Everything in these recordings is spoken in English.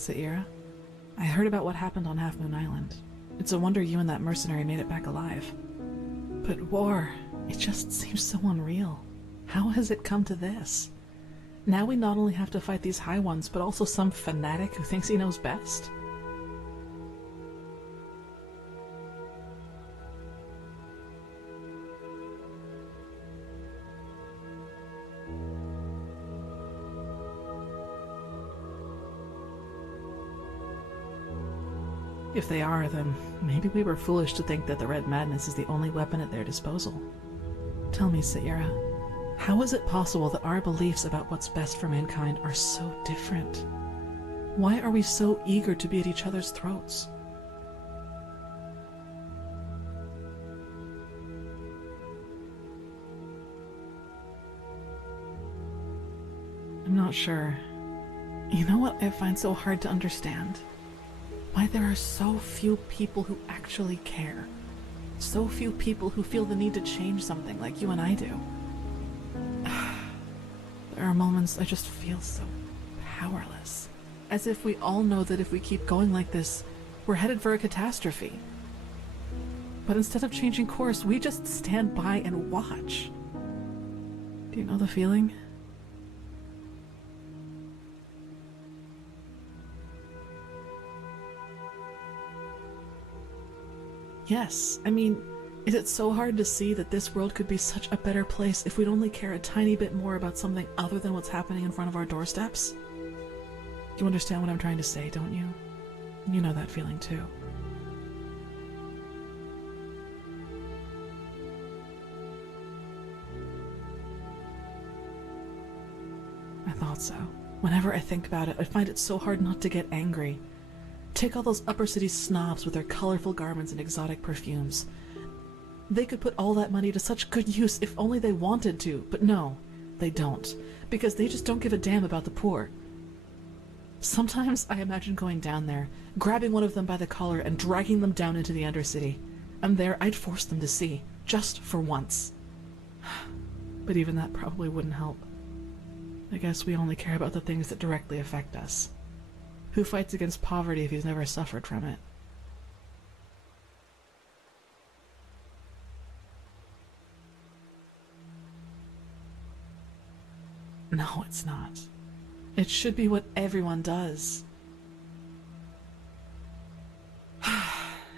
Saira, I heard about what happened on Half Moon Island. It's a wonder you and that mercenary made it back alive. But war, it just seems so unreal. How has it come to this? Now we not only have to fight these High Ones, but also some fanatic who thinks he knows best? If they are, then maybe we were foolish to think that the Red Madness is the only weapon at their disposal. Tell me, Saira, how is it possible that our beliefs about what's best for mankind are so different? Why are we so eager to be at each other's throats? I'm not sure. You know what I find so hard to understand? Why there are so few people who actually care. So few people who feel the need to change something like you and I do. There are moments I just feel so powerless. As if we all know that if we keep going like this, we're headed for a catastrophe. But instead of changing course, we just stand by and watch. Do you know the feeling? Yes, I mean, is it so hard to see that this world could be such a better place if we'd only care a tiny bit more about something other than what's happening in front of our doorsteps? You understand what I'm trying to say, don't you? You know that feeling too. I thought so. Whenever I think about it, I find it so hard not to get angry. Take all those upper city snobs with their colorful garments and exotic perfumes. They could put all that money to such good use if only they wanted to, but no, they don't, because they just don't give a damn about the poor. Sometimes I imagine going down there, grabbing one of them by the collar and dragging them down into the Undercity. And there I'd force them to see, just for once. But even that probably wouldn't help. I guess we only care about the things that directly affect us. Who fights against poverty if he's never suffered from it? No, it's not. It should be what everyone does.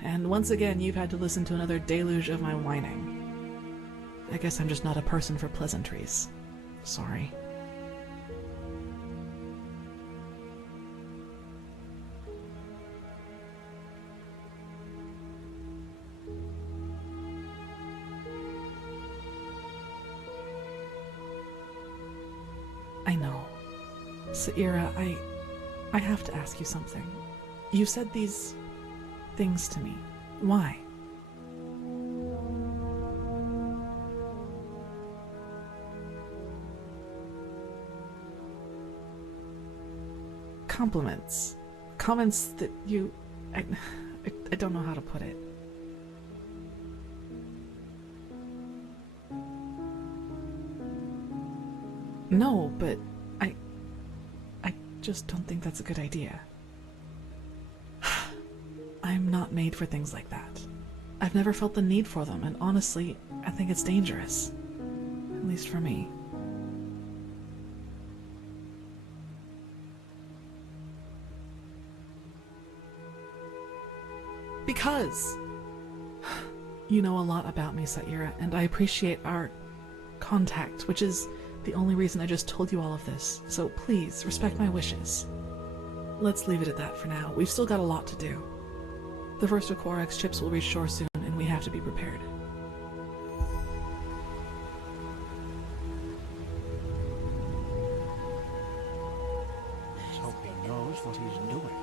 And once again, you've had to listen to another deluge of my whining. I guess I'm just not a person for pleasantries. Sorry. I know. Saira, I have to ask you something. You said these things to me. Why? Compliments. Comments that you... I don't know how to put it. No, but I just don't think that's a good idea. I'm not made for things like that. I've never felt the need for them, and honestly, I think it's dangerous. At least for me. Because you know a lot about me, Saira, and I appreciate our contact, which is the only reason I just told you all of this, so please, respect my wishes. Let's leave it at that for now. We've still got a lot to do. The first of Quarak's ships will reach shore soon, and we have to be prepared. Let's hope he knows what he's doing.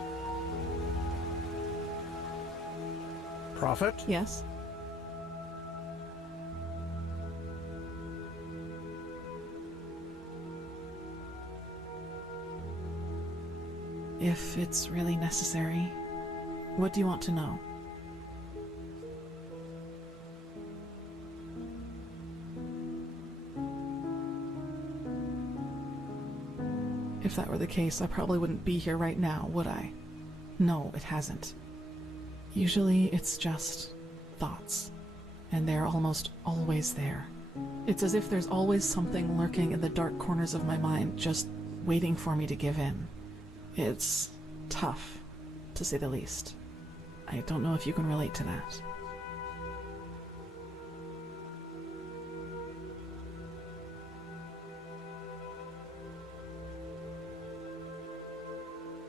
Prophet? Yes? If it's really necessary, what do you want to know? If that were the case, I probably wouldn't be here right now, would I? No, it hasn't. Usually it's just thoughts, and they're almost always there. It's as if there's always something lurking in the dark corners of my mind, just waiting for me to give in. It's tough, to say the least. I don't know if you can relate to that.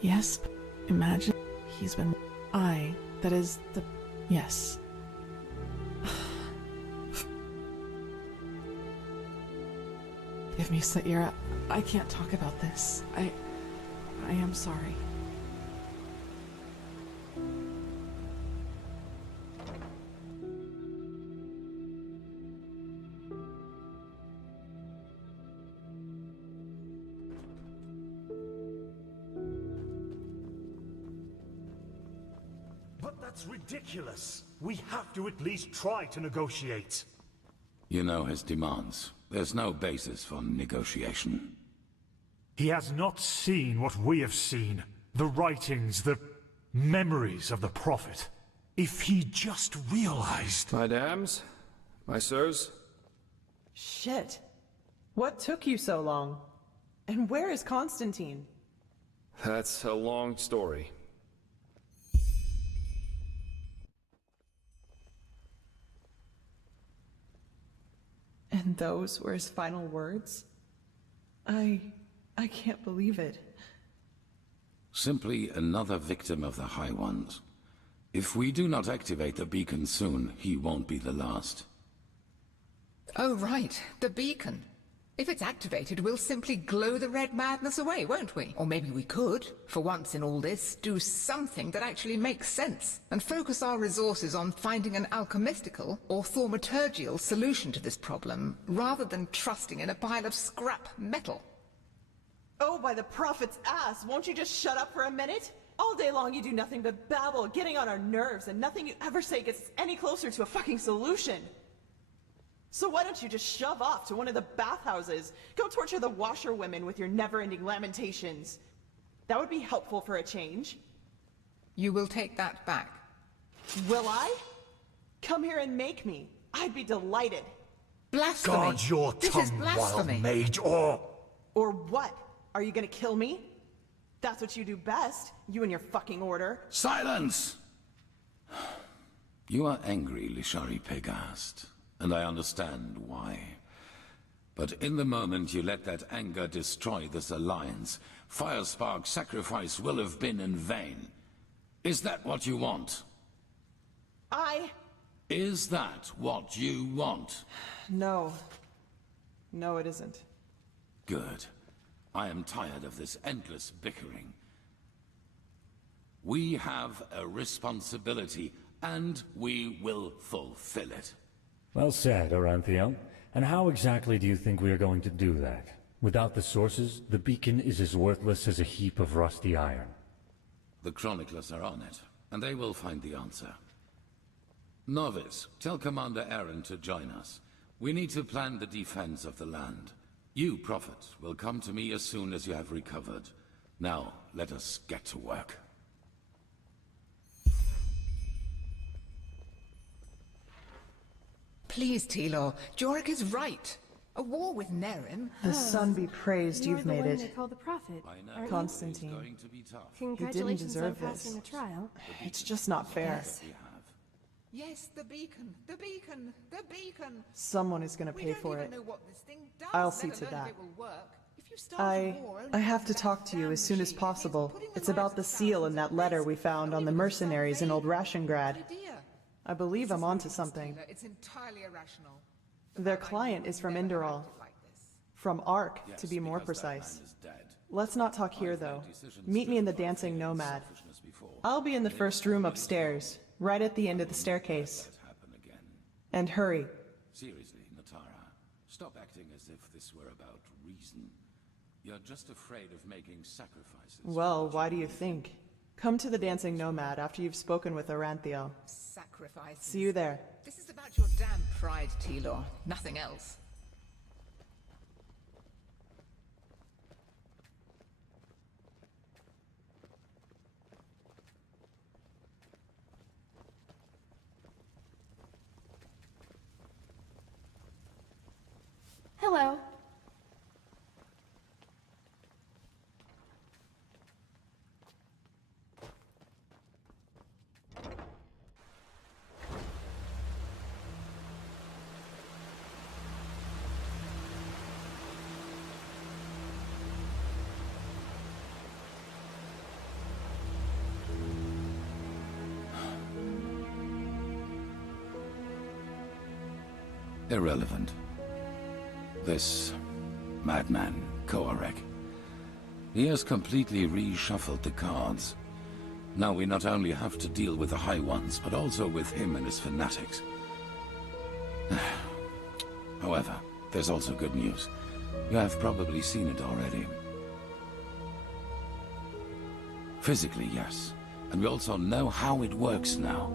Yes, but imagine he's been... that is the... Yes. Give me, Saira. I can't talk about this. I am sorry. But that's ridiculous. We have to at least try to negotiate. You know his demands. There's no basis for negotiation. He has not seen what we have seen. The writings, the memories of the Prophet. If he just realized... My dams? My sirs? Shit. What took you so long? And where is Constantine? That's a long story. And those were his final words? I can't believe it. Simply another victim of the High Ones. If we do not activate the beacon soon, he won't be the last. Oh, right. The beacon. If it's activated, we'll simply glow the red madness away, won't we? Or maybe we could, for once in all this, do something that actually makes sense, and focus our resources on finding an alchemistical or thaumaturgical solution to this problem, rather than trusting in a pile of scrap metal. Oh, by the Prophet's ass! Won't you just shut up for a minute? All day long you do nothing but babble, getting on our nerves, and nothing you ever say gets us any closer to a fucking solution. So why don't you just shove off to one of the bathhouses? Go torture the washerwomen with your never-ending lamentations. That would be helpful for a change. You will take that back. Will I? Come here and make me. I'd be delighted. Blasphemy! Guard your This tongue, is blasphemy! wild mage, or... Or what? Are you gonna kill me? That's what you do best, you and your fucking order. Silence! You are angry, Lishari Pegast, and I understand why. But in the moment you let that anger destroy this alliance, Firespark's sacrifice will have been in vain. Is that what you want? Is that what you want? No. No, it isn't. Good. I am tired of this endless bickering. We have a responsibility, and we will fulfill it. Well said, Oranthio. And how exactly do you think we are going to do that? Without the sources, the beacon is as worthless as a heap of rusty iron. The chroniclers are on it, and they will find the answer. Novice, tell Commander Aaron to join us. We need to plan the defense of the land. You, Prophet, will come to me as soon as you have recovered. Now, let us get to work. Please, Tilor, Jorik is right. A war with Nerim? The sun be praised You're you've the made one they it. call the Prophet, I know aren't you? Constantine. It's going to be tough. Congratulations on deserve passing this. the trial. It's just not fair. Yes. We have. Yes, the beacon, the beacon, the beacon. Someone is gonna We pay don't for even it. know what this thing does, I'll let see to alone that. if it will work. If you start a war, only I have to bring talk back to you damn as soon as machines, possible. putting the It's lives about of the seal in thousands that letter at we risk, found or on the even mercenaries in Old some Rashengrad. idea. I believe This I'm is onto nonsense, something. Taylor. It's entirely irrational. Their Rabbi client would is from never have Enderal. acted like this. From Ark, Yes, to be more because that man precise. is dead. Let's not talk here, I've made though. decisions Meet me in the driven by Dancing fear and Nomad. selfishness before. I'll be in the They first will room not upstairs, right at the end of the staircase. let that happen again. And hurry. Seriously, Natara, stop acting as if this were about reason. You're just afraid of making sacrifices. Well, why do you think? Come to the Dancing Nomad after you've spoken with Oranthio. Sacrifices. See you there. This is about your damn pride, Tilor. Nothing else. Hello. Irrelevant. This madman, Koarek. He has completely reshuffled the cards. Now we not only have to deal with the High Ones, but also with him and his fanatics. However, there's also good news. You have probably seen it already. Physically, yes. And we also know how it works now,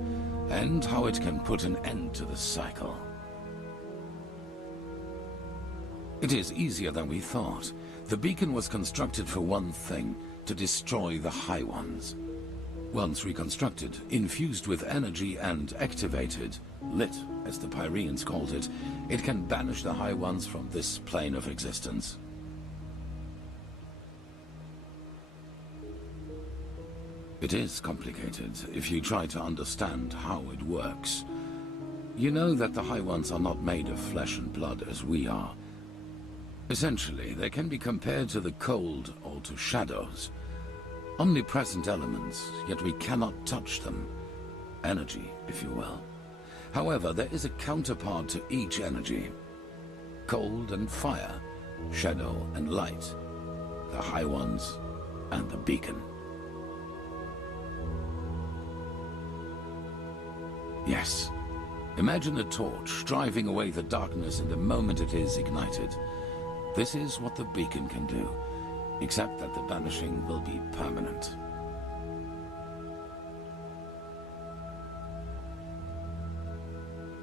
and how it can put an end to the cycle. It is easier than we thought. The beacon was constructed for one thing, to destroy the High Ones. Once reconstructed, infused with energy and activated, lit, as the Pyreans called it, it can banish the High Ones from this plane of existence. It is complicated if you try to understand how it works. You know that the High Ones are not made of flesh and blood as we are. Essentially, they can be compared to the cold or to shadows. Omnipresent elements, yet we cannot touch them. Energy, if you will. However, there is a counterpart to each energy. Cold and fire, shadow and light. The High Ones and the beacon. Yes. Imagine a torch driving away the darkness in the moment it is ignited. This is what the beacon can do, except that the banishing will be permanent.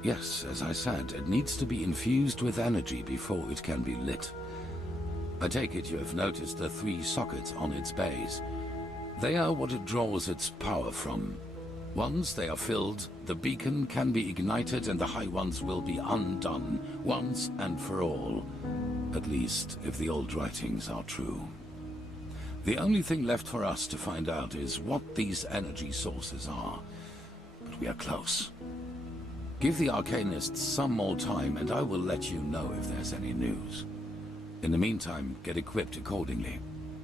Yes, as I said, it needs to be infused with energy before it can be lit. I take it you have noticed the 3 sockets on its base. They are what it draws its power from. Once they are filled, the beacon can be ignited and the High Ones will be undone, once and for all. At least, if the old writings are true. The only thing left for us to find out is what these energy sources are. But we are close. Give the Arcanists some more time and I will let you know if there's any news. In the meantime, get equipped accordingly.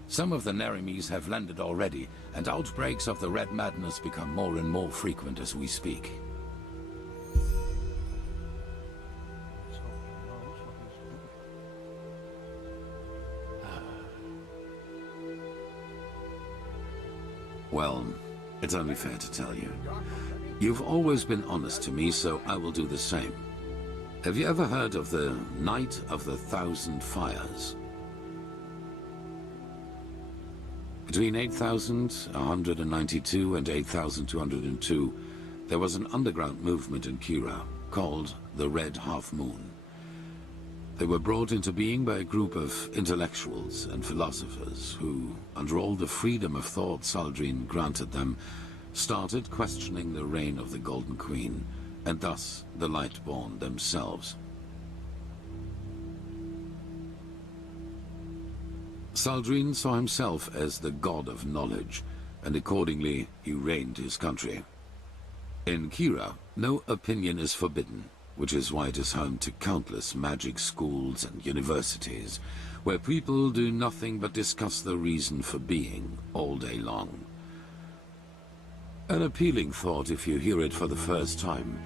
Some of the Nerimes have landed already, and outbreaks of the Red Madness become more and more frequent as we speak. Well, it's only fair to tell you. You've always been honest to me, so I will do the same. Have you ever heard of the Night of the Thousand Fires? Between 8,192 and 8,202, there was an underground movement in Kira called the Red Half Moon. They were brought into being by a group of intellectuals and philosophers who, under all the freedom of thought Saldrine granted them, started questioning the reign of the Golden Queen, and thus the Lightborn themselves. Saldrine saw himself as the god of knowledge, and accordingly he reigned his country. In Kira, no opinion is forbidden, which is why it is home to countless magic schools and universities, where people do nothing but discuss the reason for being all day long. An appealing thought if you hear it for the first time,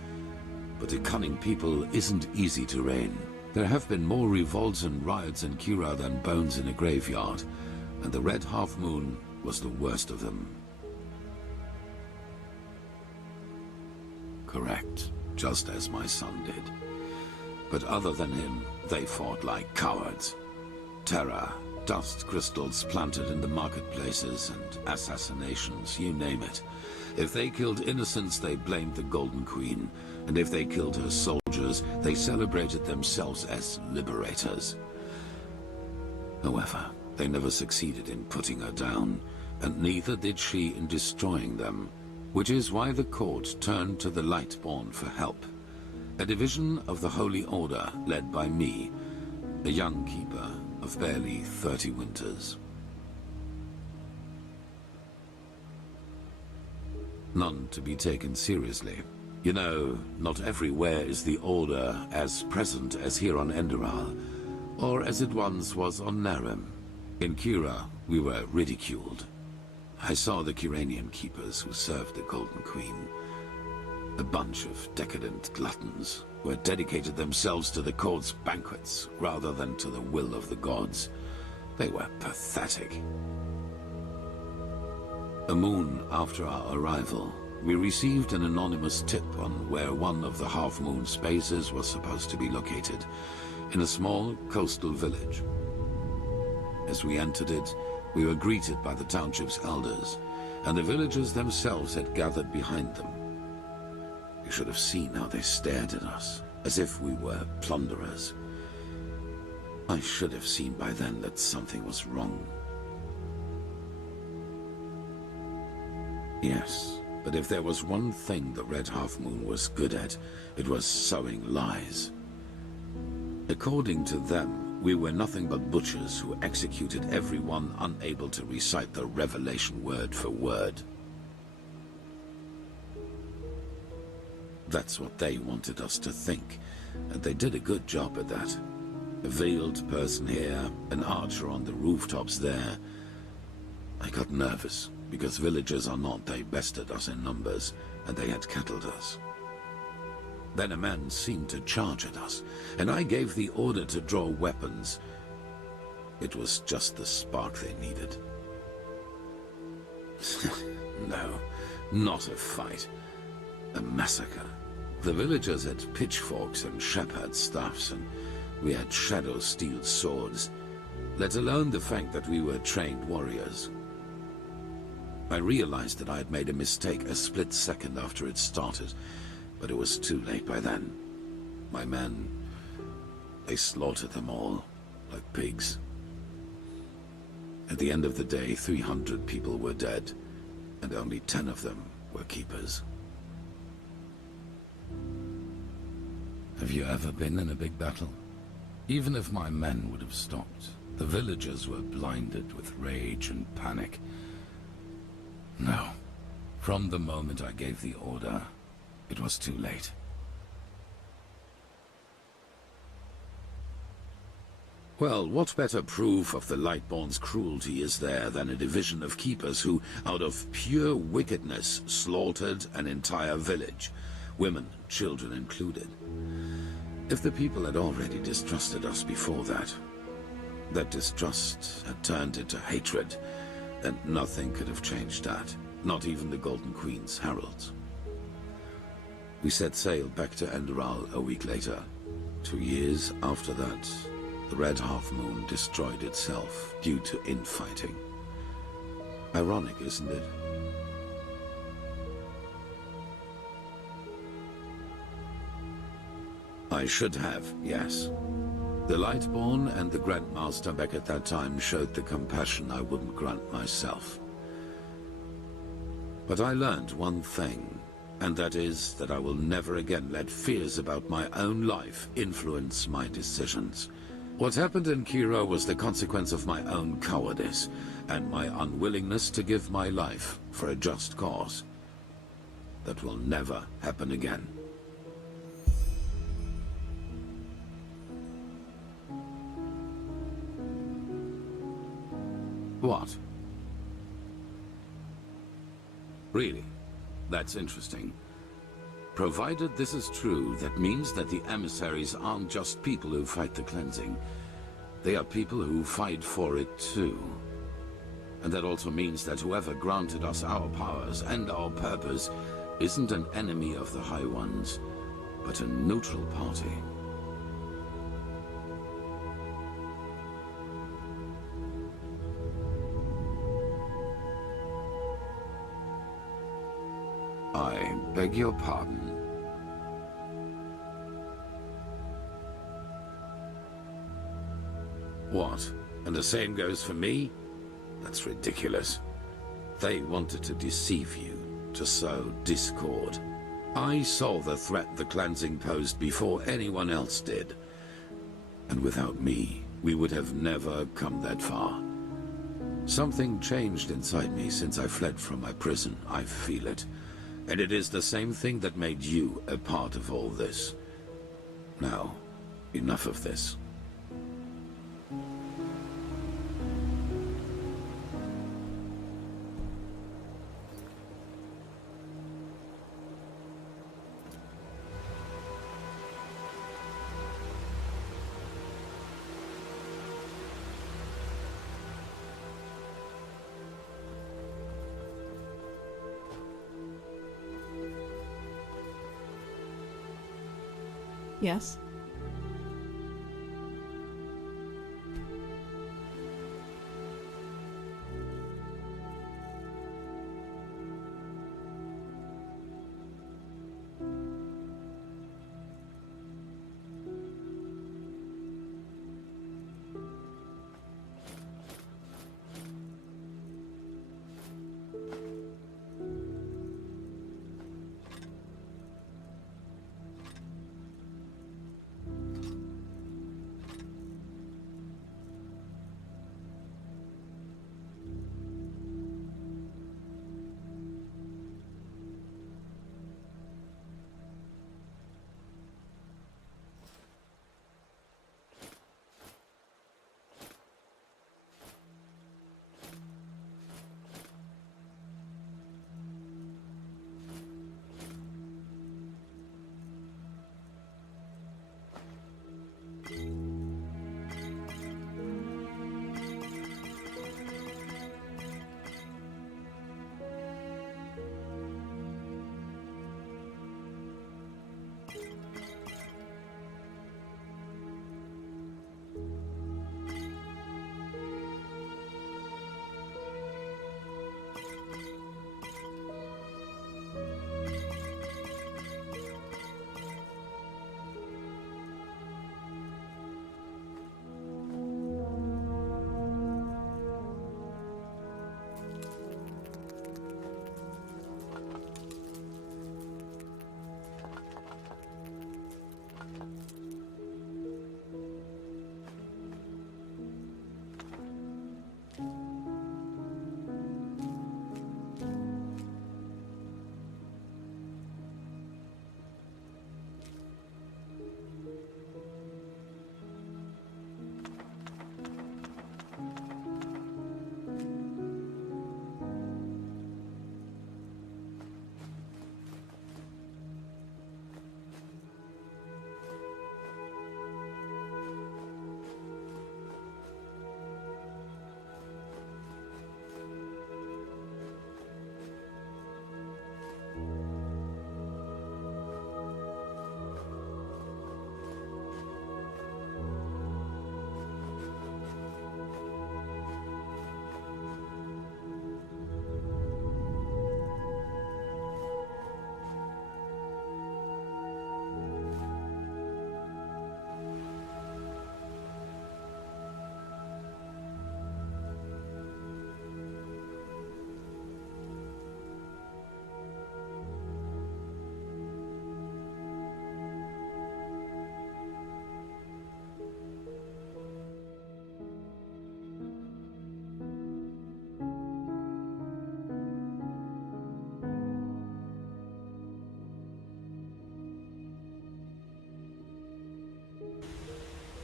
but a cunning people isn't easy to reign. There have been more revolts and riots in Kira than bones in a graveyard, and the Red Half Moon was the worst of them. Correct, just as my son did. But other than him, they fought like cowards. Terror, dust crystals planted in the marketplaces, and assassinations, you name it. If they killed innocents, they blamed the Golden Queen, and if they killed her soldiers, they celebrated themselves as liberators. However, they never succeeded in putting her down, and neither did she in destroying them, which is why the court turned to the Lightborn for help. A division of the Holy Order led by me, A young keeper of barely 30 winters. None to be taken seriously. You know, not everywhere is the Order as present as here on Enderal, or as it once was on Narim. In Kira, we were ridiculed. I saw the Kiranian keepers who served the Golden Queen. A bunch of decadent gluttons who had dedicated themselves to the court's banquets rather than to the will of the gods. They were pathetic. A moon after our arrival, we received an anonymous tip on where one of the half-moon spaces was supposed to be located, in a small coastal village. As we entered it, we were greeted by the township's elders, and the villagers themselves had gathered behind them. You should have seen how they stared at us, as if we were plunderers. I should have seen by then that something was wrong. Yes, but if there was one thing the Red Half-Moon was good at, it was sowing lies. According to them, we were nothing but butchers who executed everyone unable to recite the Revelation word for word. That's what they wanted us to think, and they did a good job at that. A veiled person here, an archer on the rooftops there. I got nervous, because villagers are not, they bested us in numbers, and they had kettled us. Then a man seemed to charge at us, and I gave the order to draw weapons. It was just the spark they needed. No, not a fight. A massacre. The villagers had pitchforks and shepherd staffs, and we had shadow steel swords, let alone the fact that we were trained warriors. I realized that I had made a mistake a split second after it started, but it was too late by then. My men, they slaughtered them all, like pigs. At the end of the day, 300 people were dead, and only 10 of them were keepers. Have you ever been in a big battle? Even if my men would have stopped, the villagers were blinded with rage and panic. No. From the moment I gave the order, it was too late. Well, what better proof of the Lightborn's cruelty is there than a division of keepers who, out of pure wickedness, slaughtered an entire village, women, children included. If the people had already distrusted us before that distrust had turned into hatred, then nothing could have changed that, not even the Golden Queen's heralds. We set sail back to Enderal a week later. 2 years after that, the Red Half-Moon destroyed itself due to infighting. Ironic, isn't it? I should have, yes. The Lightborn and the Grandmaster back at that time showed the compassion I wouldn't grant myself. But I learned one thing, and that is that I will never again let fears about my own life influence my decisions. What happened in Kira was the consequence of my own cowardice, and my unwillingness to give my life for a just cause. That will never happen again. What? Really? That's interesting. Provided this is true, that means that the emissaries aren't just people who fight the cleansing. They are people who fight for it too. And that also means that whoever granted us our powers and our purpose isn't an enemy of the High Ones, but a neutral party. I beg your pardon. What? And the same goes for me? That's ridiculous. They wanted to deceive you, to sow discord. I saw the threat the cleansing posed before anyone else did. And without me, we would have never come that far. Something changed inside me since I fled from my prison. I feel it. And it is the same thing that made you a part of all this. Now, enough of this. Yes?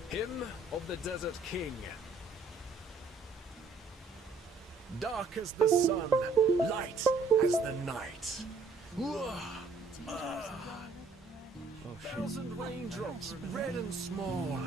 Hymn of the Desert King. Dark as the sun, light as the night. Thousand raindrops, red and small.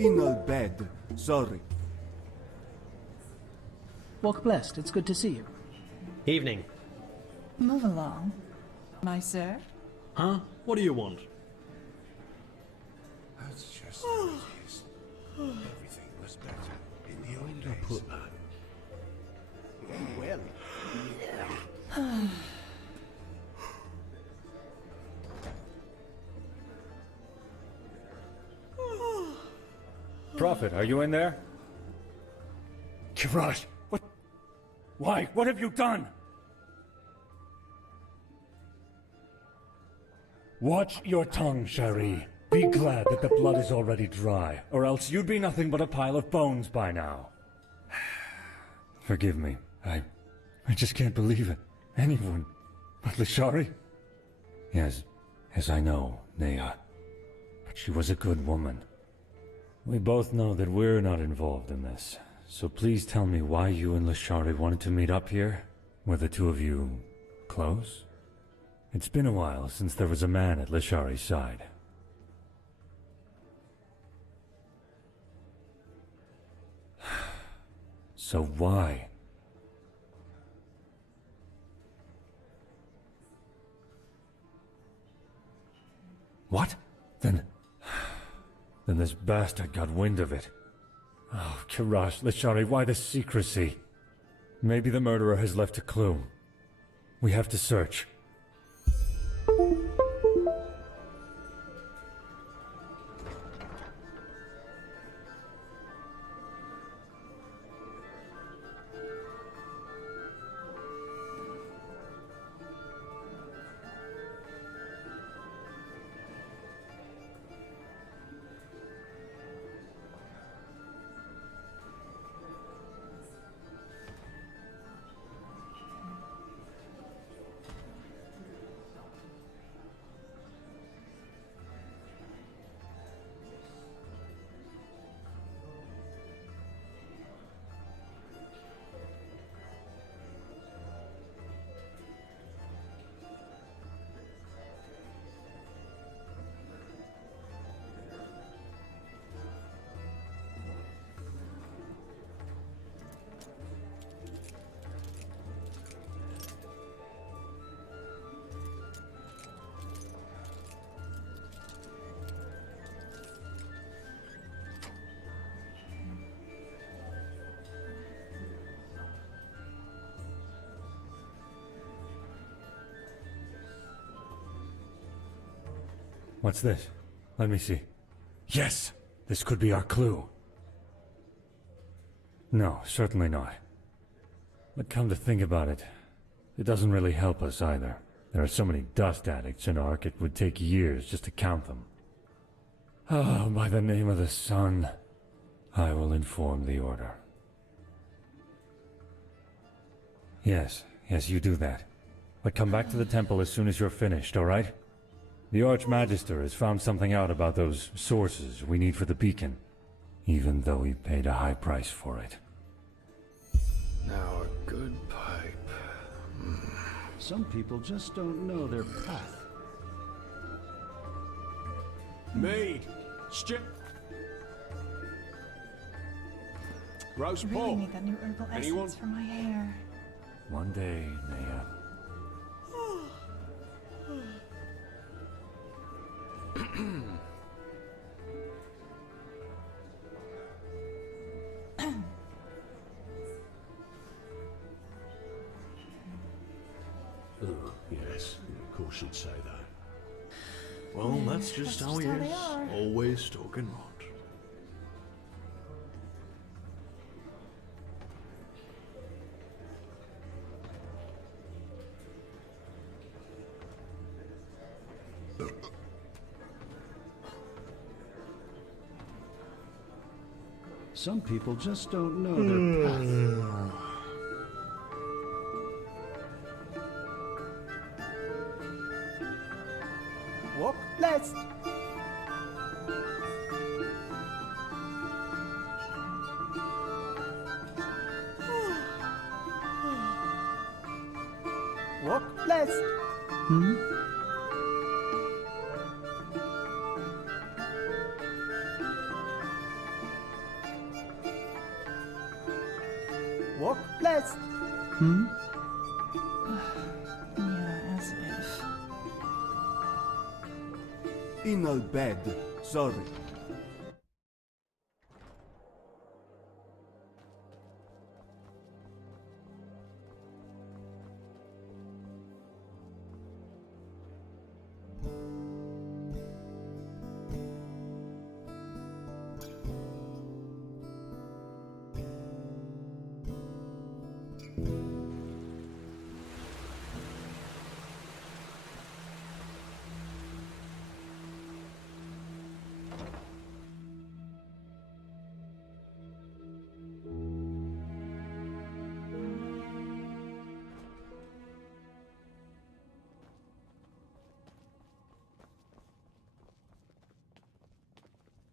In a bed. Sorry. Walk blessed. It's good to see you. Evening. Move along, my sir. Huh? What do you want? That's just how it is. Everything was better in the old days. Put that. Well, Prophet, are you in there? Kirash, what? Why? What have you done? Watch your tongue, Shari. Be glad that the blood is already dry, or else you'd be nothing but a pile of bones by now. Forgive me. I just can't believe it. Anyone but Lishari? Yes, I know, Nea. But she was a good woman. We both know that we're not involved in this, so please tell me why you and Lishari wanted to meet up here? Were the two of you close? It's been a while since there was a man at Lishari's side. So why? What? Then this bastard got wind of it. Oh, Kirash, Lishari, why the secrecy? Maybe the murderer has left a clue. We have to search. What's this? Let me see. Yes! This could be our clue. No, certainly not. But come to think about it, it doesn't really help us either. There are so many dust addicts in Ark, it would take years just to count them. Oh, by the name of the sun, I will inform the Order. Yes, you do that. But come back to the temple as soon as you're finished, all right? The Archmagister has found something out about those sources we need for the beacon, even though he paid a high price for it. Now a good pipe. Some people just don't know their path. Maid! Roast I really pork! need that new herbal Anyone? essence for my hair. One day, Nea. Oh, yes, of course you'd say that. Well, that's just how he how they is. are. Always talking rot. Some people just don't know their path. walk blessed. Walk blessed. blessed! Yeah, as if. In no bed. Sorry.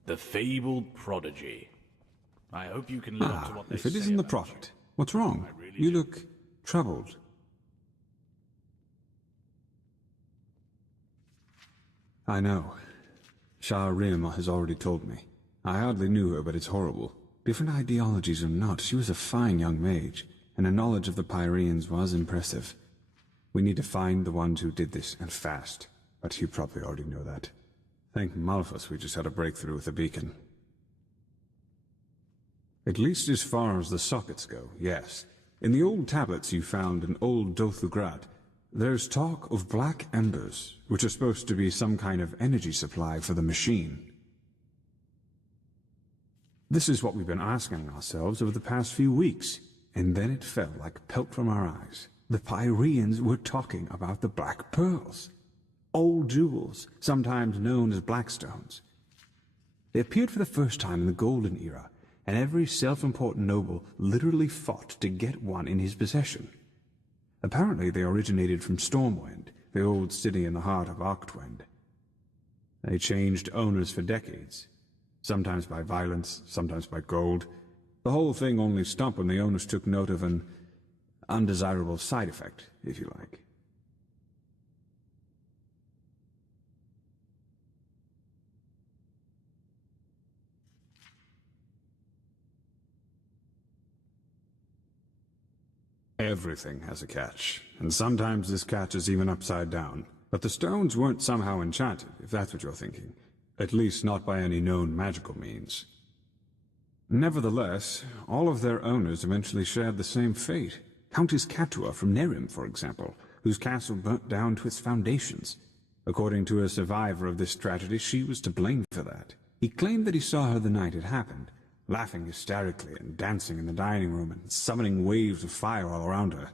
The fabled prodigy. I hope you can live up to what they If it say isn't the about Prophet, what's wrong? I really You do. look troubled. I know. Shah Rim has already told me. I hardly knew her, but it's horrible. Different ideologies or not, she was a fine young mage, and her knowledge of the Pyreans was impressive. We need to find the ones who did this, and fast. But you probably already know that. Thank Malphus we just had a breakthrough with the beacon. At least as far as the sockets go, yes. In the old tablets you found in old Dothugrad, there's talk of black embers, which are supposed to be some kind of energy supply for the machine. This is what we've been asking ourselves over the past few weeks, and then it fell like pelt from our eyes. The Pyreans were talking about the Black Pearls. Old jewels, sometimes known as Blackstones. They appeared for the first time in the Golden Era, and every self-important noble literally fought to get one in his possession. Apparently they originated from Stormwind, the old city in the heart of Arctwind. They changed owners for decades, sometimes by violence, sometimes by gold. The whole thing only stopped when the owners took note of an undesirable side effect, if you like. Everything has a catch, and sometimes this catch is even upside down. But the stones weren't somehow enchanted, if that's what you're thinking. At least not by any known magical means. Nevertheless, all of their owners eventually shared the same fate. Countess Catua from Nerim, for example, whose castle burnt down to its foundations. According to a survivor of this tragedy, she was to blame for that. He claimed that he saw her the night it happened, laughing hysterically and dancing in the dining room and summoning waves of fire all around her.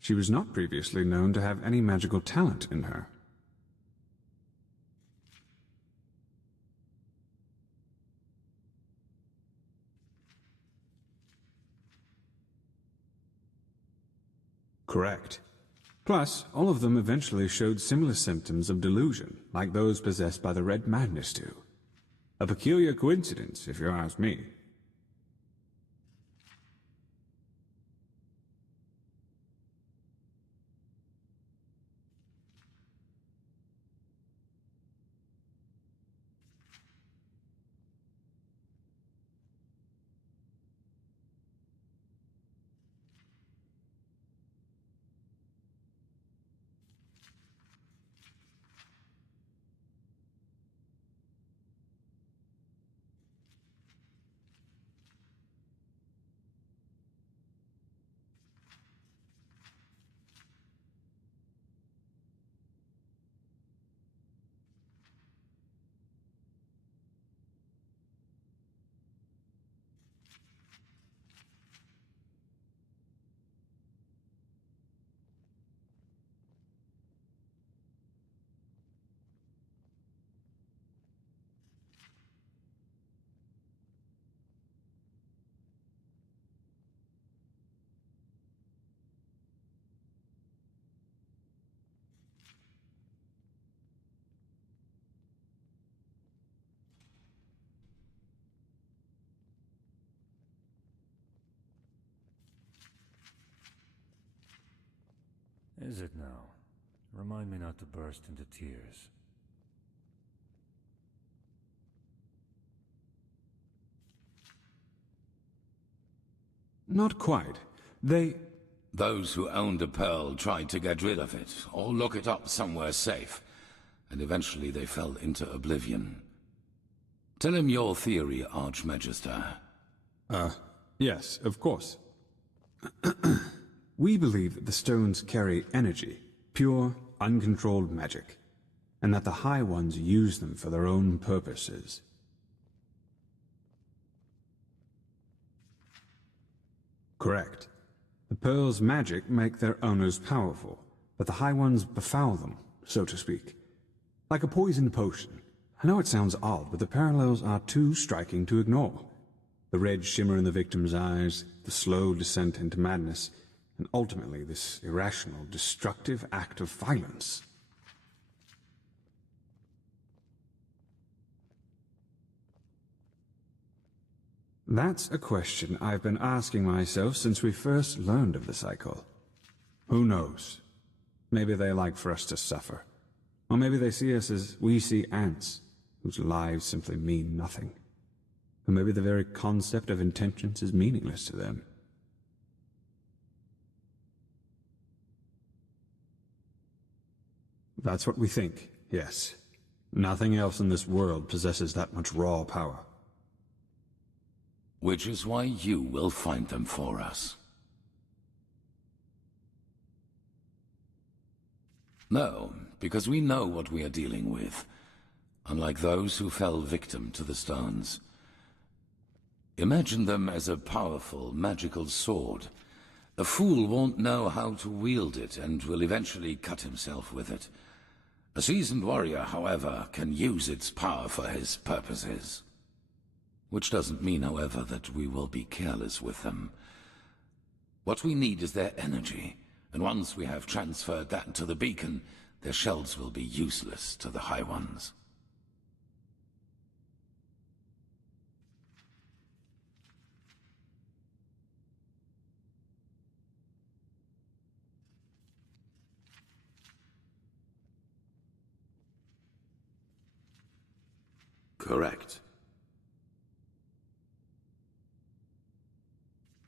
She was not previously known to have any magical talent in her. Correct. Plus, all of them eventually showed similar symptoms of delusion, like those possessed by the Red Madness do. A peculiar coincidence, if you ask me. Is it now? Remind me not to burst into tears. Not quite. Those who owned a pearl tried to get rid of it, or lock it up somewhere safe, and eventually they fell into oblivion. Tell him your theory, Archmagister. Yes, of course. We believe that the stones carry energy, pure, uncontrolled magic, and that the High Ones use them for their own purposes. Correct. The pearls' magic make their owners powerful, but the High Ones befoul them, so to speak. Like a poisoned potion. I know it sounds odd, but the parallels are too striking to ignore. The red shimmer in the victim's eyes, the slow descent into madness, and ultimately this irrational, destructive act of violence. That's a question I've been asking myself since we first learned of the cycle. Who knows? Maybe they like for us to suffer. Or maybe they see us as we see ants, whose lives simply mean nothing. Or maybe the very concept of intentions is meaningless to them. That's what we think, yes. Nothing else in this world possesses that much raw power. Which is why you will find them for us. No, because we know what we are dealing with, unlike those who fell victim to the stones. Imagine them as a powerful, magical sword. A fool won't know how to wield it and will eventually cut himself with it. A seasoned warrior, however, can use its power for his purposes. Which doesn't mean, however, that we will be careless with them. What we need is their energy, and once we have transferred that to the beacon, their shells will be useless to the High Ones. Correct.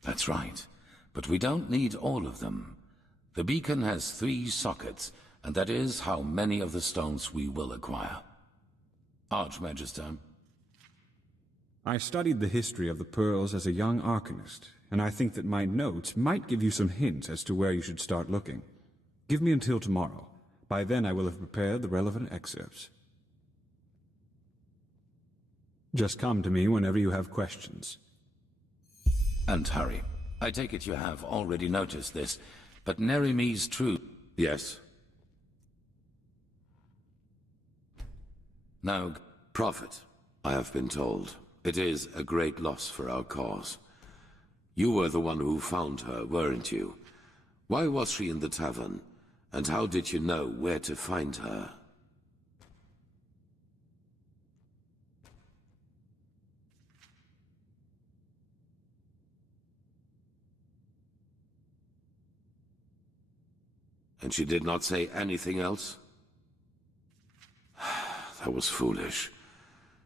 That's right. But we don't need all of them. The beacon has 3 sockets, and that is how many of the stones we will acquire. Archmagister. I studied the history of the pearls as a young arcanist, and I think that my notes might give you some hints as to where you should start looking. Give me until tomorrow. By then I will have prepared the relevant excerpts. Just come to me whenever you have questions. And hurry. I take it you have already noticed this, but Nerimi's true... Yes? Now, Prophet, I have been told, it is a great loss for our cause. You were the one who found her, weren't you? Why was she in the tavern, and how did you know where to find her? And she did not say anything else? That was foolish.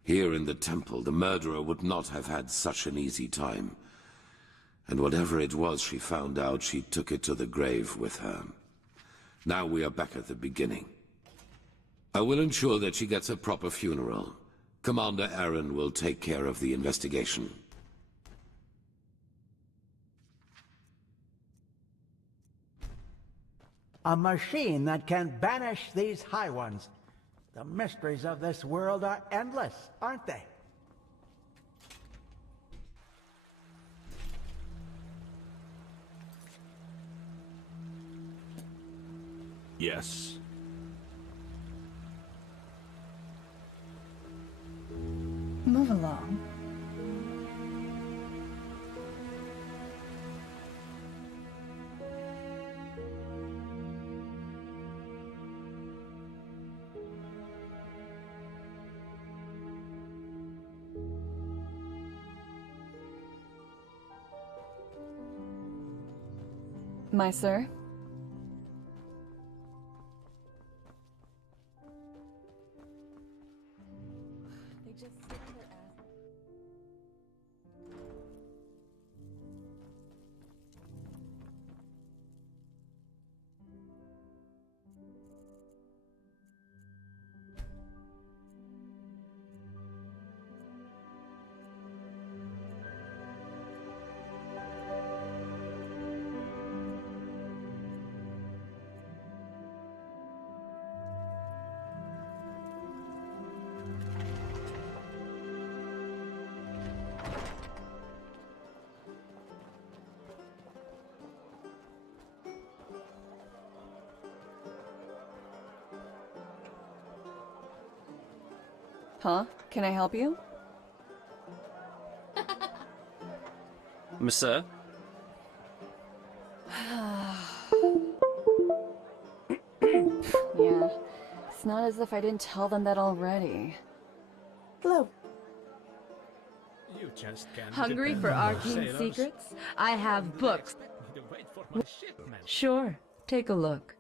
Here in the temple, the murderer would not have had such an easy time. And whatever it was she found out, she took it to the grave with her. Now we are back at the beginning. I will ensure that she gets a proper funeral. Commander Aaron will take care of the investigation. A machine that can banish these High Ones. The mysteries of this world are endless, aren't they? Yes. Move along. My sir? They just sit on their ass. Huh? Can I help you? Monsieur? Yeah. It's not as if I didn't tell them that already. Hello. You just can't Hungry depend for on those arcane sailors. secrets? I have books. To wait for my shipment. Sure, take a look.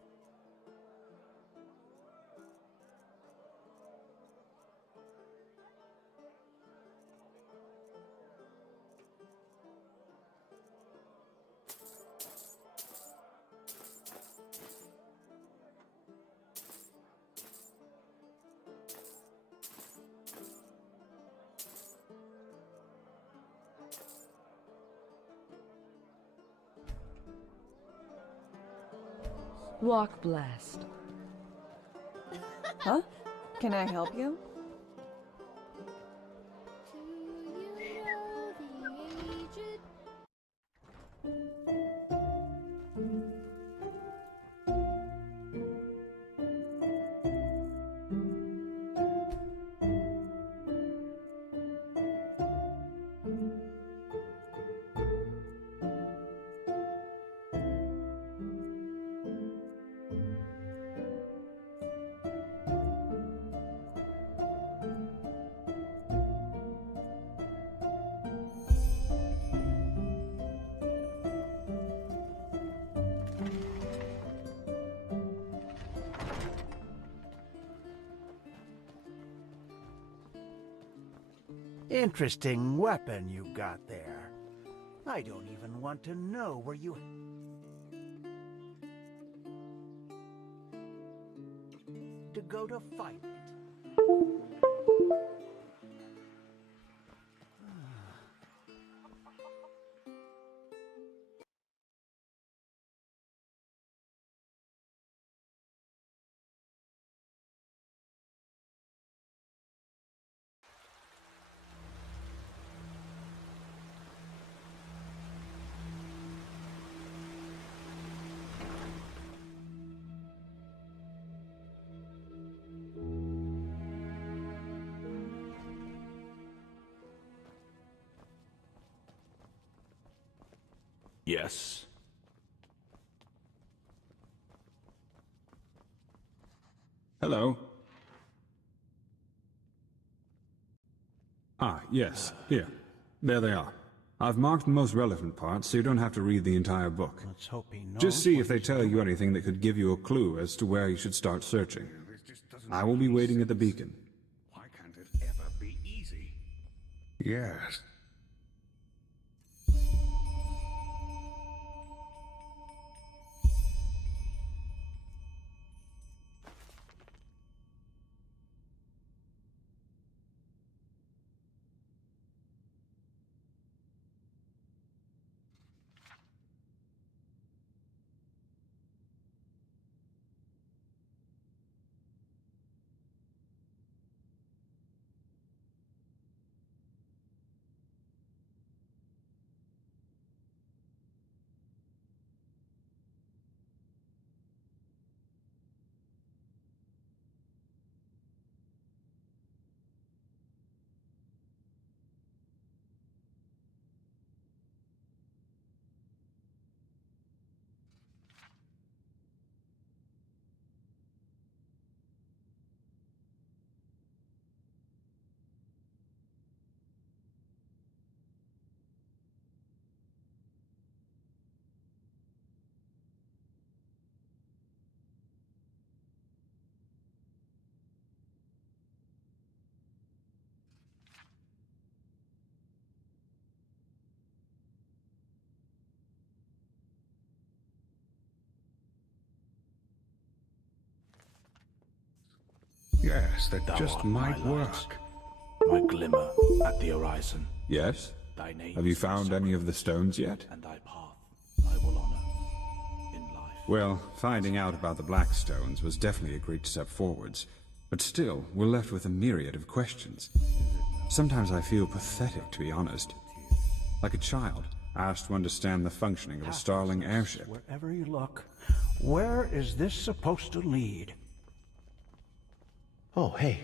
Walk blessed. Huh? Can I help you? Interesting weapon you got there. I don't even want to know where you... to go to find it. Yes. Hello. Ah, yes. Here. There they are. I've marked the most relevant parts so you don't have to read the entire book. Let's hope he knows. Just see what if they he's tell you doing. anything that could give you a clue as to where you should start searching. I will be waiting at the beacon. Why can't it ever be easy? Yes. Yes, that Thou just art might my light, work. my glimmer at the horizon. Yes? Thy name Have you is my found any of the stones yet? and thy path I will honor in life. Well, finding out about the black stones was definitely a great step forwards. But still, we're left with a myriad of questions. Sometimes I feel pathetic, to be honest. Like a child, asked to understand the functioning of a Starling airship. Wherever you look, where is this supposed to lead? Oh, hey.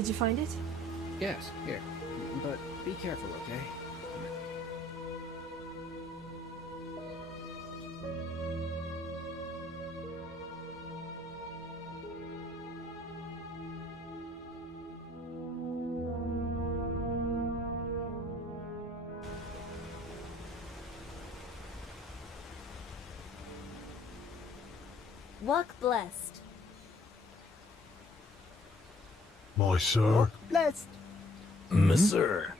Did you find it? Yes, here. But be careful, okay? Walk blessed. My sir. Blessed. Monsieur.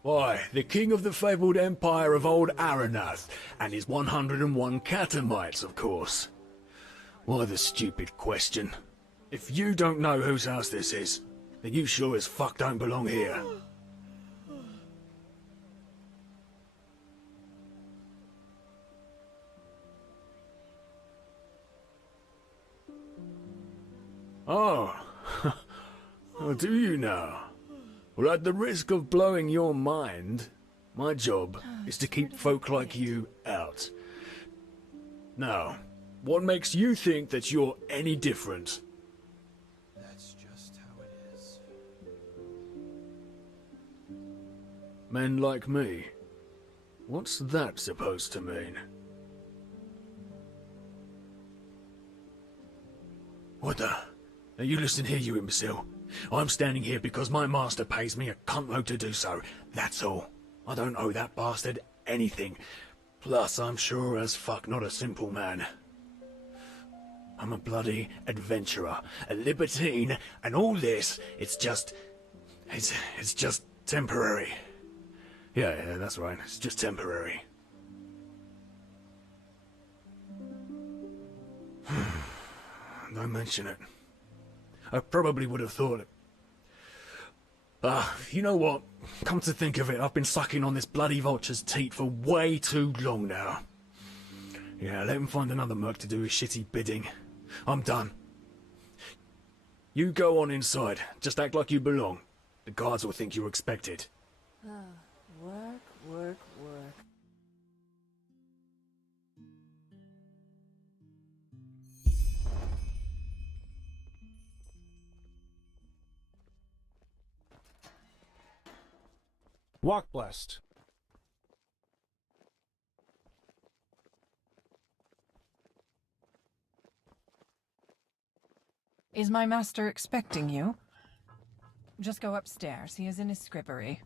Why, the king of the fabled empire of old Aranath, and his 101 catamites, of course. Why the stupid question? If you don't know whose house this is, then you sure as fuck don't belong here. Oh, oh, do you now? Well, at the risk of blowing your mind, my job is to keep folk like you out. Now, what makes you think that you're any different? That's just how it is. Men like me? What's that supposed to mean? What the? Now you listen here, you imbecile. I'm standing here because my master pays me a cuntload to do so. That's all. I don't owe that bastard anything. Plus, I'm sure as fuck not a simple man. I'm a bloody adventurer, a libertine, and all this, it's just temporary. Yeah, that's right. It's just temporary. Don't mention it. I probably would have thought it. You know what? Come to think of it, I've been sucking on this bloody vulture's teat for way too long now. Yeah, let him find another merc to do his shitty bidding. I'm done. You go on inside. Just act like you belong. The guards will think you're expected. Work, work, work. Walk blessed. Is my master expecting you? Just go upstairs. He is in his scribbery.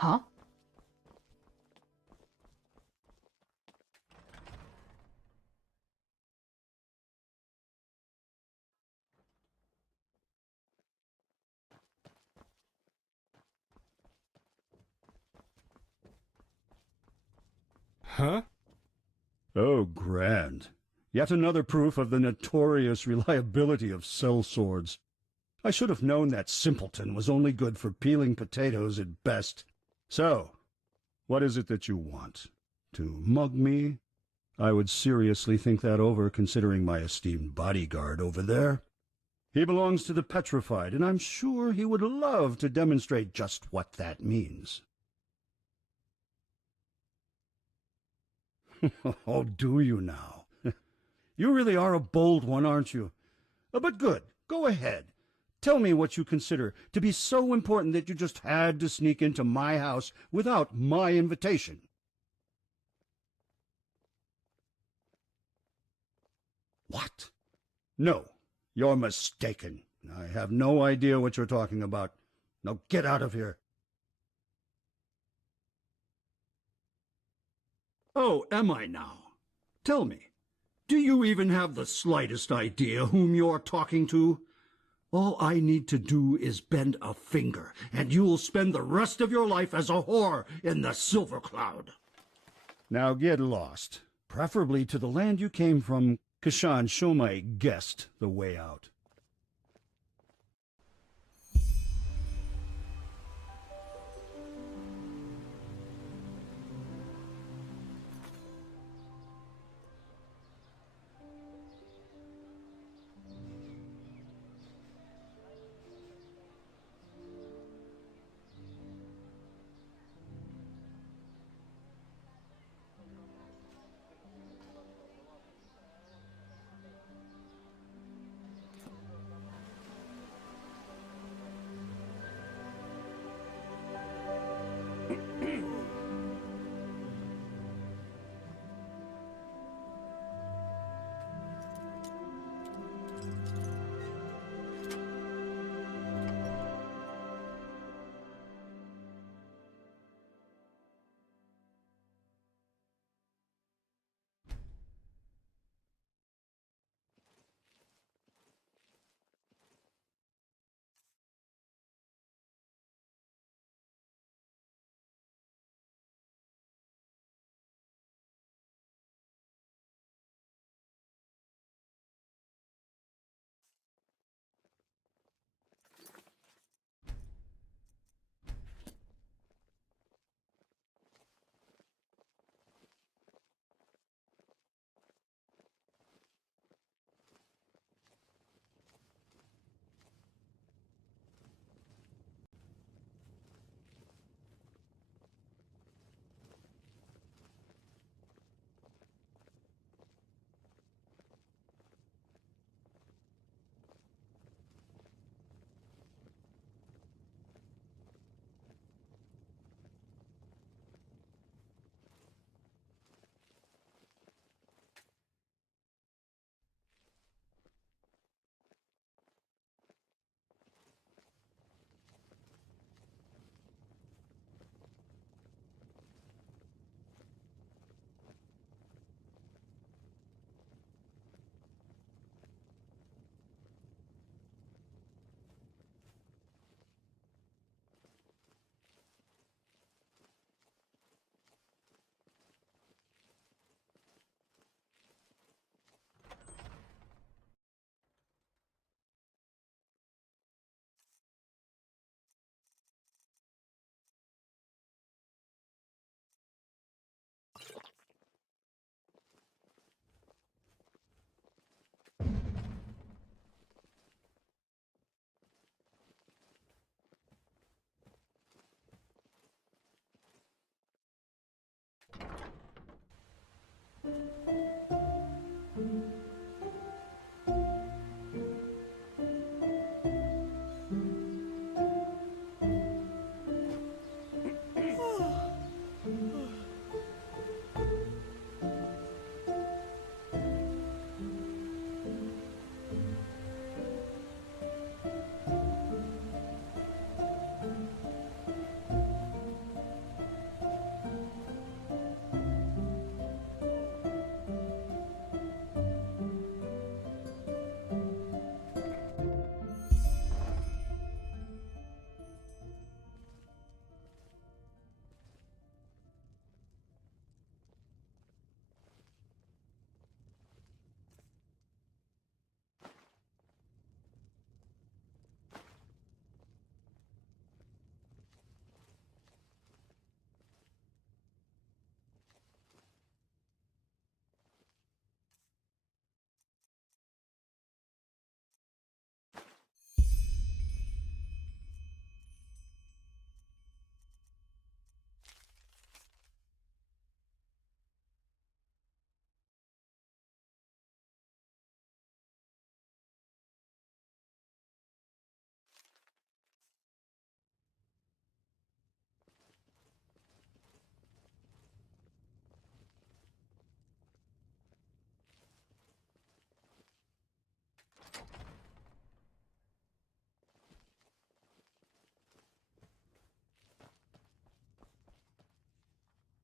Huh? Huh? Oh, grand. Yet another proof of the notorious reliability of sellswords. I should have known that simpleton was only good for peeling potatoes at best. So, what is it that you want? To mug me? I would seriously think that over, considering my esteemed bodyguard over there. He belongs to the petrified, and I'm sure he would love to demonstrate just what that means. Oh, do you now? You really are a bold one, aren't you? But good. Go ahead. Tell me what you consider to be so important that you just had to sneak into my house without my invitation. What? No, you're mistaken. I have no idea what you're talking about. Now get out of here. Oh, am I now? Tell me, do you even have the slightest idea whom you're talking to? All I need to do is bend a finger, and you'll spend the rest of your life as a whore in the Silver Cloud. Now get lost, preferably to the land you came from. Kashan, show my guest the way out.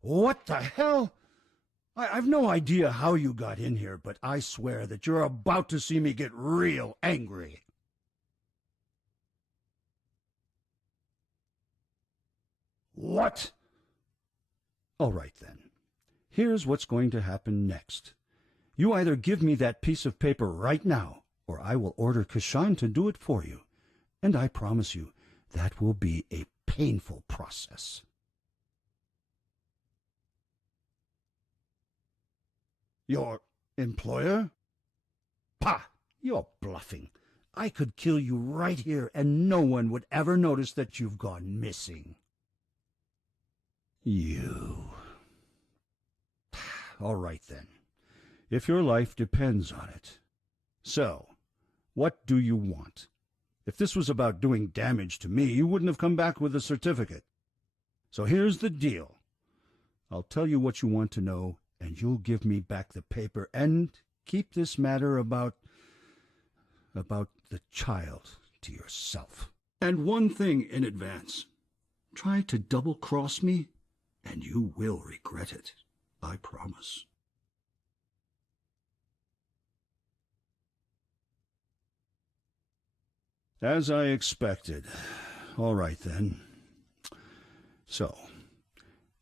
What the hell? I've no idea how you got in here, but I swear that you're about to see me get real angry. What? All right, then. Here's what's going to happen next. You either give me that piece of paper right now, or I will order Kashan to do it for you. And I promise you, that will be a painful process. Your employer? Pah! You're bluffing. I could kill you right here, and no one would ever notice that you've gone missing. You. All right, then. If your life depends on it. So, what do you want? If this was about doing damage to me, you wouldn't have come back with a certificate. So here's the deal. I'll tell you what you want to know, and you'll give me back the paper and keep this matter about the child to yourself. And one thing in advance. Try to double-cross me, and you will regret it. I promise. As I expected. All right, then. So,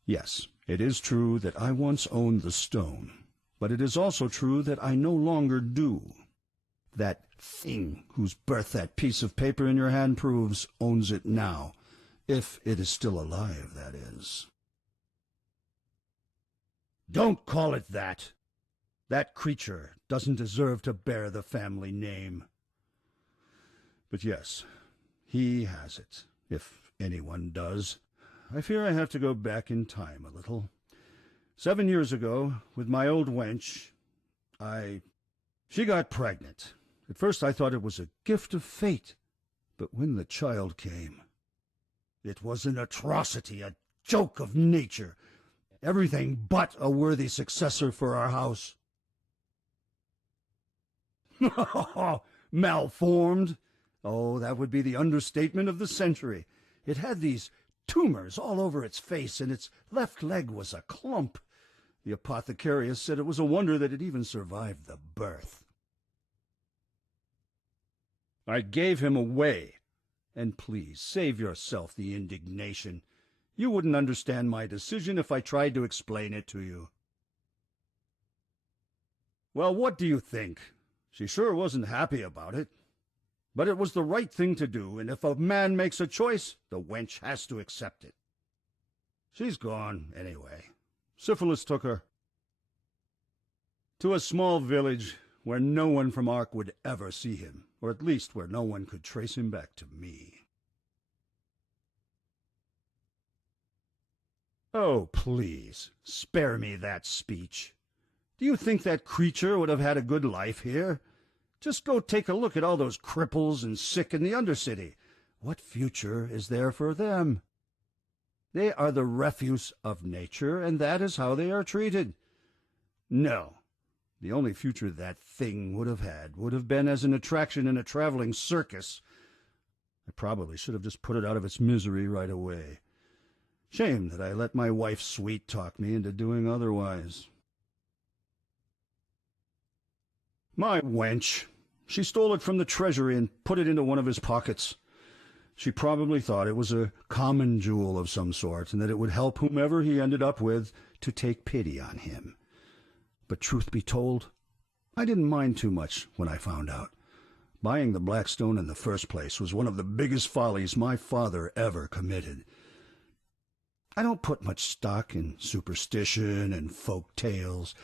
yes, it is true that I once owned the stone, but it is also true that I no longer do. That thing whose birth that piece of paper in your hand proves owns it now, if it is still alive, that is. Don't call it that. That creature doesn't deserve to bear the family name. But yes, he has it, if anyone does. I fear I have to go back in time a little. 7 years ago, with my old wench, she got pregnant. At first I thought it was a gift of fate, but when the child came, it was an atrocity, a joke of nature, everything but a worthy successor for our house. Malformed? Oh, that would be the understatement of the century. It had these tumors all over its face, and its left leg was a clump. The apothecarius said it was a wonder that it even survived the birth. I gave him away. And please, save yourself the indignation. You wouldn't understand my decision if I tried to explain it to you. Well, what do you think? She sure wasn't happy about it. But it was the right thing to do, and if a man makes a choice, the wench has to accept it. She's gone, anyway. Syphilis took her. To a small village where no one from Ark would ever see him, or at least where no one could trace him back to me. Oh, please, spare me that speech. Do you think that creature would have had a good life here? Just go take a look at all those cripples and sick in the Undercity. What future is there for them? They are the refuse of nature, and that is how they are treated. No, the only future that thing would have had would have been as an attraction in a traveling circus. I probably should have just put it out of its misery right away. Shame that I let my wife sweet-talk me into doing otherwise. My wench. She stole it from the treasury and put it into one of his pockets. She probably thought it was a common jewel of some sort, and that it would help whomever he ended up with to take pity on him. But truth be told, I didn't mind too much when I found out. Buying the black stone in the first place was one of the biggest follies my father ever committed. I don't put much stock in superstition and folk tales,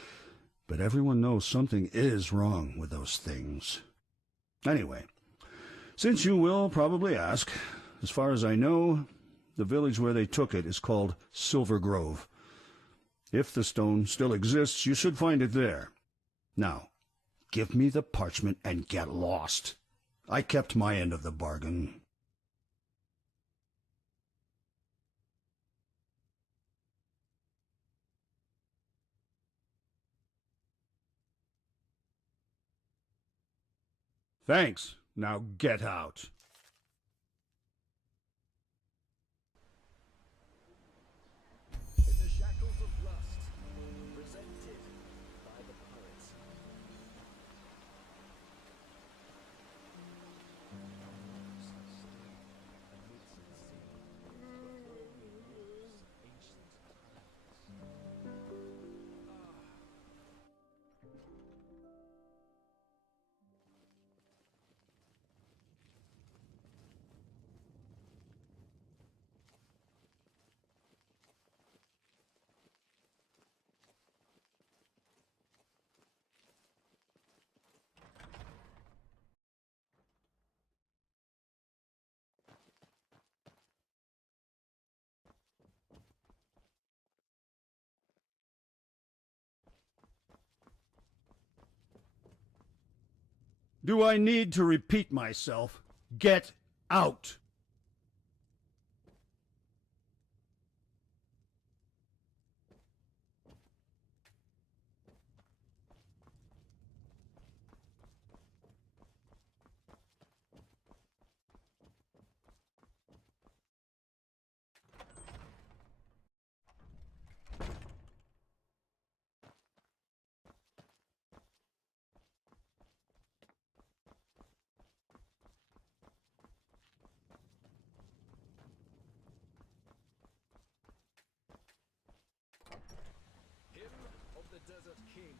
but everyone knows something is wrong with those things. Anyway, since you will probably ask, as far as I know, the village where they took it is called Silver Grove. If the stone still exists, you should find it there. Now, give me the parchment and get lost. I kept my end of the bargain. Thanks. Now get out. In the shackles of Do I need to repeat myself? Get out! Hymn of the Desert King.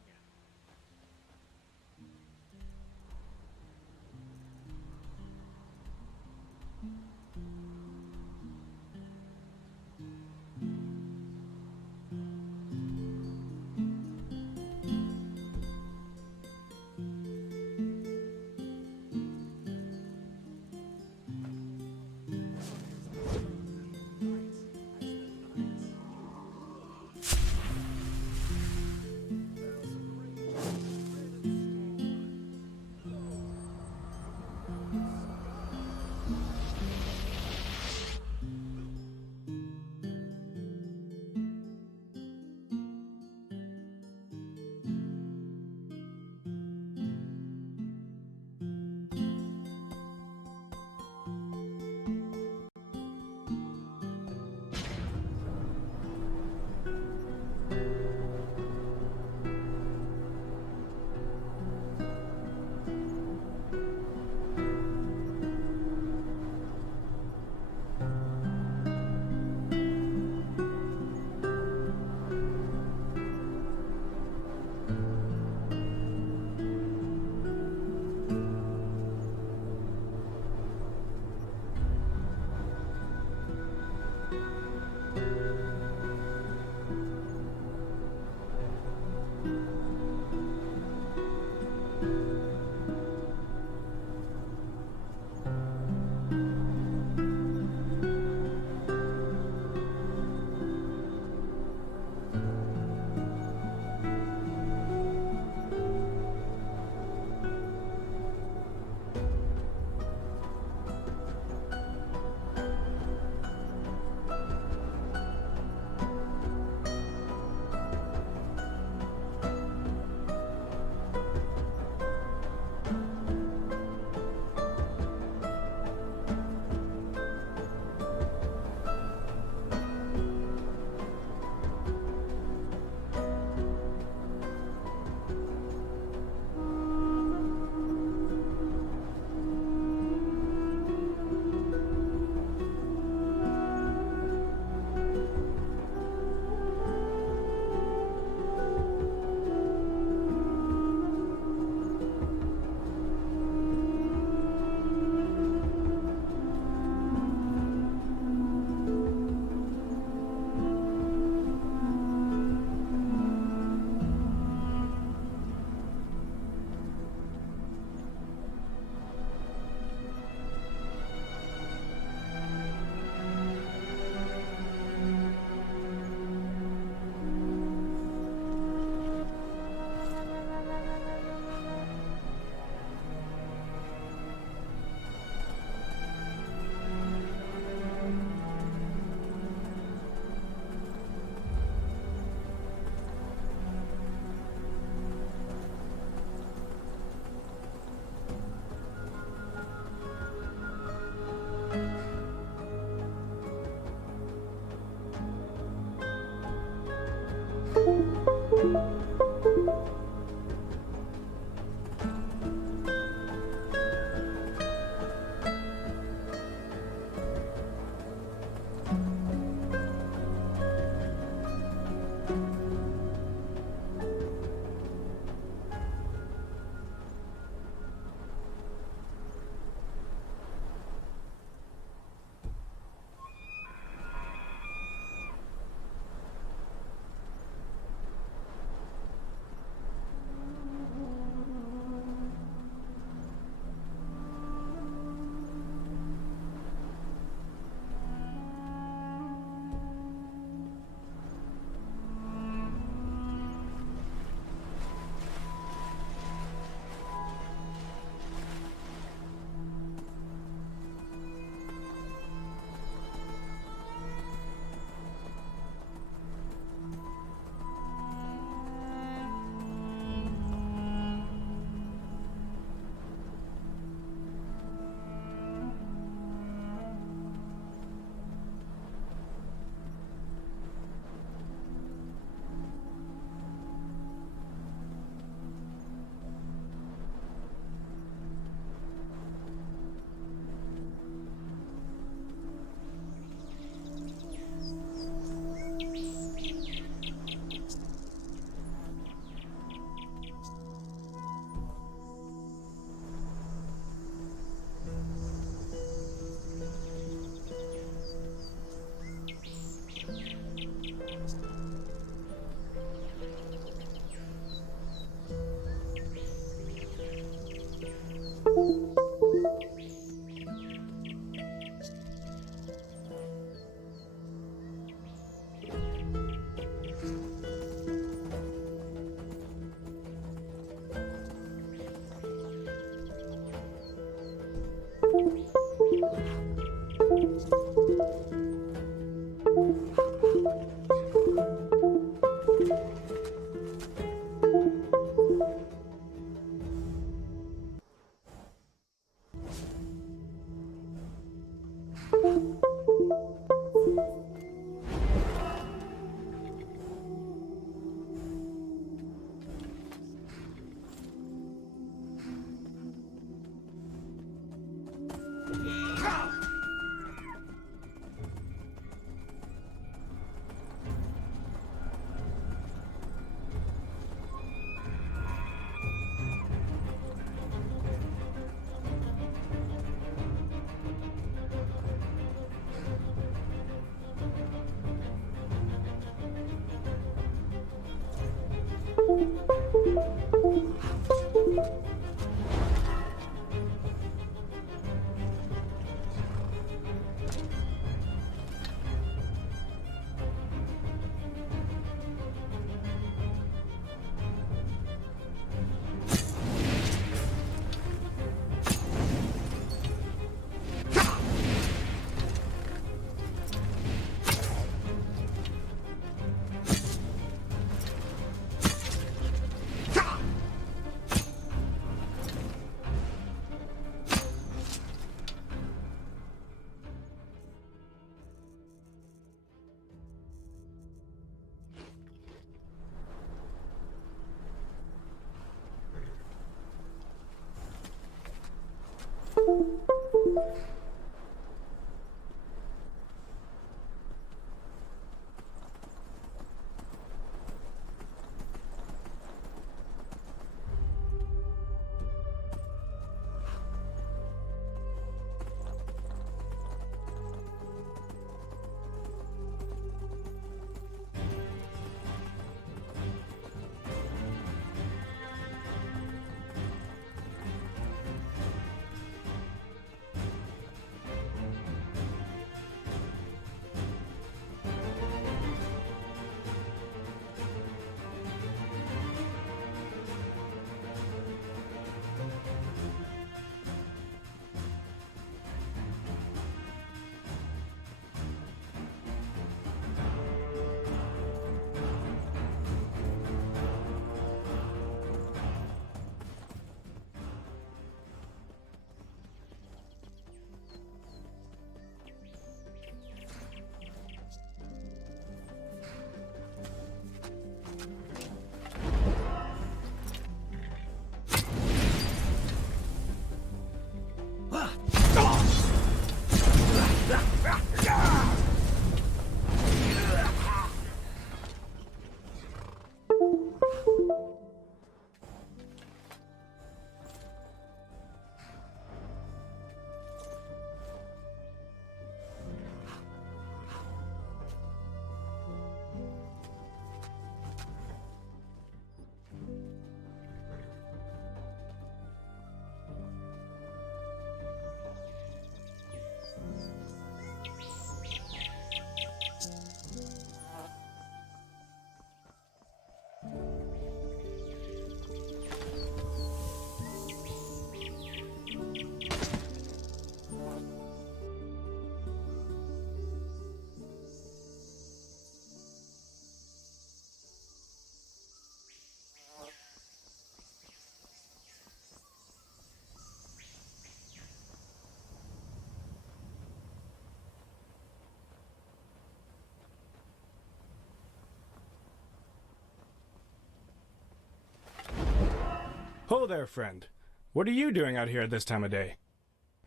Ho there, friend. What are you doing out here at this time of day?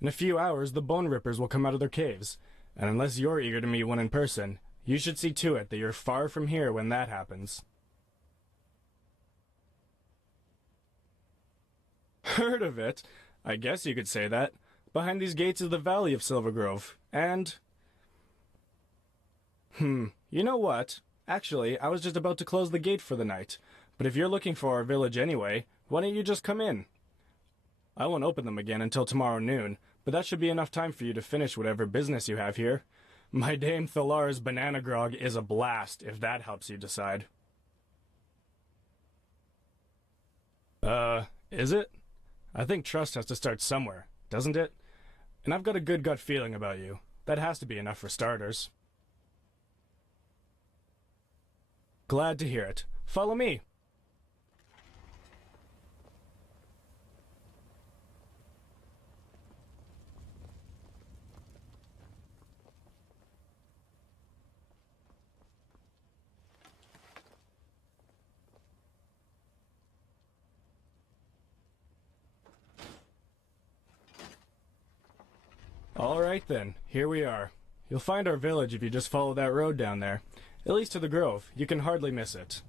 In a few hours, the Bone Rippers will come out of their caves, and unless you're eager to meet one in person, you should see to it that you're far from here when that happens. Heard of it? I guess you could say that. Behind these gates is the Valley of Silver Grove, and... you know what? Actually, I was just about to close the gate for the night, but if you're looking for our village anyway, why don't you just come in? I won't open them again until tomorrow noon, but that should be enough time for you to finish whatever business you have here. My Dame Thalar's banana grog is a blast, if that helps you decide. Is it? I think trust has to start somewhere, doesn't it? And I've got a good gut feeling about you. That has to be enough for starters. Glad to hear it. Follow me. Alright then, here we are. You'll find our village if you just follow that road down there. At least to the grove, you can hardly miss it.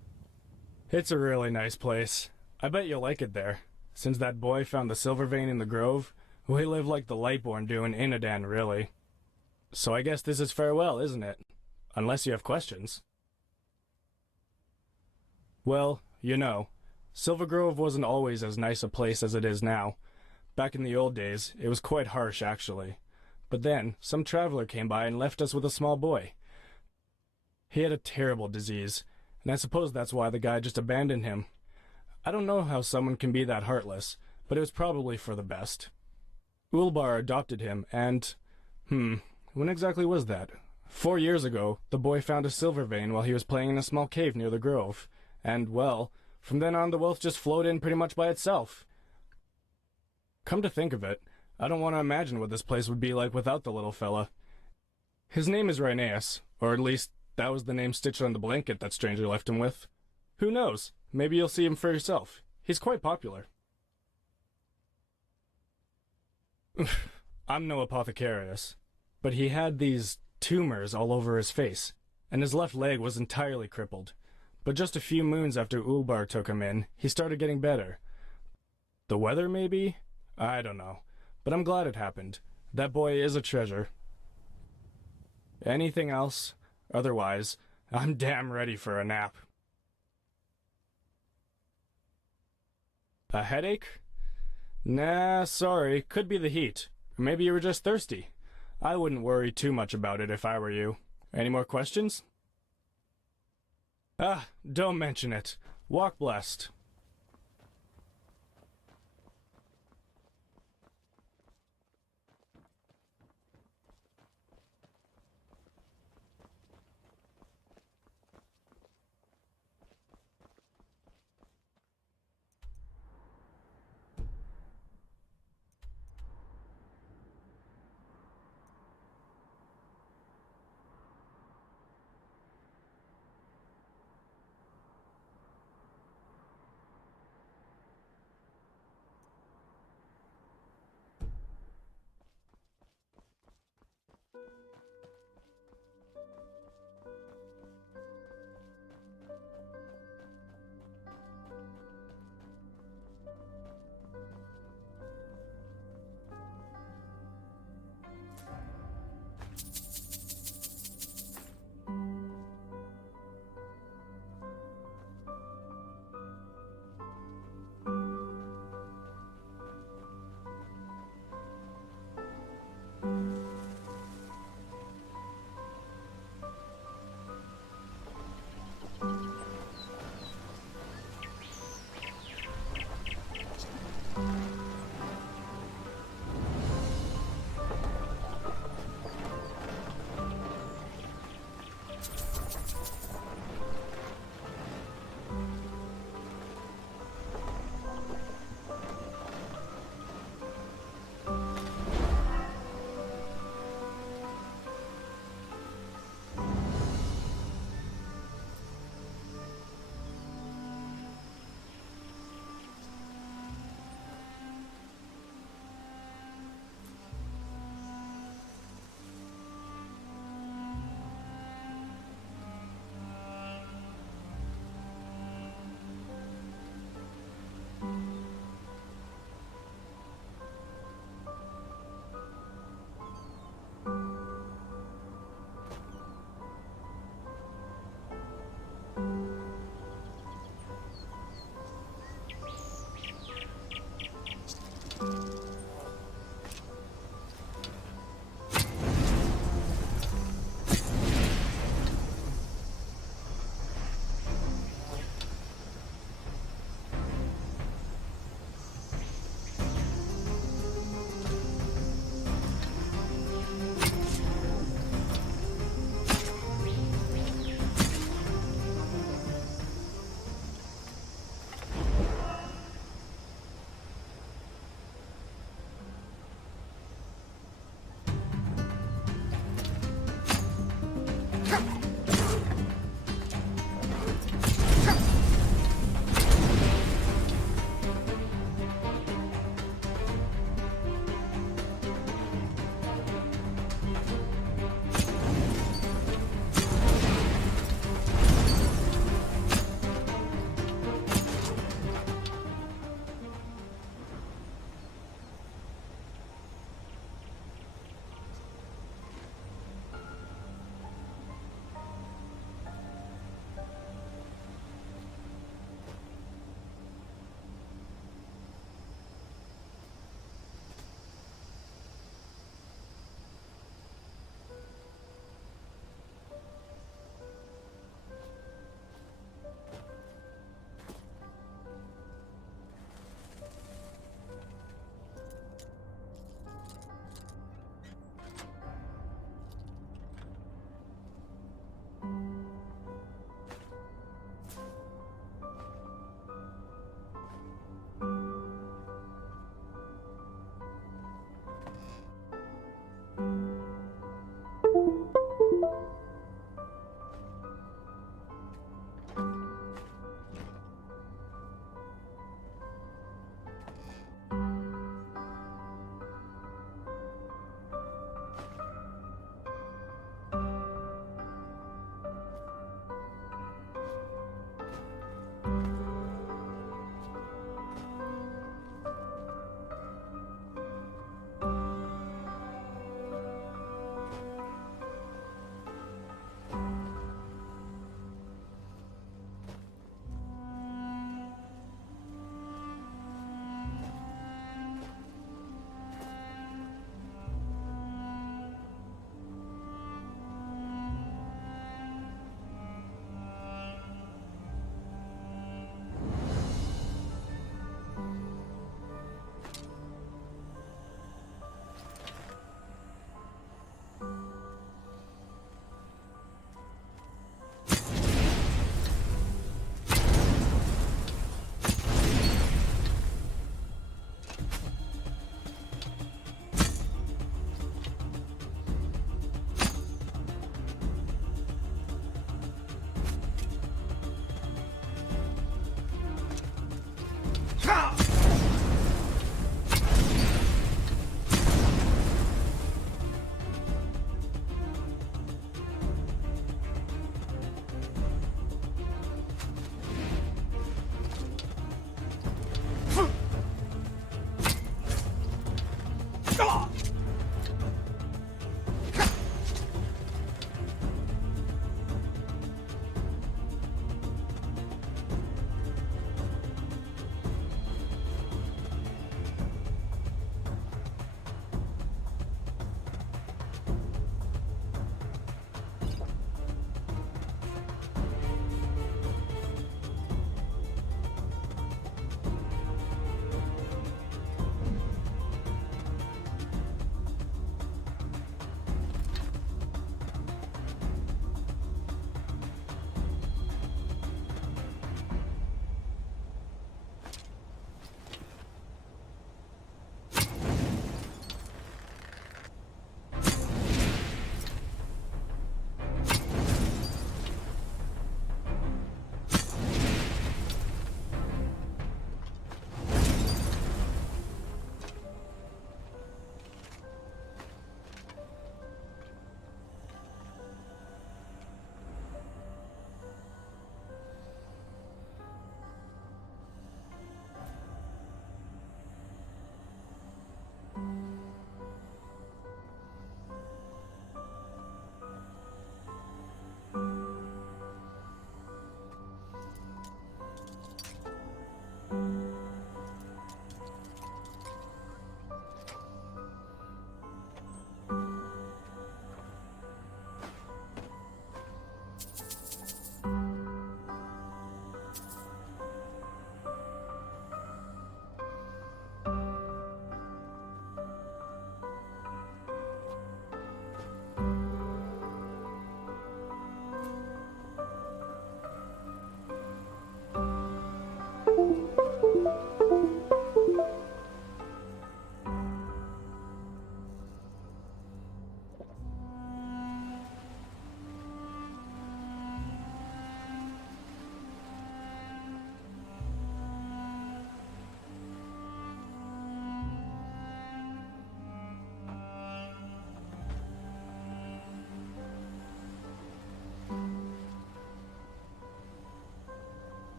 It's a really nice place. I bet you'll like it there. Since that boy found the silver vein in the grove, we live like the Lightborn do in Inadan, really. So I guess this is farewell, isn't it? Unless you have questions. Well, you know, Silver Grove wasn't always as nice a place as it is now. Back in the old days, it was quite harsh, actually. But then, some traveler came by and left us with a small boy. He had a terrible disease, and I suppose that's why the guy just abandoned him. I don't know how someone can be that heartless, but it was probably for the best. Ulbar adopted him, and... when exactly was that? 4 years ago, the boy found a silver vein while he was playing in a small cave near the grove. And, well, from then on the wealth just flowed in pretty much by itself. Come to think of it, I don't want to imagine what this place would be like without the little fella. His name is Rhinaeus, or at least that was the name stitched on the blanket that stranger left him with. Who knows? Maybe you'll see him for yourself. He's quite popular. I'm no apothecarius, but he had these tumors all over his face, and his left leg was entirely crippled. But just a few moons after Ulbar took him in, he started getting better. The weather, maybe? I don't know. But I'm glad it happened. That boy is a treasure. Anything else? Otherwise, I'm damn ready for a nap. A headache? Nah, sorry. Could be the heat. Or maybe you were just thirsty. I wouldn't worry too much about it if I were you. Any more questions? Don't mention it. Walk blessed.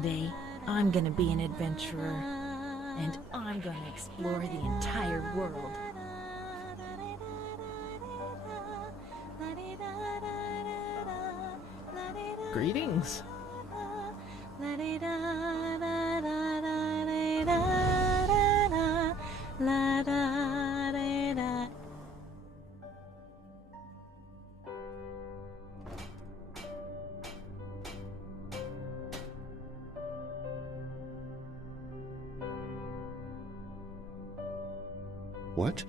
One day, I'm gonna be an adventurer, and I'm gonna explore the entire world. Greetings. What?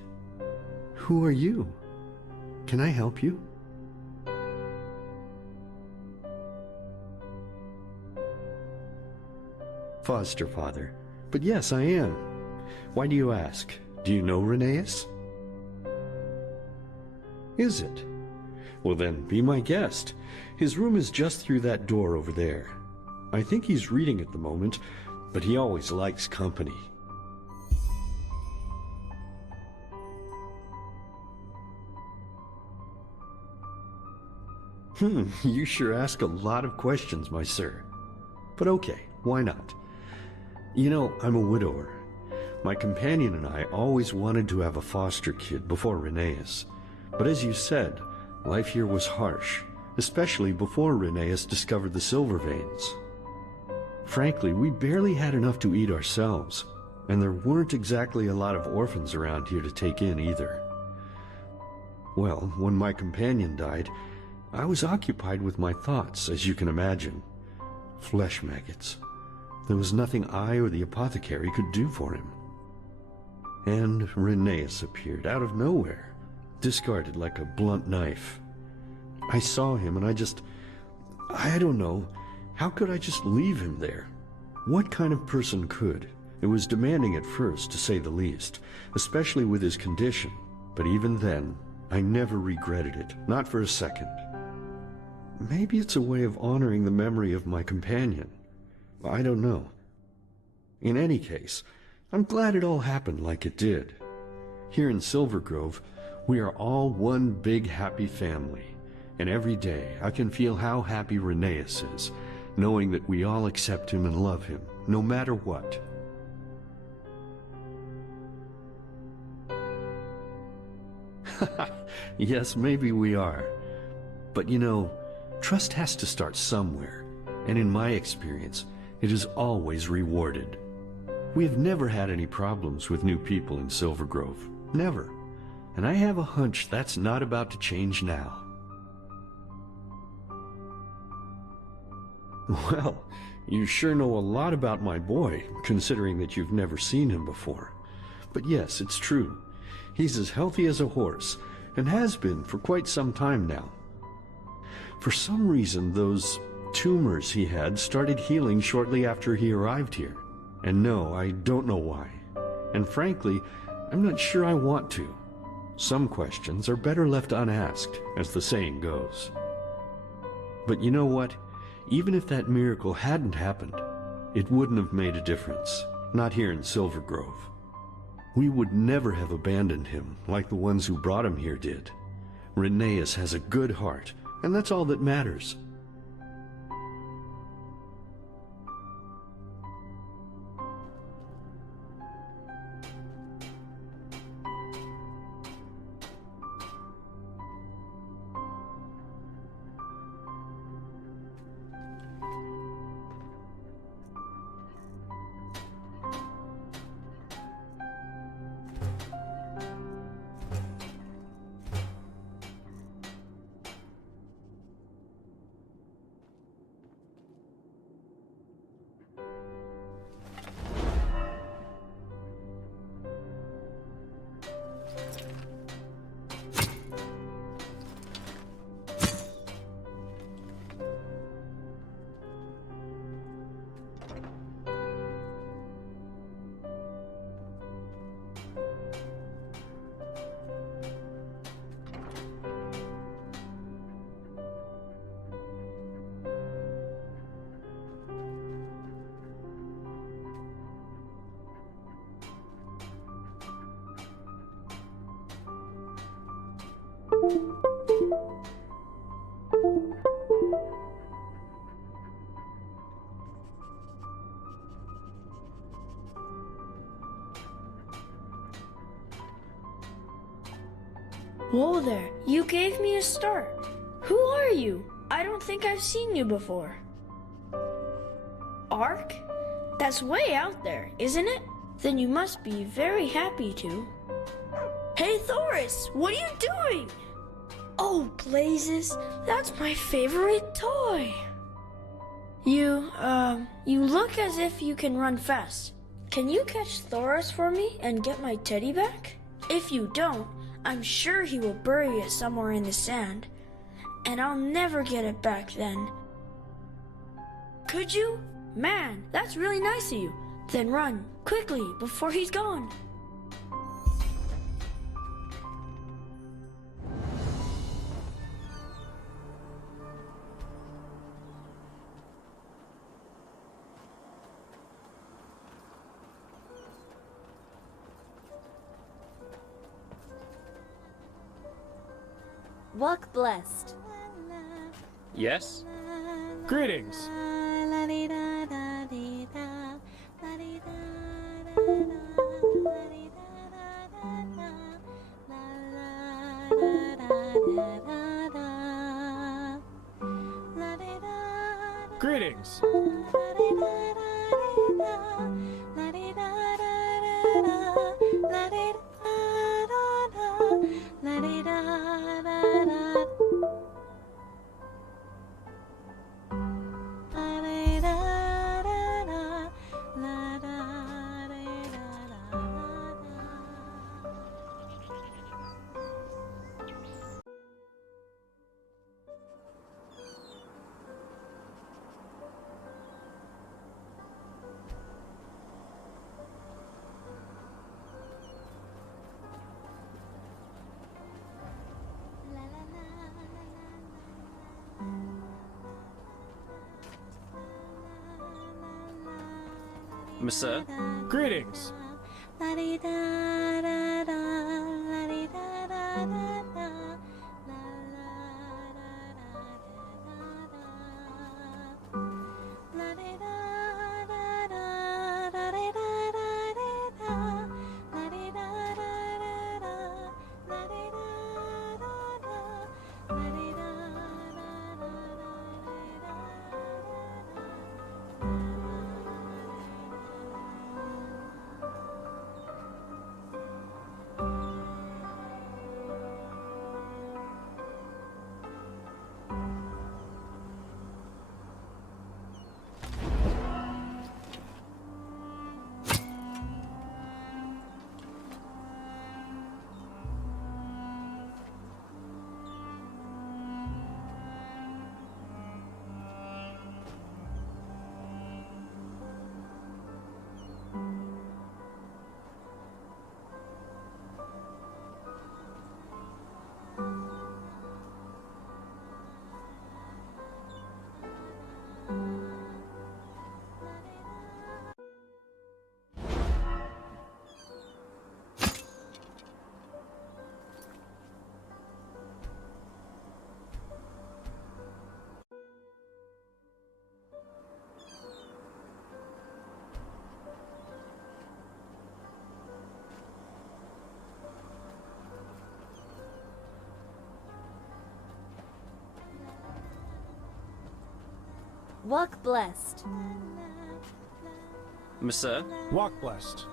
Who are you? Can I help you? Foster father. But yes, I am. Why do you ask? Do you know Rheneas? Is it? Well then, be my guest. His room is just through that door over there. I think he's reading at the moment, but he always likes company. You sure ask a lot of questions, my sir. But okay, why not? You know, I'm a widower. My companion and I always wanted to have a foster kid before Rheneas. But as you said, life here was harsh, especially before Rheneas discovered the silver veins. Frankly, we barely had enough to eat ourselves, and there weren't exactly a lot of orphans around here to take in either. Well, when my companion died, I was occupied with my thoughts, as you can imagine. Flesh maggots. There was nothing I or the apothecary could do for him. And Rheneas appeared out of nowhere, discarded like a blunt knife. I saw him and I don't know, how could I just leave him there? What kind of person could? It was demanding at first, to say the least, especially with his condition, but even then, I never regretted it, not for a second. Maybe it's a way of honoring the memory of my companion. I don't know. In any case, I'm glad it all happened like it did. Here in Silver Grove, we are all one big happy family, and every day I can feel how happy Rheneas is, knowing that we all accept him and love him, no matter what. Yes, maybe we are. But you know, trust has to start somewhere, and in my experience, it is always rewarded. We have never had any problems with new people in Silver Grove. Never. And I have a hunch that's not about to change now. Well, you sure know a lot about my boy, considering that you've never seen him before. But yes, it's true. He's as healthy as a horse, and has been for quite some time now. For some reason, those tumors he had started healing shortly after he arrived here. And no, I don't know why. And frankly, I'm not sure I want to. Some questions are better left unasked, as the saying goes. But you know what? Even if that miracle hadn't happened, it wouldn't have made a difference. Not here in Silver Grove. We would never have abandoned him like the ones who brought him here did. Rheneas has a good heart, and that's all that matters. Whoa there, you gave me a start. Who are you? I don't think I've seen you before. Ark? That's way out there, isn't it? Then you must be very happy to. Hey Thoris, what are you doing? Oh, blazes, that's my favorite toy. You look as if you can run fast. Can you catch Thoris for me and get my teddy back? If you don't, I'm sure he will bury it somewhere in the sand, and I'll never get it back then. Could you? Man, that's really nice of you. Then run, quickly, before he's gone. Walk blessed. Yes? Greetings. Greetings. Monsieur? Greetings. Walk blessed. Monsieur? Walk blessed.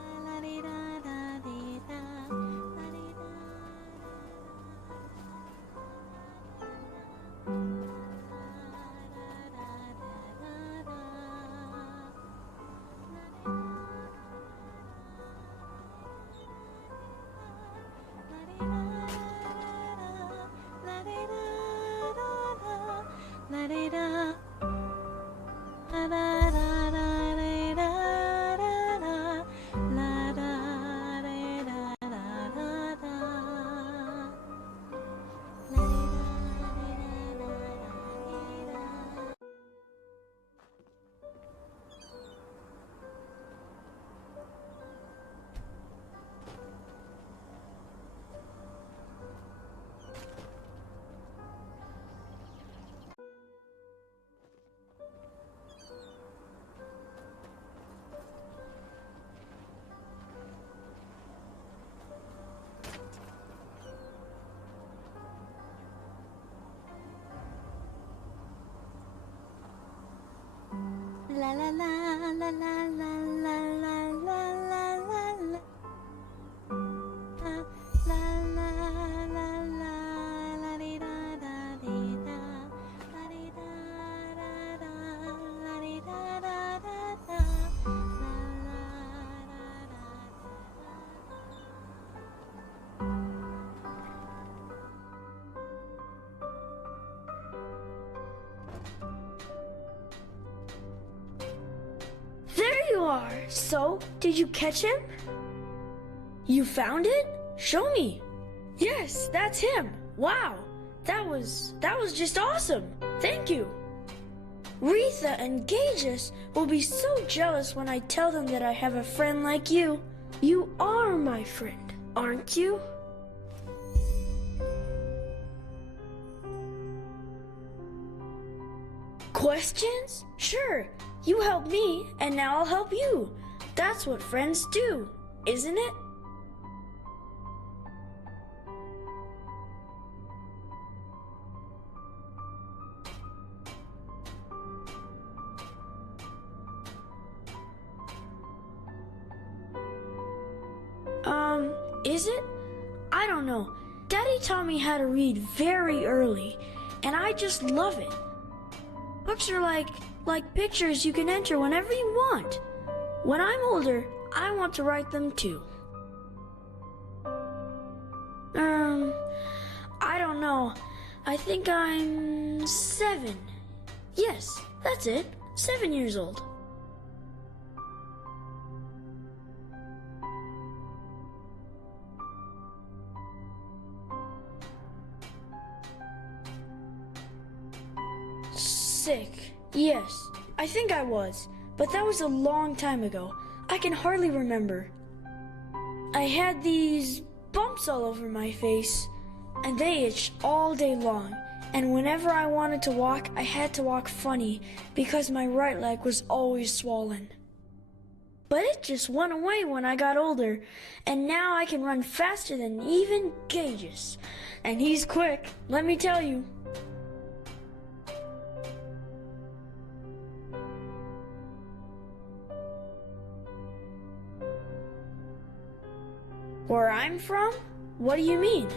La la la la la la la la la la la la. La la la la la di da da di da. La di da da da la di da da da da. La la da da. There you are! So, did you catch him? You found it? Show me. Yes, that's him. Wow, that was just awesome. Thank you. Retha and Gages will be so jealous when I tell them that I have a friend like you. You are my friend, aren't you? Questions? Sure. You helped me, and now I'll help you. That's what friends do, isn't it? Is it? I don't know. Daddy taught me how to read very early, and I just love it. Books are like pictures you can enter whenever you want. When I'm older, I want to write them too. I don't know. I think I'm 7. Yes, that's it. 7 years old. Sick. Yes, I think I was, but that was a long time ago. I can hardly remember. I had these bumps all over my face, and they itched all day long. And whenever I wanted to walk, I had to walk funny because my right leg was always swollen. But it just went away when I got older, and now I can run faster than even Gages. And he's quick, let me tell you. Where I'm from? What do you mean?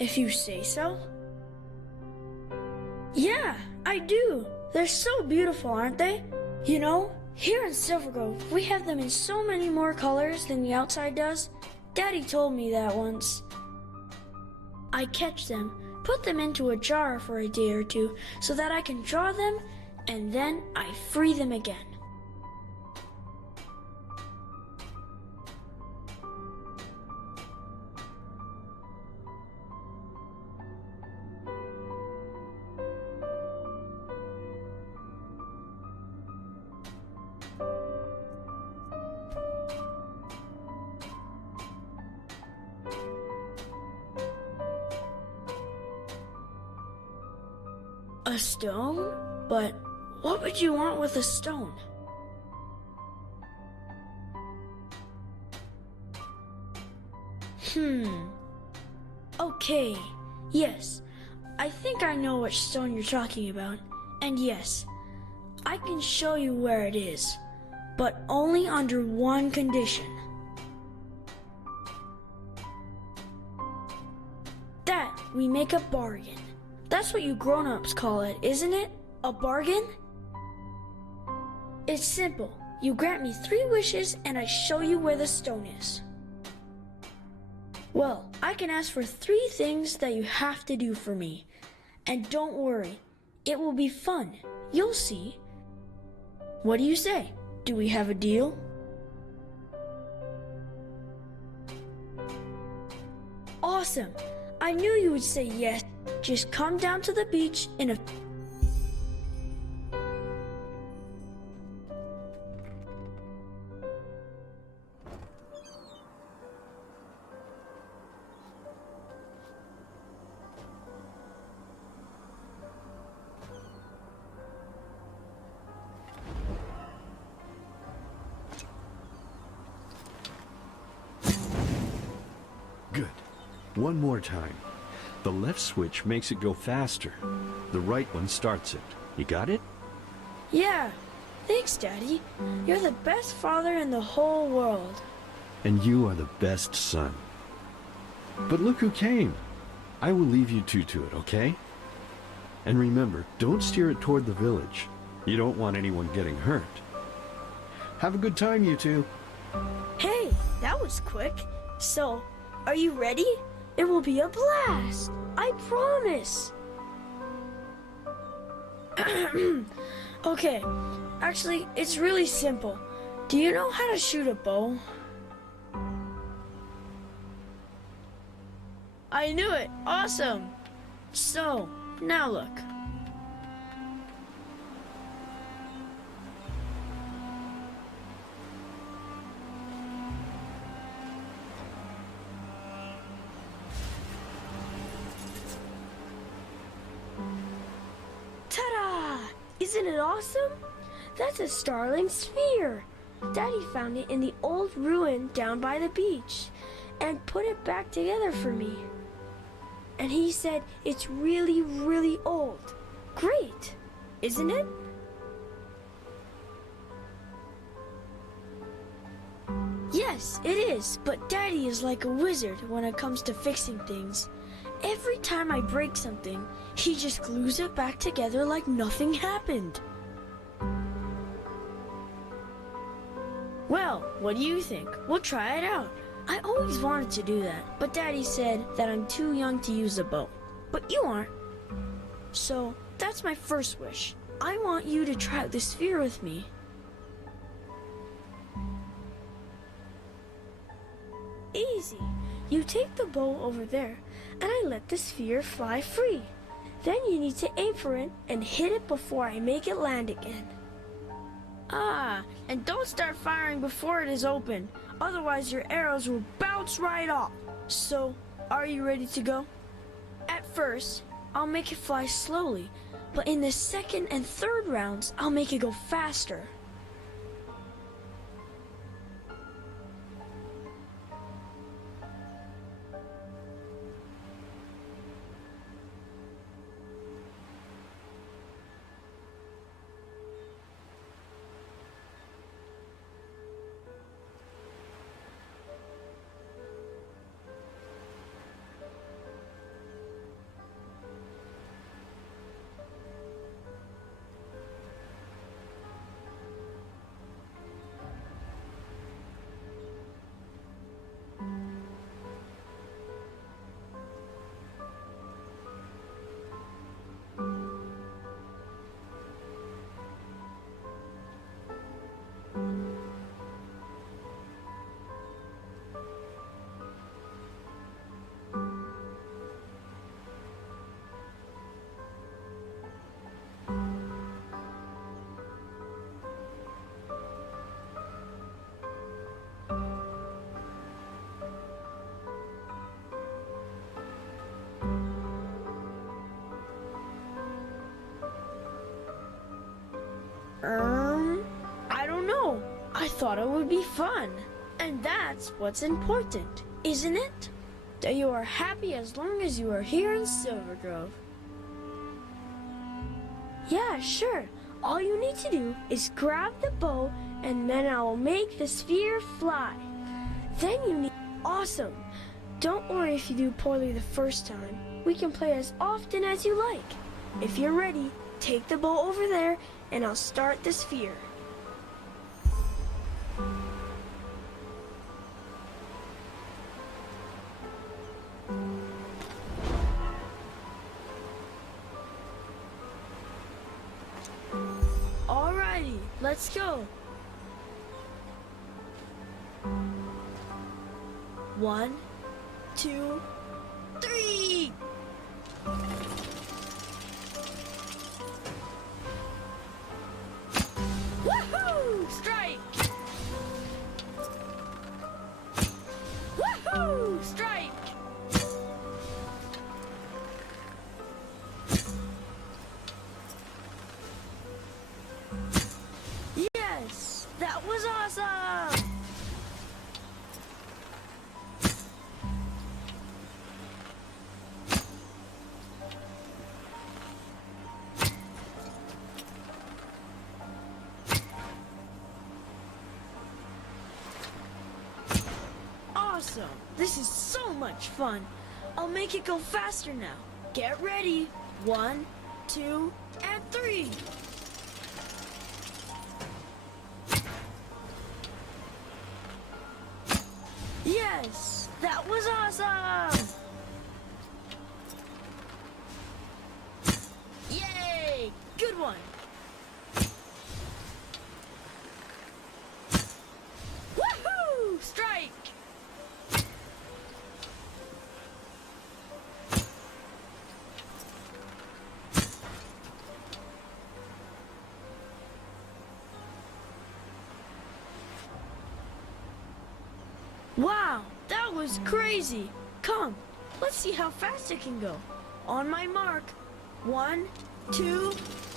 If you say so. Yeah, I do. They're so beautiful, aren't they? You know, here in Silver Grove, we have them in so many more colors than the outside does. Daddy told me that once. I catch them, put them into a jar for a day or two so that I can draw them, and then I free them again. A stone? But what would you want with a stone? Okay, yes. I think I know which stone you're talking about. And yes, I can show you where it is, but only under one condition. That we make a bargain. That's what you grown-ups call it, isn't it? A bargain? It's simple. You grant me 3 wishes and I show you where the stone is. Well, I can ask for 3 things that you have to do for me. And don't worry, it will be fun. You'll see. What do you say? Do we have a deal? Awesome. I knew you would say yes. Just come down to the beach in a... Good. One more time. The left switch makes it go faster. The right one starts it. You got it? Yeah. Thanks, Daddy. You're the best father in the whole world. And you are the best son. But look who came. I will leave you two to it, okay? And remember, don't steer it toward the village. You don't want anyone getting hurt. Have a good time, you two. Hey, that was quick. So, are you ready? It will be a blast. I promise. Okay, actually, it's really simple. Do you know how to shoot a bow? I knew it. Awesome. So, now look. Isn't it awesome? That's a starling sphere. Daddy found it in the old ruin down by the beach and put it back together for me. And he said it's really, really old. Great, isn't it? Yes, it is, but Daddy is like a wizard when it comes to fixing things. Every time I break something, he just glues it back together like nothing happened. Well, what do you think? We'll try it out. I always wanted to do that, but Daddy said that I'm too young to use a bow. But you aren't. So, that's my first wish. I want you to try out the sphere with me. Easy. You take the bow over there, and I let the sphere fly free. Then you need to aim for it and hit it before I make it land again. Ah, and don't start firing before it is open. Otherwise your arrows will bounce right off. So, are you ready to go? At first, I'll make it fly slowly, but in the second and third rounds, I'll make it go faster. I don't know. I thought it would be fun. And that's what's important, isn't it? That you are happy as long as you are here in Silvergrove. Yeah, sure. All you need to do is grab the bow and then I will make the sphere fly. Then you need... Awesome. Don't worry if you do poorly the first time. We can play as often as you like. If you're ready, take the bow over there and I'll start the sphere. Alrighty, let's go. 1, 2, 3. Woohoo! Strike! Woohoo! Strike! Yes! That was awesome! Awesome! This is so much fun. I'll make it go faster now. Get ready. 1, 2, and 3. Yes! That was awesome! Yay! Good one! Woohoo! Strike! Wow, that was crazy. Come, let's see how fast it can go. On my mark. 1, 2,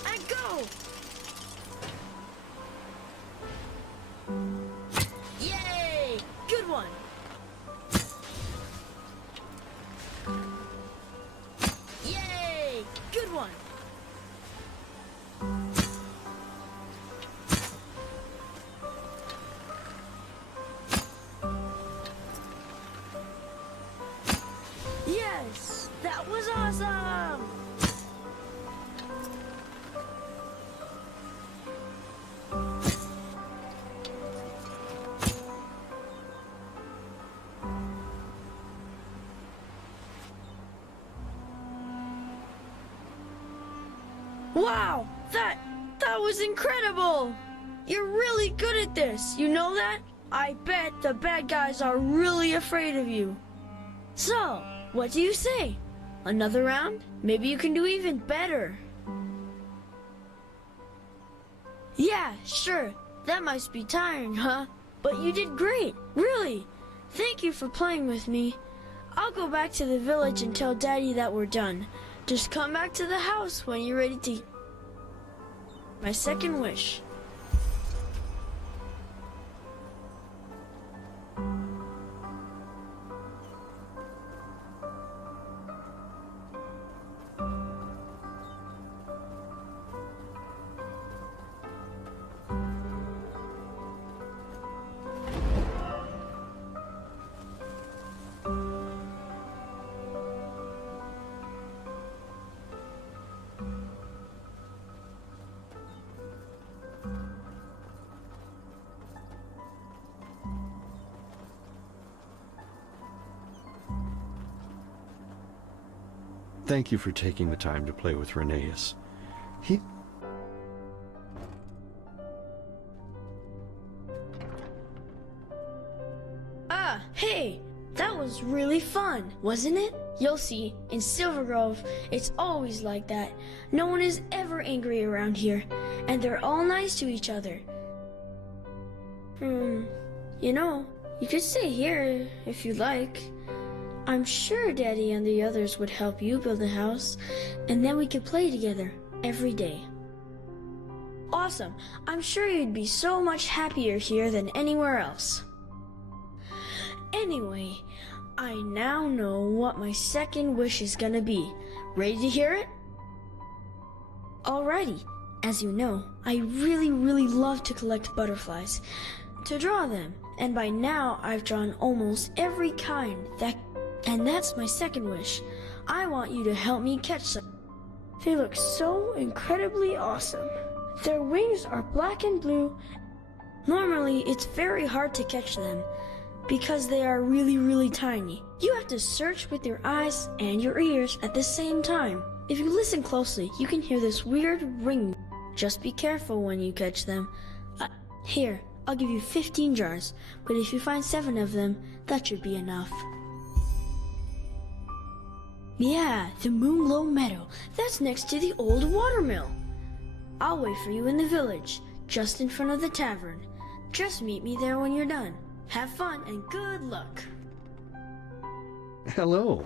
and go! Wow, that was incredible! You're really good at this, you know that? I bet the bad guys are really afraid of you. So, what do you say? Another round? Maybe you can do even better. Yeah, sure. That must be tiring, huh? But you did great, really. Thank you for playing with me. I'll go back to the village and tell Daddy that we're done. Just come back to the house when you're ready to... My second wish. Thank you for taking the time to play with Rheneas. He... Ah, hey! That was really fun, wasn't it? You'll see, in Silver Grove, it's always like that. No one is ever angry around here, and they're all nice to each other. You know, you could stay here if you like. I'm sure Daddy and the others would help you build a house, and then we could play together every day. Awesome! I'm sure you'd be so much happier here than anywhere else. Anyway, I now know what my second wish is gonna be. Ready to hear it? Alrighty. As you know, I really love to collect butterflies, to draw them, and by now I've drawn almost every kind and that's my second wish. I want you to help me catch some. They look so incredibly awesome. Their wings are black and blue. Normally, it's very hard to catch them because they are really tiny. You have to search with your eyes and your ears at the same time. If you listen closely, you can hear this weird ring. Just be careful when you catch them. Here, I'll give you 15 jars, but if you find 7 of them, that should be enough. Yeah, the Moonglow Meadow. That's next to the old watermill. I'll wait for you in the village, just in front of the tavern. Just meet me there when you're done. Have fun and good luck. Hello.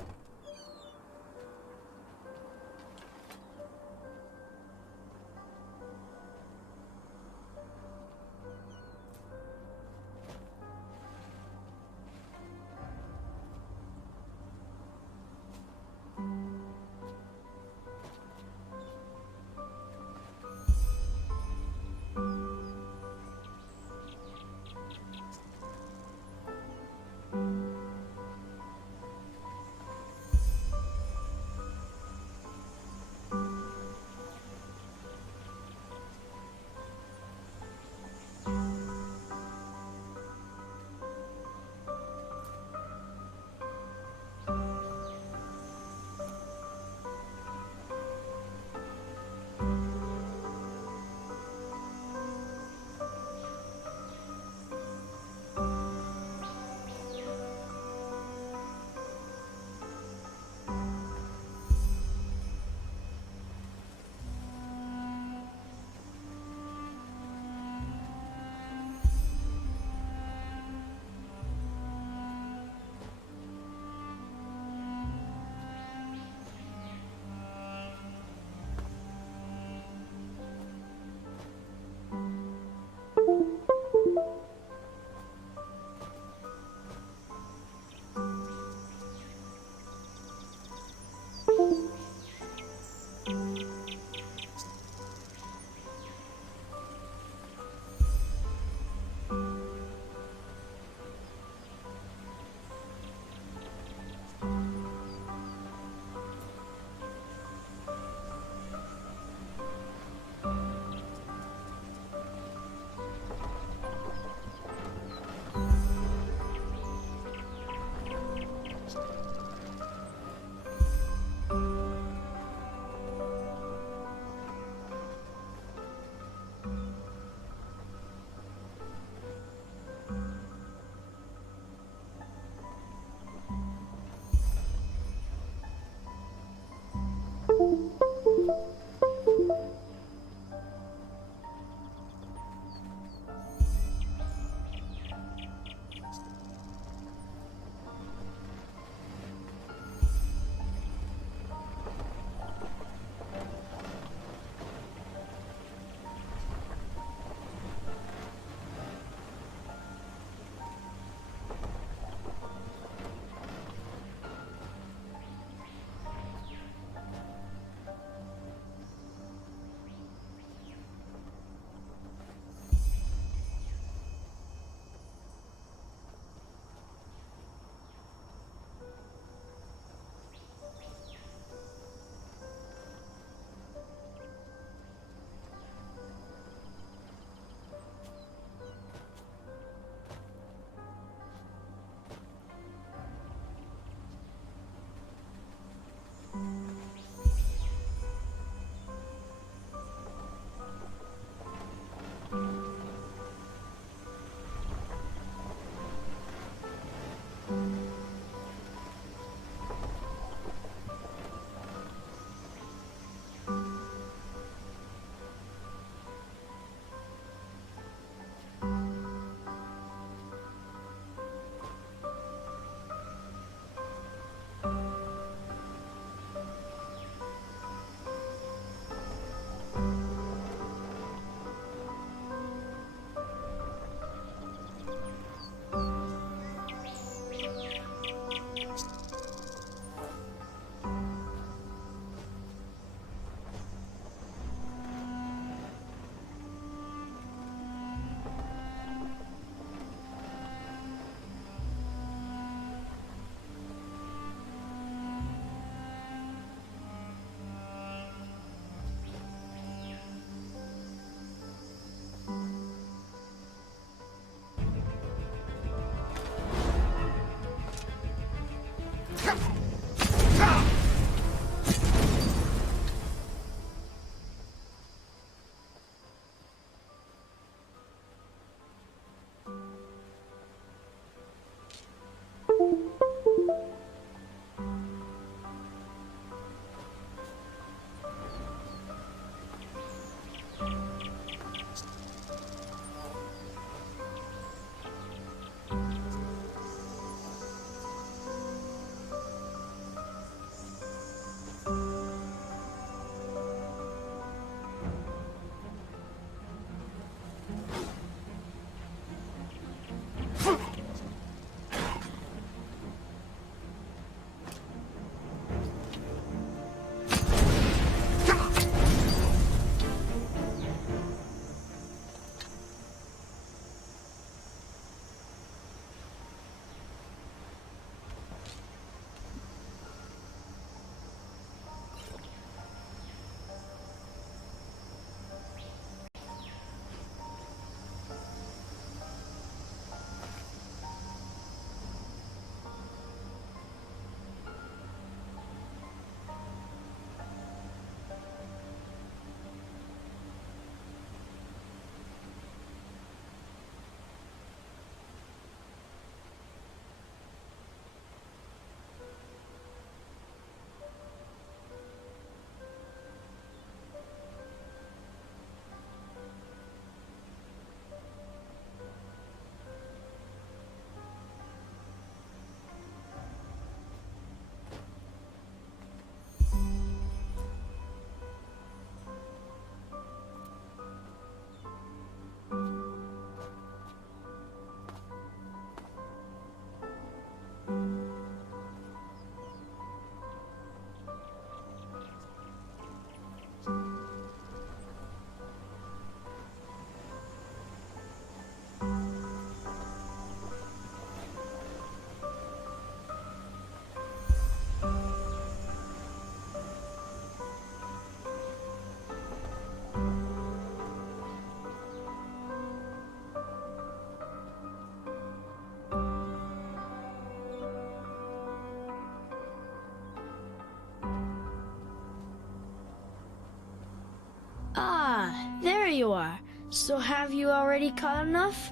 So have you already caught enough?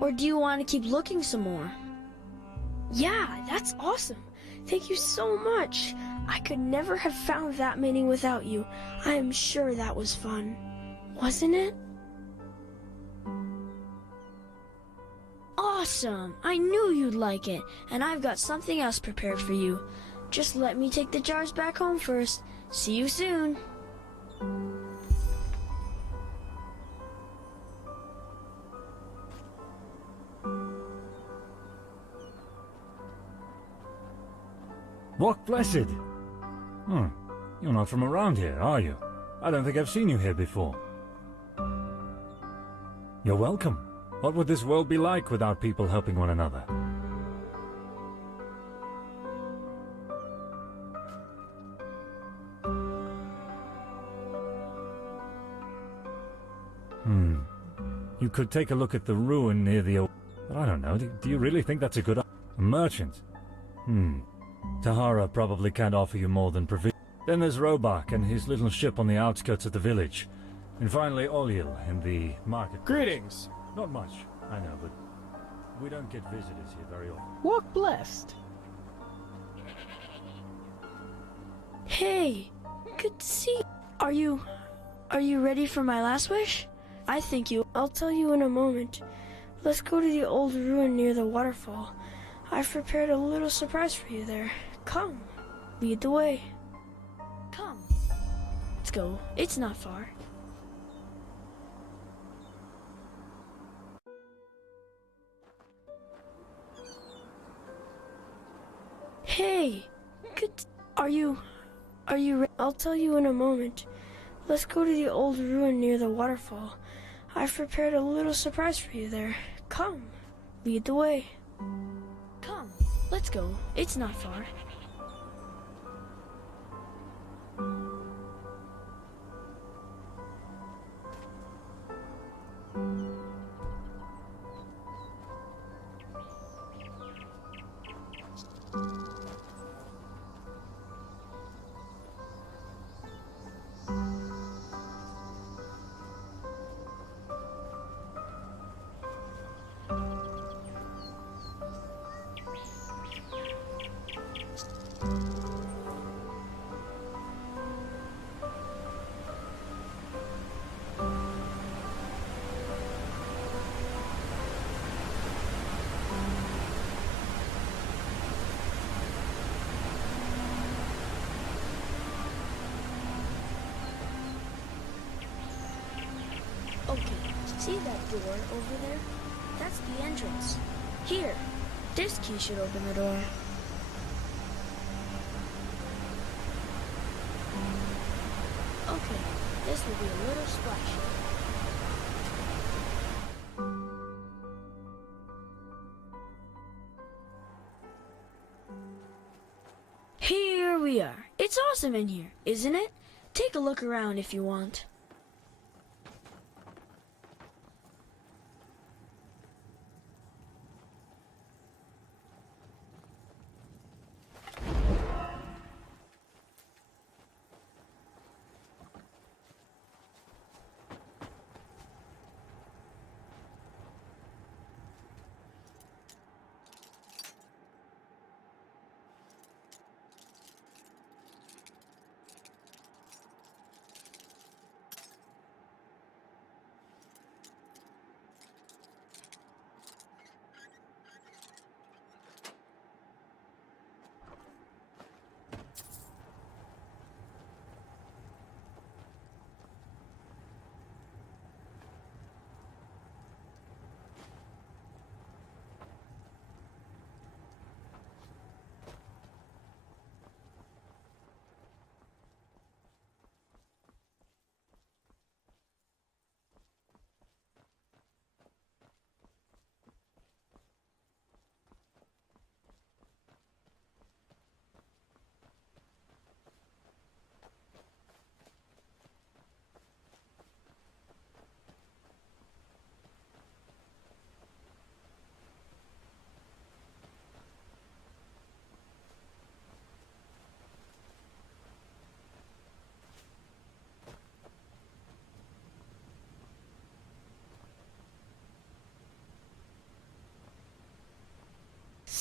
Or do you want to keep looking some more? Yeah, that's awesome. Thank you so much. I could never have found that many without you. I am sure that was fun. Wasn't it? Awesome! I knew you'd like it, and I've got something else prepared for you. Just let me take the jars back home first. See you soon. Walk blessed! You're not from around here, are you? I don't think I've seen you here before. You're welcome. What would this world be like without people helping one another? You could take a look at the ruin near the old... But I don't know, do you really think that's a good... A merchant? Tahara probably can't offer you more than provision. Then there's Robak and his little ship on the outskirts of the village. And finally Oliel in the market. Greetings! Not much, I know, but we don't get visitors here very often. Walk blessed. Hey, good to see you. Are you ready for my last wish? I think you. I'll tell you in a moment. Let's go to the old ruin near the waterfall. I've prepared a little surprise for you there. Come, lead the way. Come. Let's go. It's not far. Hey, good. Are you I'll tell you in a moment. Let's go to the old ruin near the waterfall. I've prepared a little surprise for you there. Come, lead the way. Come, let's go. It's not far. Okay, see that door over there? That's the entrance. Here, this key should open the door. Okay, this will be a little splashy. Here we are. It's awesome in here, isn't it? Take a look around if you want.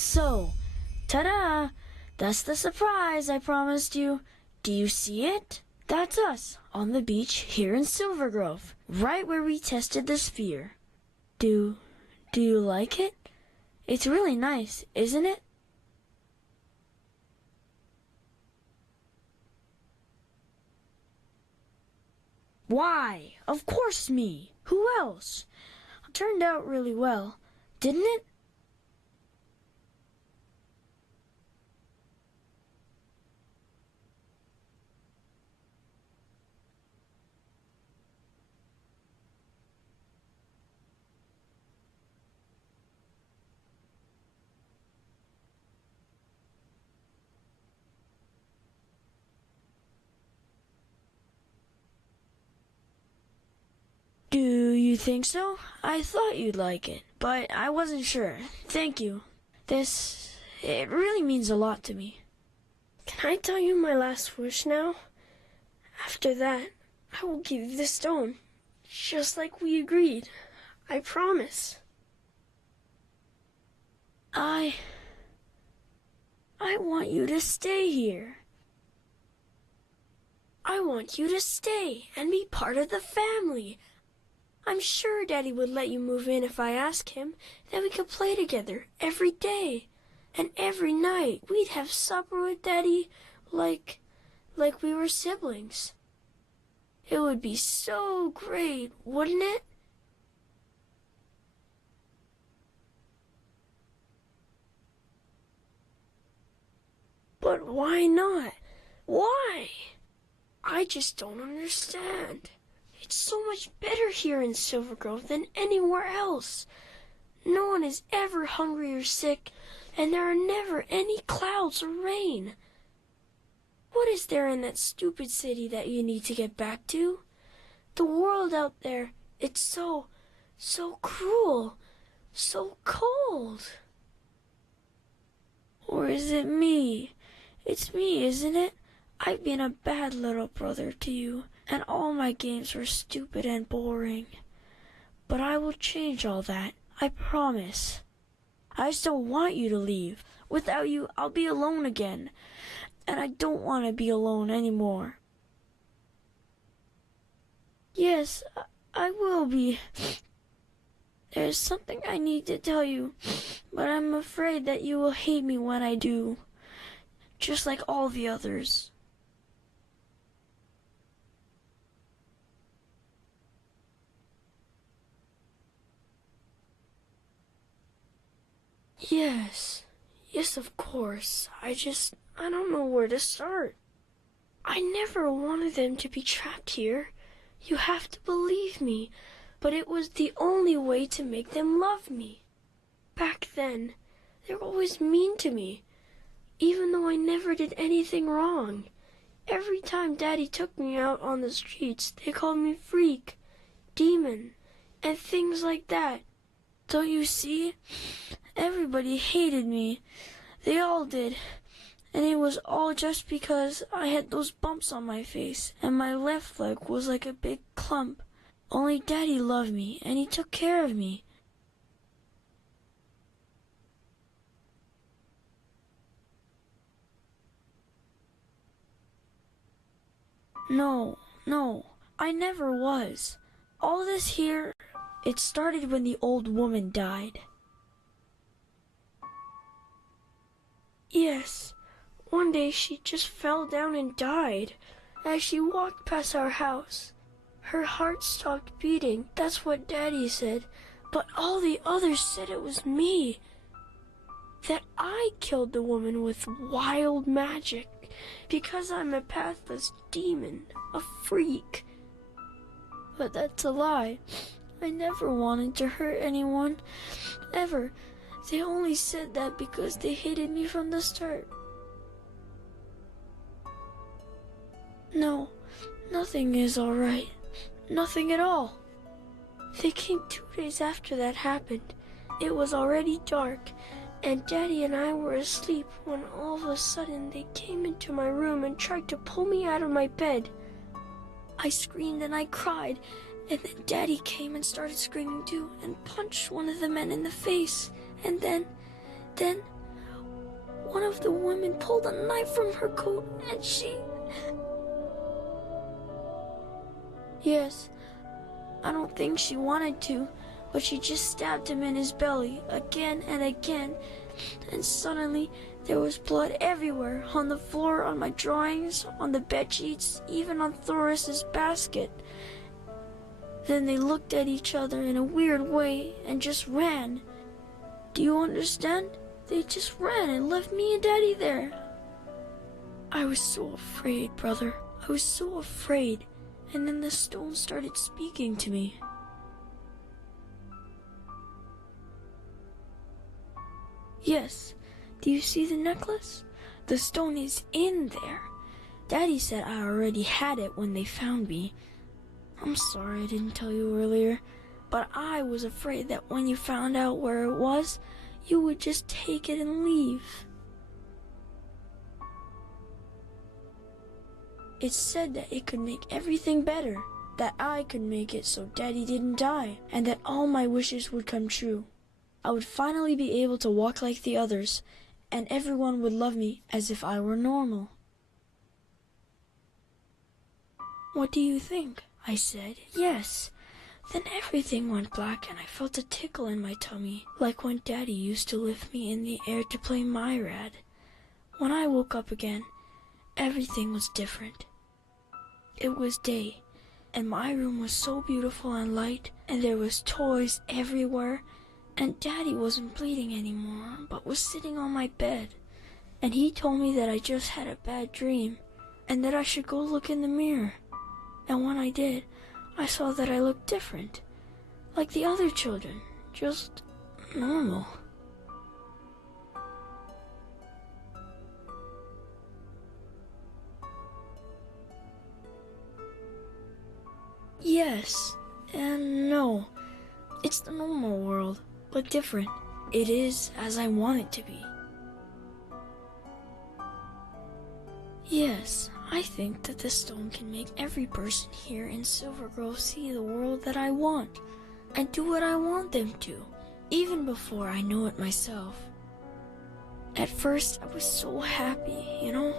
So, ta-da! That's the surprise I promised you. Do you see it? That's us, on the beach here in Silver Grove, right where we tested the sphere. Do you like it? It's really nice, isn't it? Why? Of course me. Who else? Turned out really well, didn't it? Do you think so? I thought you'd like it, but I wasn't sure. Thank you. It really means a lot to me. Can I tell you my last wish now? After that, I will give you the stone, just like we agreed. I promise. I want you to stay here. I want you to stay and be part of the family. I'm sure Daddy would let you move in if I asked him. Then we could play together every day. And every night we'd have supper with Daddy like we were siblings. It would be so great, wouldn't it? But why not? Why? I just don't understand. It's so much better here in Silver Grove than anywhere else. No one is ever hungry or sick, and there are never any clouds or rain. What is there in that stupid city that you need to get back to? The world out there, it's so cruel, so cold. Or is it me? It's me, isn't it? I've been a bad little brother to you, and all my games were stupid and boring. But I will change all that, I promise. I just don't want you to leave. Without you, I'll be alone again, and I don't want to be alone anymore. Yes, I will be. There's something I need to tell you, but I'm afraid that you will hate me when I do, just like all the others. Yes, of course. I don't know where to start. I never wanted them to be trapped here. You have to believe me, but it was the only way to make them love me. Back then, they were always mean to me, even though I never did anything wrong. Every time Daddy took me out on the streets, they called me freak, demon, and things like that. Don't you see? Everybody hated me. They all did. And it was all just because I had those bumps on my face, and my left leg was like a big clump. Only Daddy loved me, and he took care of me. No, I never was. All this here, it started when the old woman died. Yes, one day she just fell down and died as she walked past our house. Her heart stopped beating, that's what Daddy said, but all the others said it was me. That I killed the woman with wild magic because I'm a pathless demon, a freak. But that's a lie. I never wanted to hurt anyone, ever. They only said that because they hated me from the start. No, nothing is all right. Nothing at all. They came 2 days after that happened. It was already dark, and Daddy and I were asleep when all of a sudden they came into my room and tried to pull me out of my bed. I screamed and I cried, and then Daddy came and started screaming too and punched one of the men in the face. And then one of the women pulled a knife from her coat and she... Yes, I don't think she wanted to, but she just stabbed him in his belly again and again, and suddenly there was blood everywhere, on the floor, on my drawings, on the bedsheets, even on Thoris's basket. Then they looked at each other in a weird way and just ran. Do you understand? They just ran and left me and Daddy there. I was so afraid, brother. I was so afraid. And then the stone started speaking to me. Yes. Do you see the necklace? The stone is in there. Daddy said I already had it when they found me. I'm sorry I didn't tell you earlier, but I was afraid that when you found out where it was, you would just take it and leave. It said that it could make everything better, that I could make it so Daddy didn't die, and that all my wishes would come true. I would finally be able to walk like the others, and everyone would love me as if I were normal. What do you think? I said, yes. Then everything went black and I felt a tickle in my tummy, like when Daddy used to lift me in the air to play Myrad. When I woke up again, everything was different. It was day, and my room was so beautiful and light, and there was toys everywhere, and Daddy wasn't bleeding anymore, but was sitting on my bed. And he told me that I just had a bad dream, and that I should go look in the mirror. And when I did, I saw that I looked different, like the other children, just normal. Yes and no. It's the normal world, but different. It is as I want it to be. Yes, I think that the stone can make every person here in Silver Grove see the world that I want, and do what I want them to, even before I know it myself. At first, I was so happy, you know?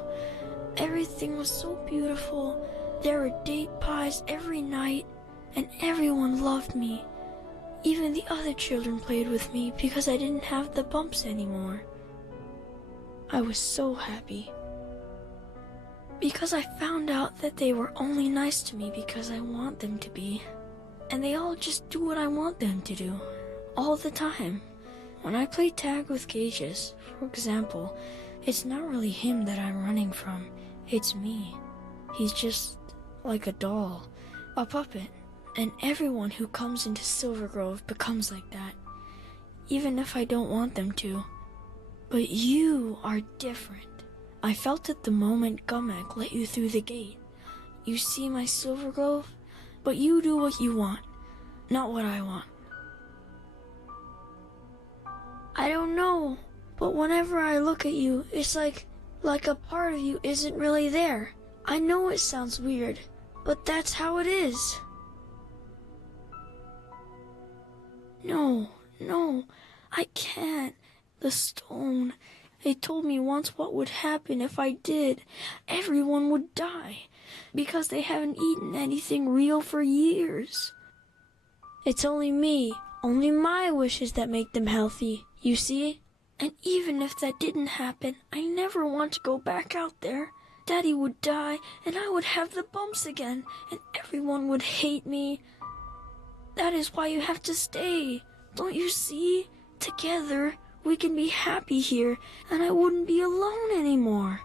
Everything was so beautiful. There were date pies every night, and everyone loved me. Even the other children played with me because I didn't have the bumps anymore. I was so happy. Because I found out that they were only nice to me because I want them to be. And they all just do what I want them to do, all the time. When I play tag with Gages, for example, it's not really him that I'm running from, it's me. He's just like a doll, a puppet, and everyone who comes into Silver Grove becomes like that, even if I don't want them to. But you are different. I felt it the moment Gumek let you through the gate. You see my Silver Grove, but you do what you want, not what I want. I don't know, but whenever I look at you, it's like a part of you isn't really there. I know it sounds weird, but that's how it is. No, I can't. The stone. They told me once what would happen if I did. Everyone would die, because they haven't eaten anything real for years. It's only me, only my wishes that make them healthy, you see? And even if that didn't happen, I never want to go back out there. Daddy would die, and I would have the bumps again, and everyone would hate me. That is why you have to stay. Don't you see? Together, we can be happy here, and I wouldn't be alone anymore.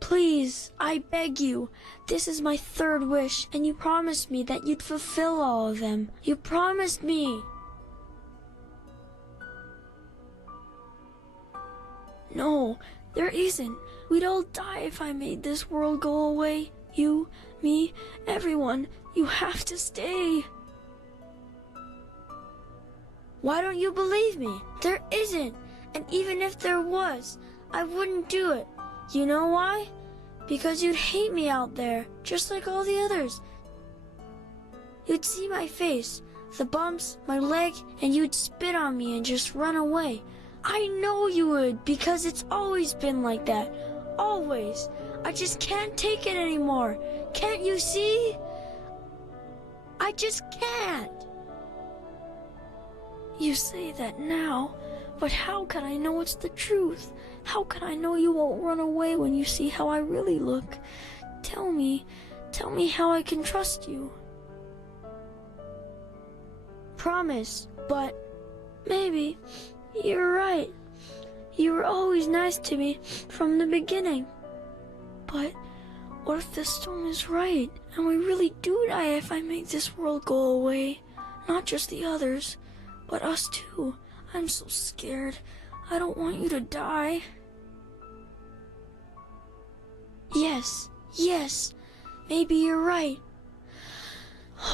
Please, I beg you. This is my third wish, and you promised me that you'd fulfill all of them. You promised me. No, there isn't. We'd all die if I made this world go away. You, me, everyone. You have to stay. Why don't you believe me? There isn't. And even if there was, I wouldn't do it. You know why? Because you'd hate me out there, just like all the others. You'd see my face, the bumps, my leg, and you'd spit on me and just run away. I know you would, because it's always been like that. Always. I just can't take it anymore. Can't you see? I just can't. You say that now, but how can I know it's the truth? How can I know you won't run away when you see how I really look? Tell me how I can trust you. Promise, but maybe you're right. You were always nice to me from the beginning. But what if the stone is right, and we really do die if I make this world go away? Not just the others, but us too. I'm so scared. I don't want you to die. Yes, maybe you're right.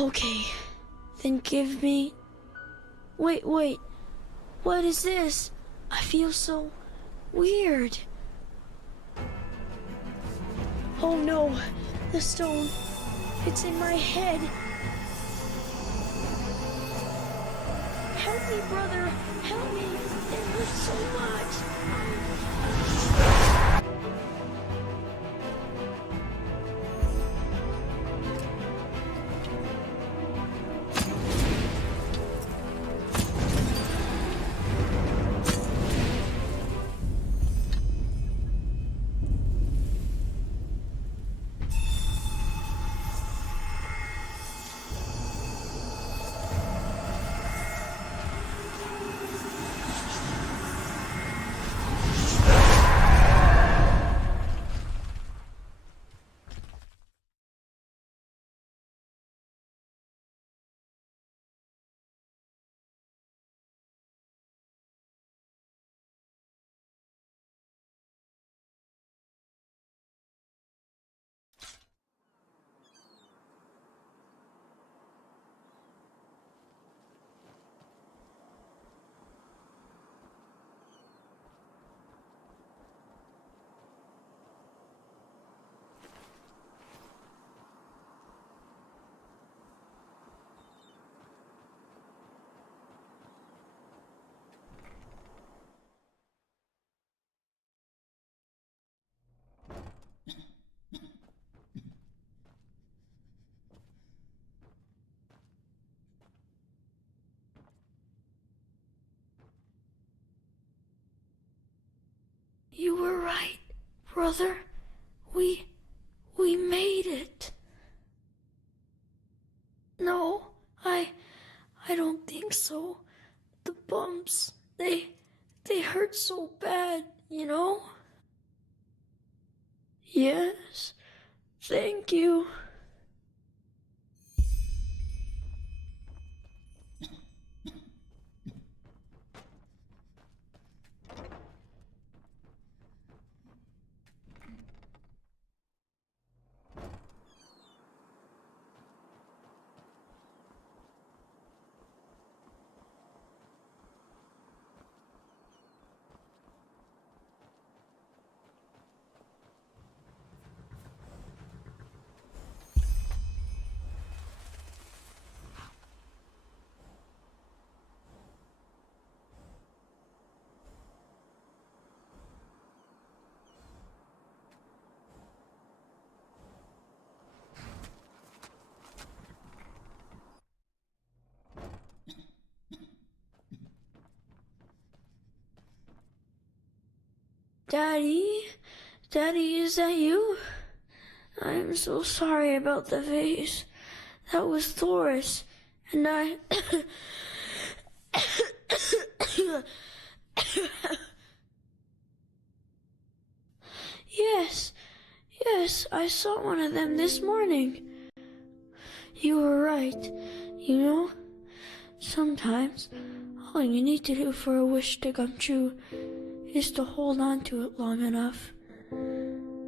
Okay, then give me... Wait, what is this? I feel so weird. Oh no, the stone, it's in my head. Help me, brother, help me. It hurts so much. You were right, brother. We made it. No, I don't think so. The bumps, they hurt so bad, you know? Yes, thank you. Daddy, is that you? I'm so sorry about the vase. That was Thoris, and I... Yes, I saw one of them this morning. You were right. You know, sometimes all you need to do for a wish to come true is to hold on to it long enough.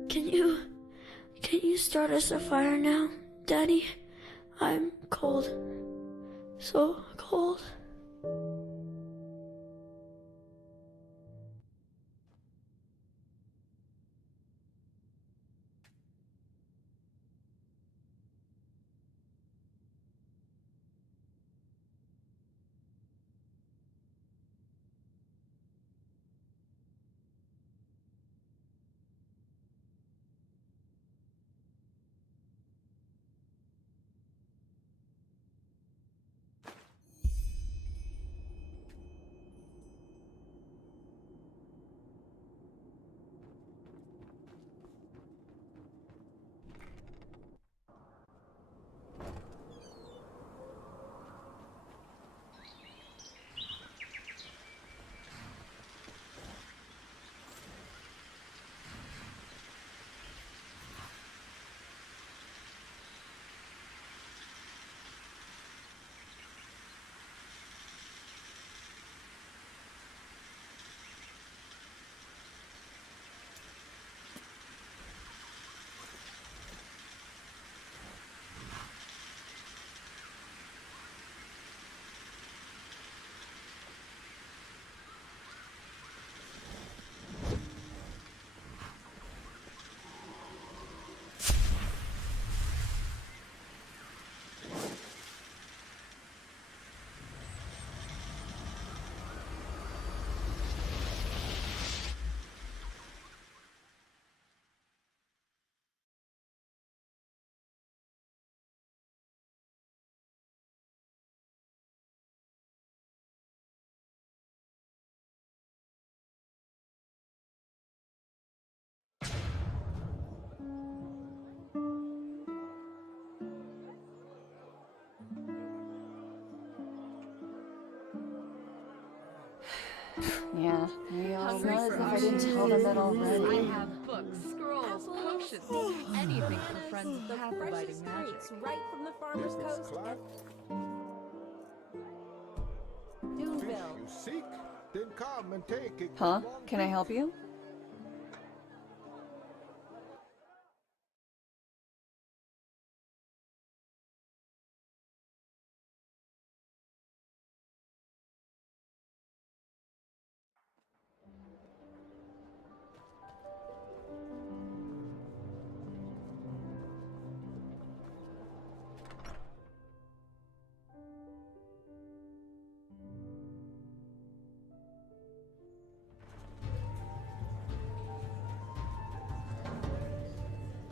Can you start us a fire now, Daddy? I'm cold. So cold. Yeah, we all know as if I didn't tell them that already. I have books, scrolls, potions, anything for friends with apple-biting magic. Right from the farmer's coast. Fish you seek, then come and take it. Huh? Can I help you?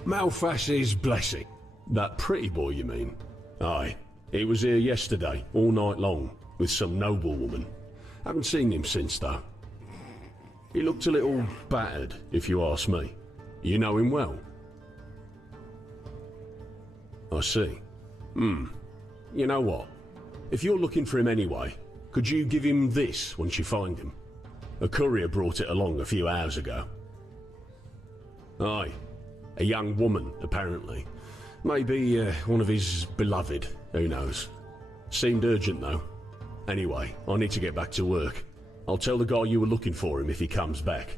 Malfash's blessing. That pretty boy, you mean? Aye. He was here yesterday, all night long, with some noblewoman. Haven't seen him since, though. He looked a little battered, if you ask me. You know him well? I see. You know what? If you're looking for him anyway, could you give him this once you find him? A courier brought it along a few hours ago. Aye. A young woman, apparently. Maybe one of his beloved, who knows. Seemed urgent, though. Anyway, I need to get back to work. I'll tell the guy you were looking for him if he comes back.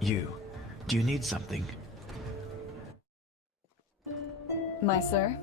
You. Do you need something? My sir?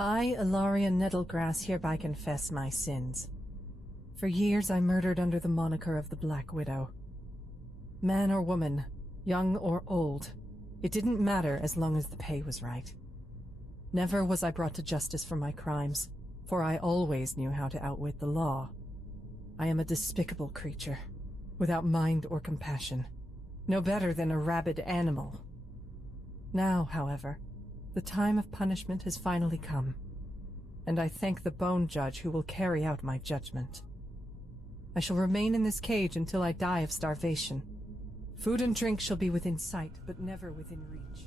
I, Ilaria Nettlegrass, hereby confess my sins. For years I murdered under the moniker of the Black Widow. Man or woman, young or old, it didn't matter as long as the pay was right. Never was I brought to justice for my crimes, for I always knew how to outwit the law. I am a despicable creature, without mind or compassion, no better than a rabid animal. Now, however, the time of punishment has finally come, and I thank the Bone Judge who will carry out my judgment. I shall remain in this cage until I die of starvation. Food and drink shall be within sight, but never within reach.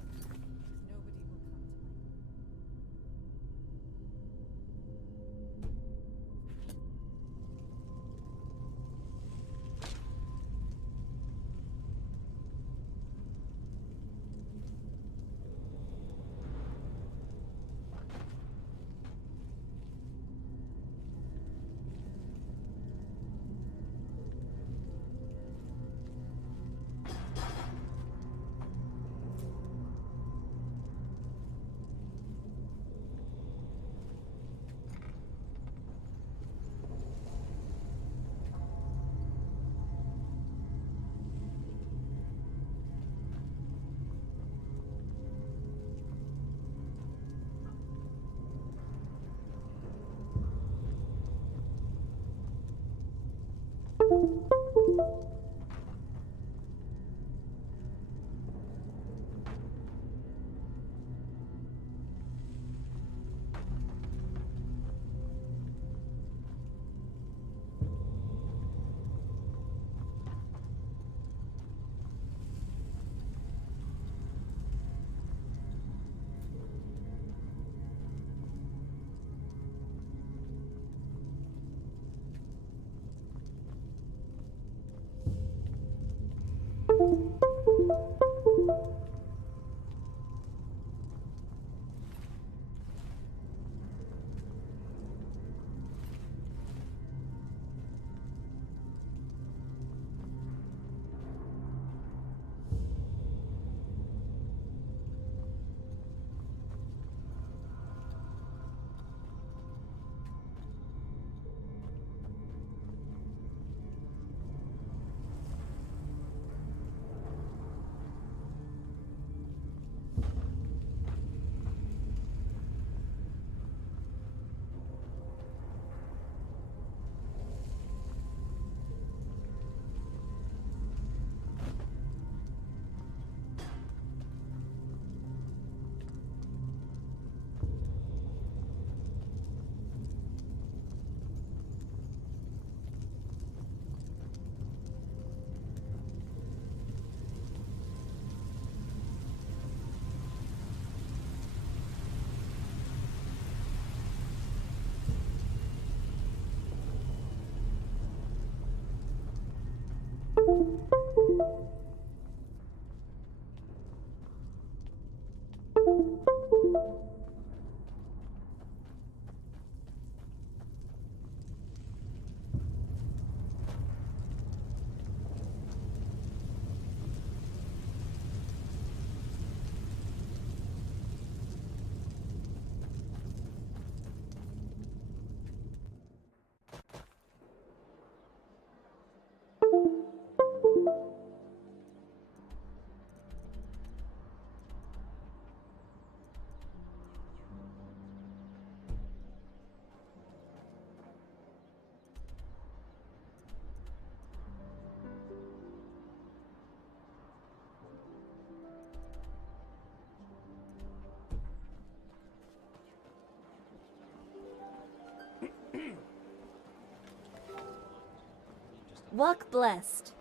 Walk blessed.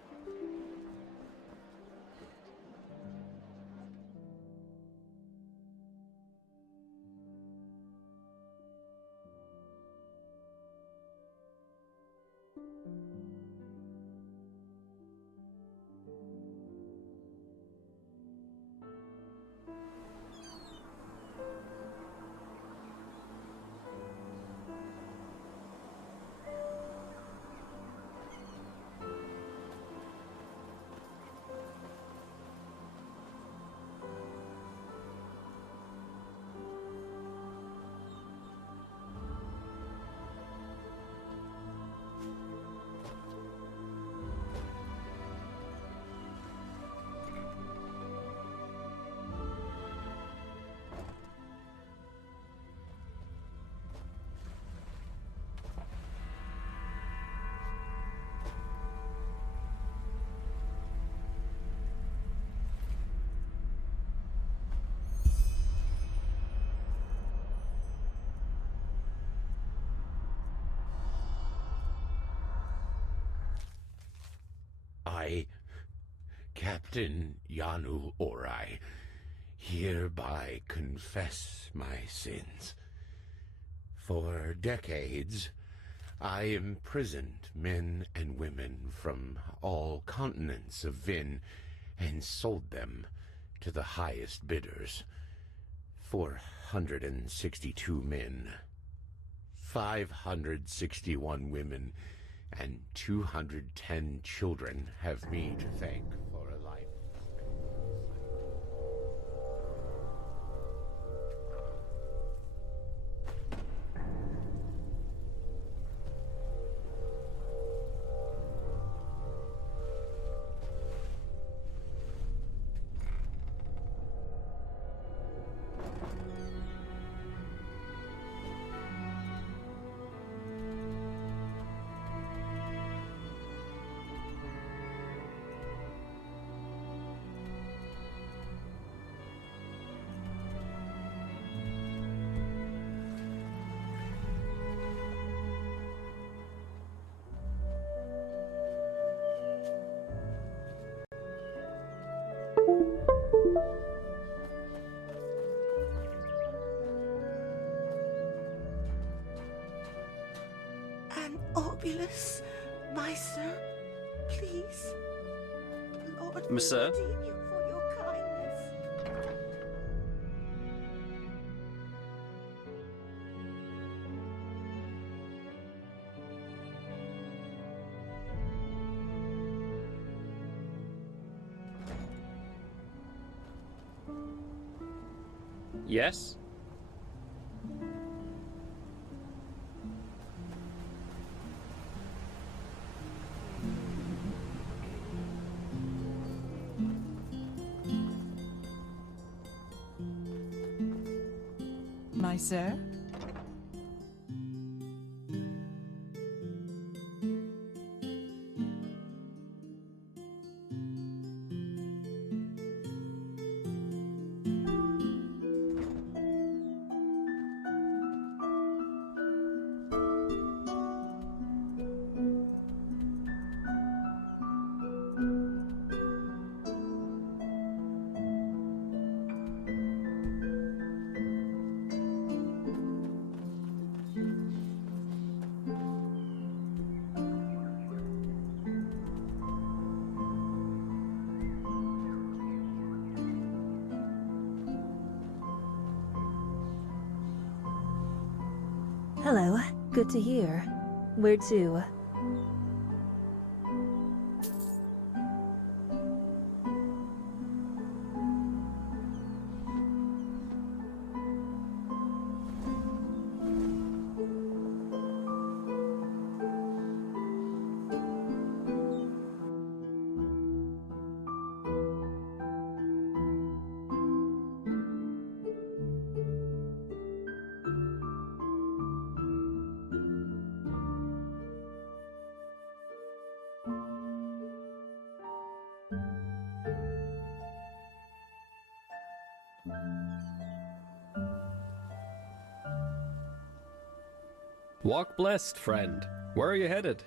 I, Captain Yanu Orai, hereby confess my sins. For decades, I imprisoned men and women from all continents of Vin and sold them to the highest bidders. 462 men, 561 women, and 210 children have me to thank for a life. An Obolus, my sir, please. The Lord will Monsieur? redeem you for your kindness. Yes? My sir? Hello, good to hear. Where to? Walk blessed, friend. Where are you headed?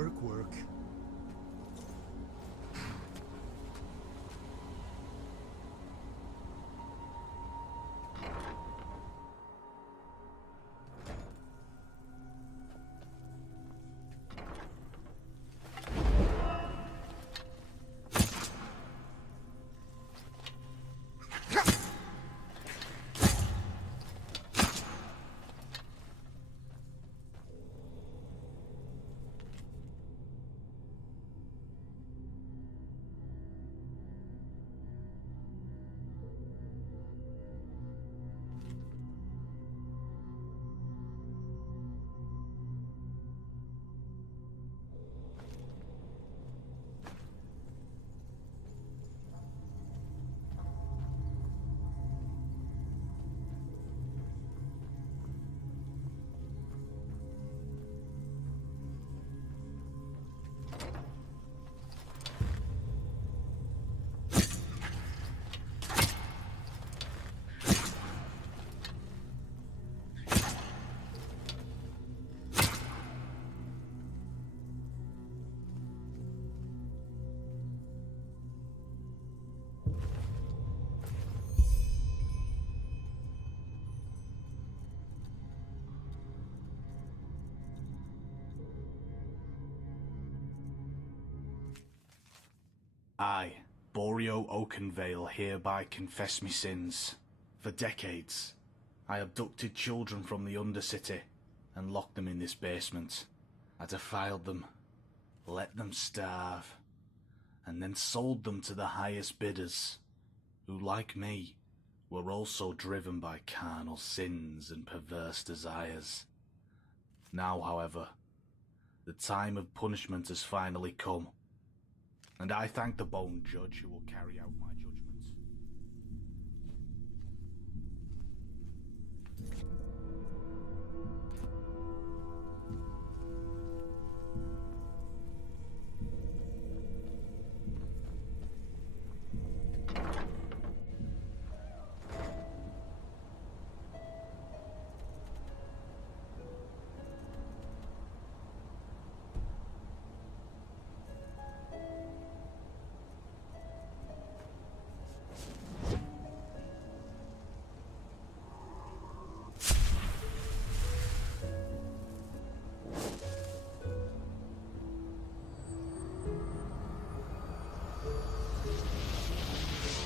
Work, work. I, Borio Oakenvale, hereby confess me sins. For decades, I abducted children from the Undercity and locked them in this basement. I defiled them, let them starve, and then sold them to the highest bidders, who, like me, were also driven by carnal sins and perverse desires. Now, however, the time of punishment has finally come, and I thank the Bone Judge who will carry out my judgment.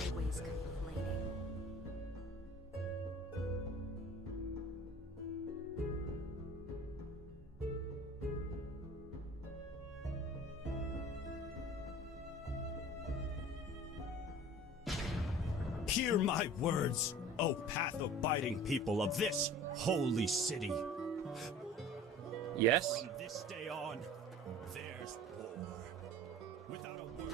Always complaining. Hear my words, O path-abiding people of this holy city. Yes? From this day on, there's war. Without a word.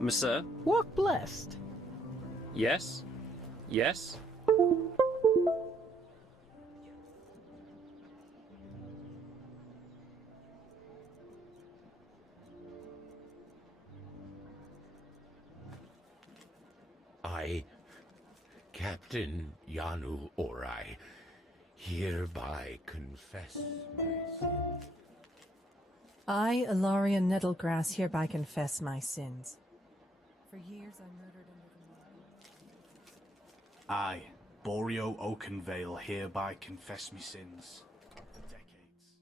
Monsieur? Walk blessed. Yes? Yes? I, Captain Yanu Orai, hereby confess my sins. I, Ilaria Nettlegrass, hereby confess my sins. For years I murdered under the I, Borio Oakenvale, hereby confess me sins. For decades,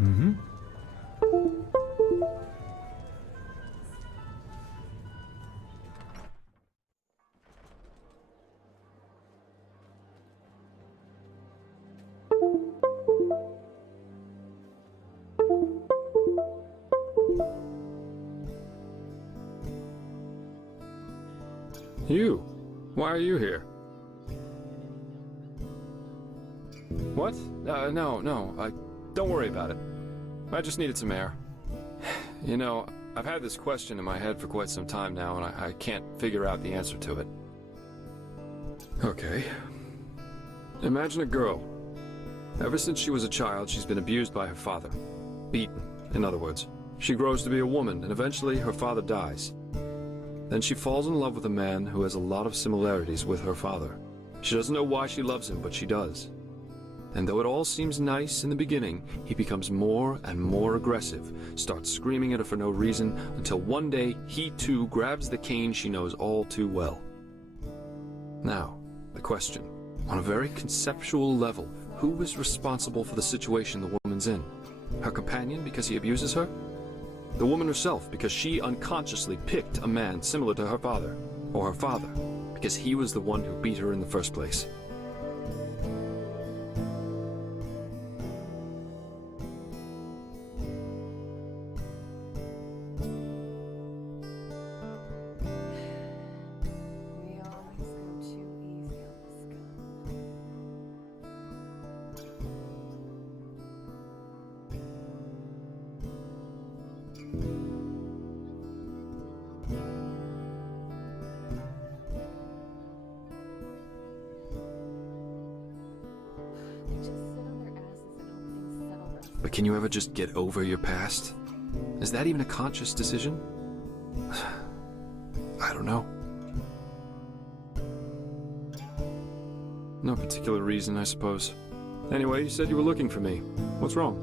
Mm-hmm. You? Why are you here? What? No. Don't worry about it. I just needed some air. You know, I've had this question in my head for quite some time now, and I can't figure out the answer to it. Okay. Imagine a girl. Ever since she was a child, she's been abused by her father. Beaten, in other words. She grows to be a woman, and eventually her father dies. Then she falls in love with a man who has a lot of similarities with her father. She doesn't know why she loves him, but she does. And though it all seems nice in the beginning, he becomes more and more aggressive, starts screaming at her for no reason, until one day he too grabs the cane she knows all too well. Now, the question. On a very conceptual level, who is responsible for the situation the woman's in? Her companion because he abuses her? The woman herself because she unconsciously picked a man similar to her father? Or her father because he was the one who beat her in the first place? But can you ever just get over your past? Is that even a conscious decision? I don't know. No particular reason, I suppose. Anyway, you said you were looking for me. What's wrong?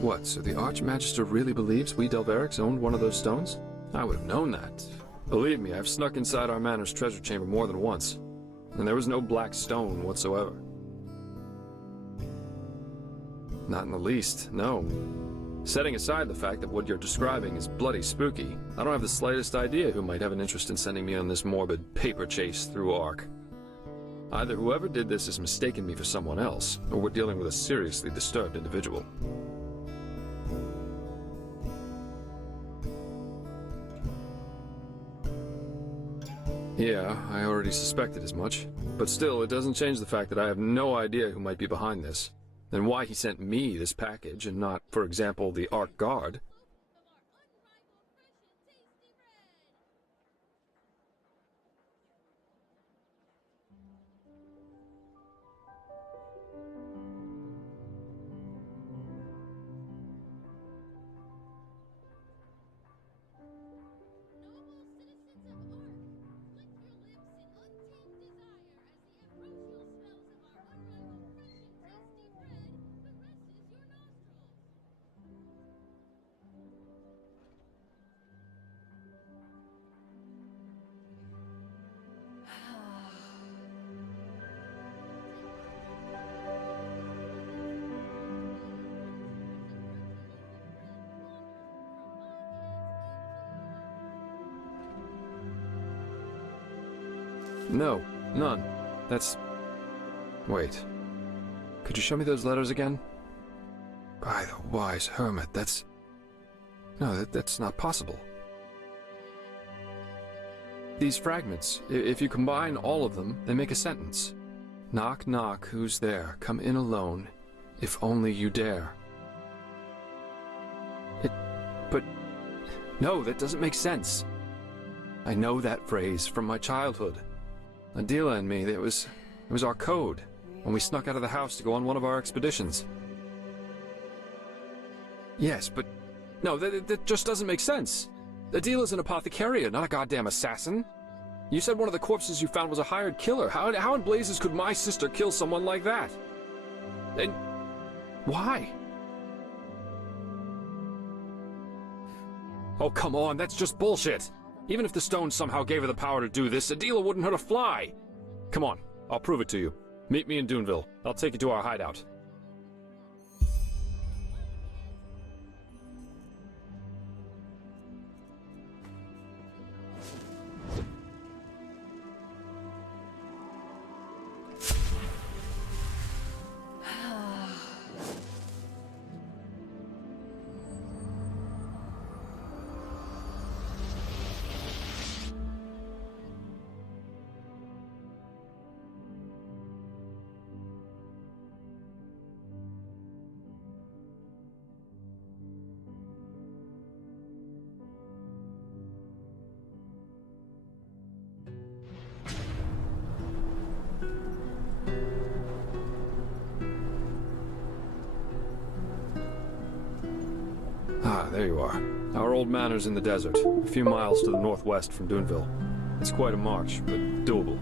What, so the Archmagister really believes we Delverics owned one of those stones? I would have known that. Believe me, I've snuck inside our manor's treasure chamber more than once. And there was no black stone whatsoever. Not in the least, no. Setting aside the fact that what you're describing is bloody spooky, I don't have the slightest idea who might have an interest in sending me on this morbid paper chase through Ark. Either whoever did this has mistaken me for someone else, or we're dealing with a seriously disturbed individual. Yeah, I already suspected as much. But still, it doesn't change the fact that I have no idea who might be behind this, and why he sent me this package and not, for example, the Ark Guard. No, none. That's... Wait. Could you show me those letters again? By the wise hermit, that's... No, that's not possible. These fragments, if you combine all of them, they make a sentence. Knock, knock, who's there? Come in alone, if only you dare. But... No, that doesn't make sense. I know that phrase from my childhood. Adela and me, it was our code when we snuck out of the house to go on one of our expeditions. Yes, but... No, that just doesn't make sense. Adela's an apothecarian, not a goddamn assassin. You said one of the corpses you found was a hired killer. How in blazes could my sister kill someone like that? And... why? Oh, come on, that's just bullshit. Even if the stone somehow gave her the power to do this, Adela wouldn't hurt a fly. Come on, I'll prove it to you. Meet me in Duneville. I'll take you to our hideout. there you are. Our old manor's in the desert, a few miles to the northwest from Duneville. It's quite a march, but doable.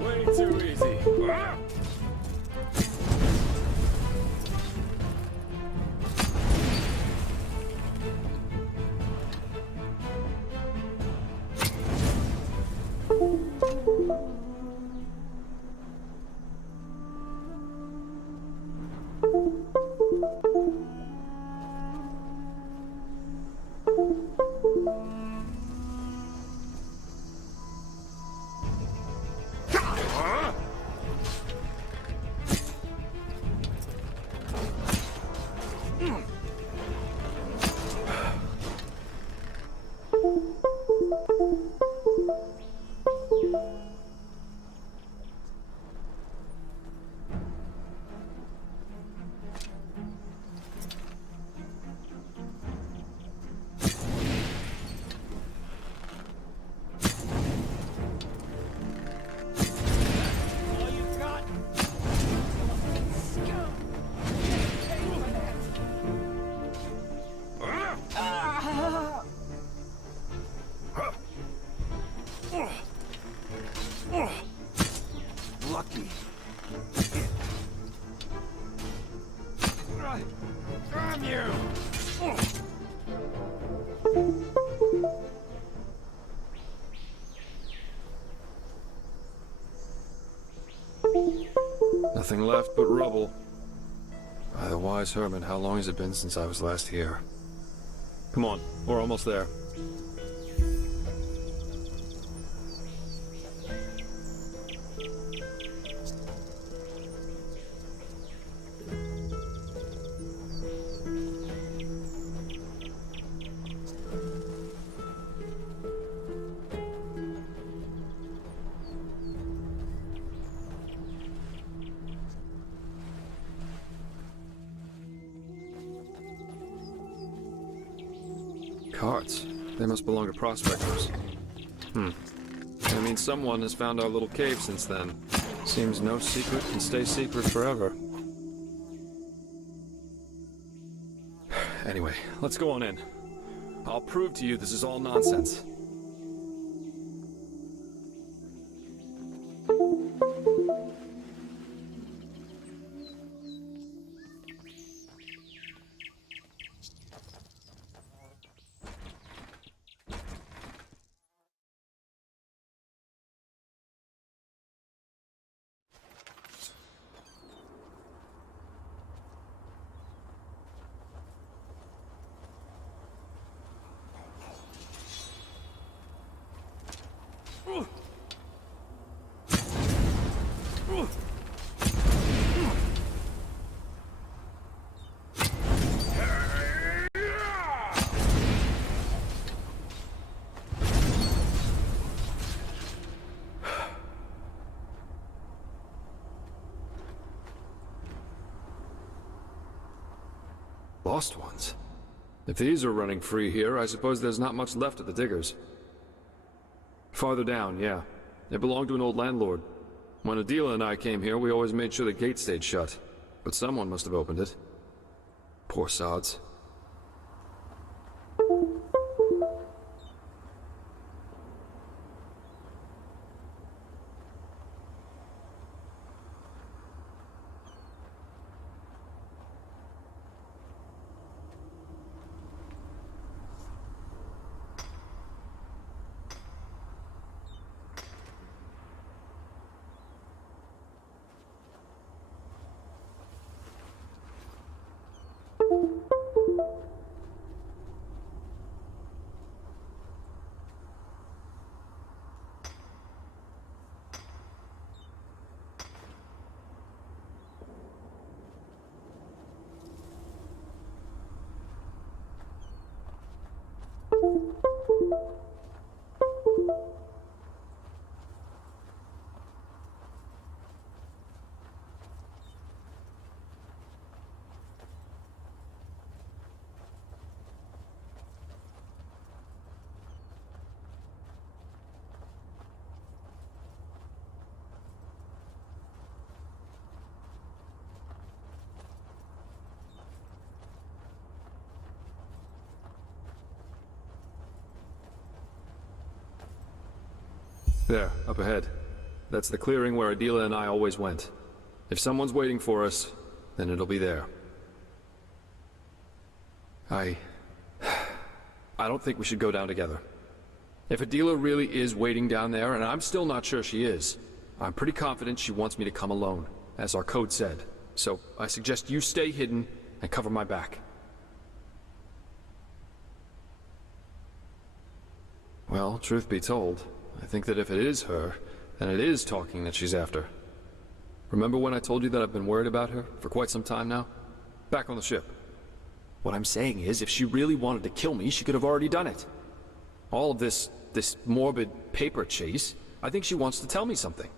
Way too easy. Lucky. Damn you! Nothing left but rubble. By the wise Herman, how long has it been since I was last here? Come on, we're almost there. Carts. They must belong to prospectors. That means someone has found our little cave since then. Seems no secret can stay secret forever. Anyway, let's go on in. I'll prove to you this is all nonsense. Lost ones? If these are running free here, I suppose there's not much left of the diggers. Farther down, yeah. They belong to an old landlord. When Adela and I came here, we always made sure the gate stayed shut. But someone must have opened it. Poor sods. There, up ahead. That's the clearing where Adela and I always went. If someone's waiting for us, then it'll be there. I don't think we should go down together. If Adela really is waiting down there, and I'm still not sure she is, I'm pretty confident she wants me to come alone, as our code said. So I suggest you stay hidden and cover my back. Well, truth be told, I think that if it is her, then it is talking that she's after. Remember when I told you that I've been worried about her for quite some time now? Back on the ship. What I'm saying is, if she really wanted to kill me, she could have already done it. All of this morbid paper chase, I think she wants to tell me something.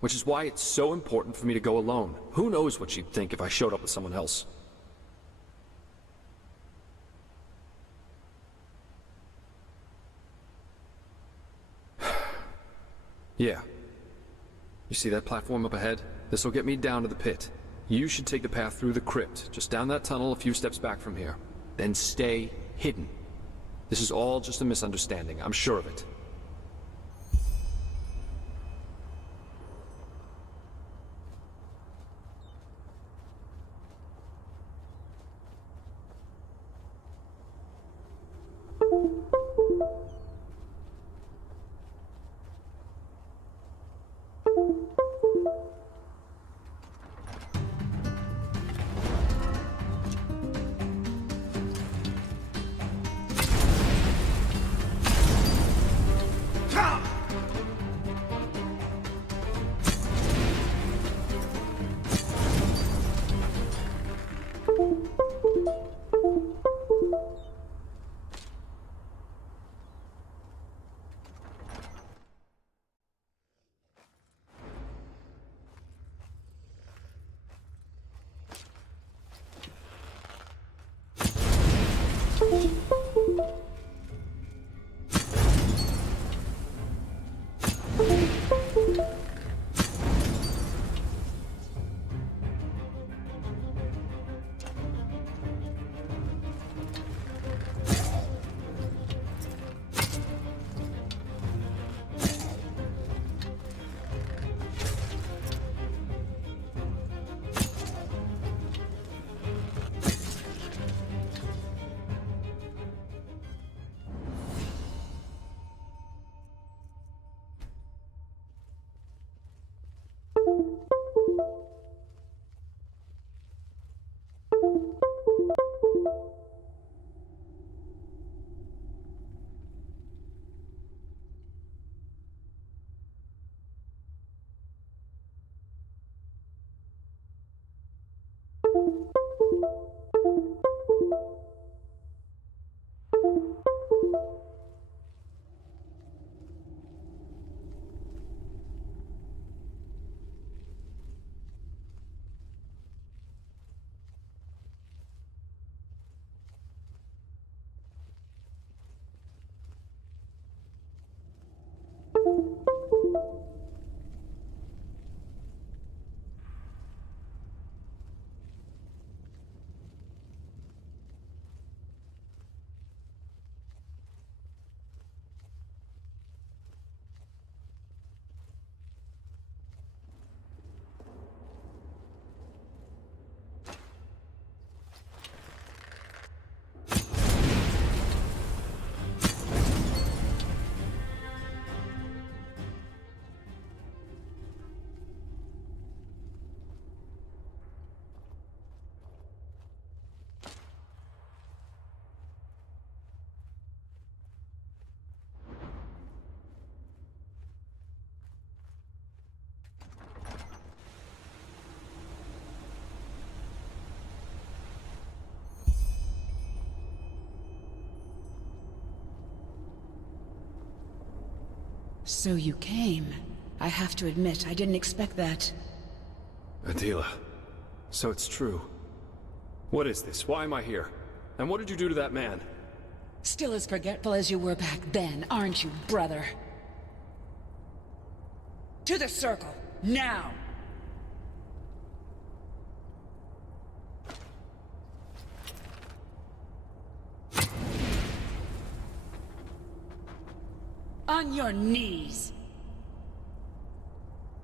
Which is why it's so important for me to go alone. Who knows what she'd think if I showed up with someone else. Yeah. You see that platform up ahead? This'll get me down to the pit. You should take the path through the crypt, just down that tunnel a few steps back from here. Then stay hidden. This is all just a misunderstanding, I'm sure of it. So you came. I have to admit, I didn't expect that. Adela, so it's true. What is this? Why am I here? And what did you do to that man? Still as forgetful as you were back then, aren't you, brother? To the circle, now! On your knees!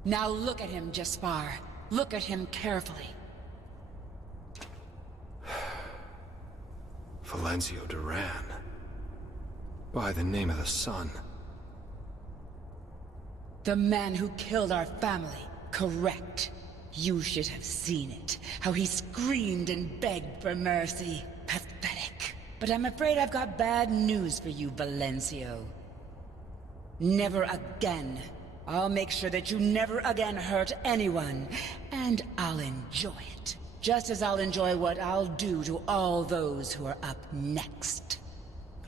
Now look at him, Jaspar. Look at him carefully. Valencio Duran. By the name of the sun. The man who killed our family. Correct. You should have seen it. How he screamed and begged for mercy. Pathetic. But I'm afraid I've got bad news for you, Valencio. Never again. I'll make sure that you never again hurt anyone. And I'll enjoy it. Just as I'll enjoy what I'll do to all those who are up next.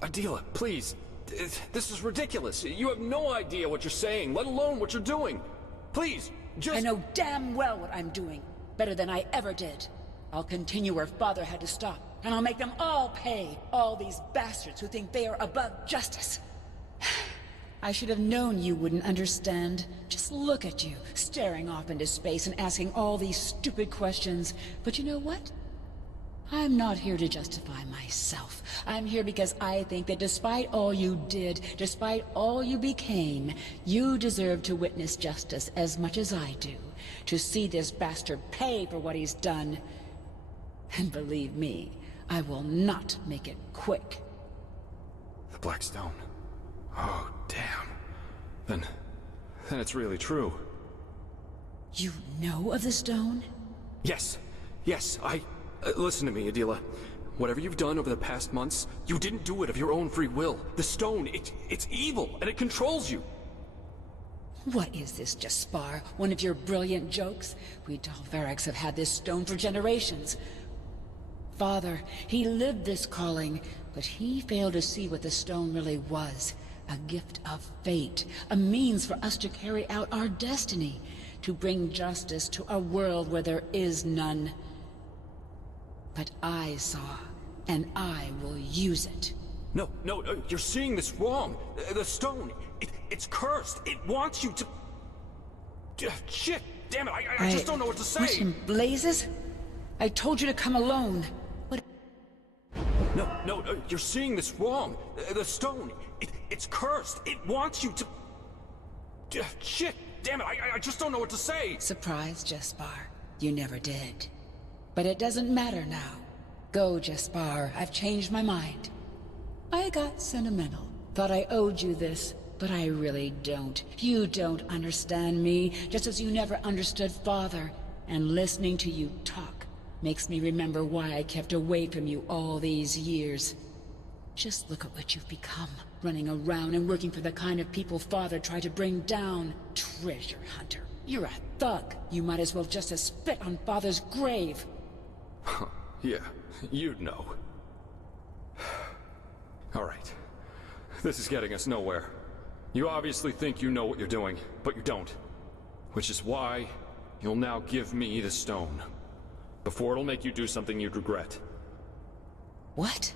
Adela, please. This is ridiculous. You have no idea what you're saying, let alone what you're doing. Please, just... I know damn well what I'm doing. Better than I ever did. I'll continue where Father had to stop. And I'll make them all pay. All these bastards who think they are above justice. I should have known you wouldn't understand. Just look at you, staring off into space and asking all these stupid questions. But you know what? I'm not here to justify myself. I'm here because I think that despite all you did, despite all you became, you deserve to witness justice as much as I do. To see this bastard pay for what he's done. And believe me, I will not make it quick. The Black Stone. Oh, damn. Then it's really true. You know of the stone? Yes. Listen to me, Adela. Whatever you've done over the past months, you didn't do it of your own free will. The stone, it's evil, and it controls you. What is this, Jaspar? One of your brilliant jokes? We Dalverics have had this stone for generations. Father, he lived this calling, but he failed to see what the stone really was. A gift of fate, a means for us to carry out our destiny, to bring justice to a world where there is none. But I saw, and I will use it. No, you're seeing this wrong. The stone, it's cursed. It wants you to... Shit, damn it, I just don't know what to say. What in blazes? I told you to come alone. What? No, you're seeing this wrong. The stone, it's cursed. It wants you to... Shit, damn it, I just don't know what to say. Surprised, Jaspar. You never did. But it doesn't matter now. Go, Jaspar. I've changed my mind. I got sentimental. Thought I owed you this, but I really don't. You don't understand me, just as you never understood Father. And listening to you talk makes me remember why I kept away from you all these years. Just look at what you've become, running around and working for the kind of people Father tried to bring down. Treasure hunter. You're a thug. You might as well just have spit on Father's grave. Yeah, you'd know. All right. This is getting us nowhere. You obviously think you know what you're doing, but you don't. Which is why you'll now give me the stone. Before it'll make you do something you'd regret. What?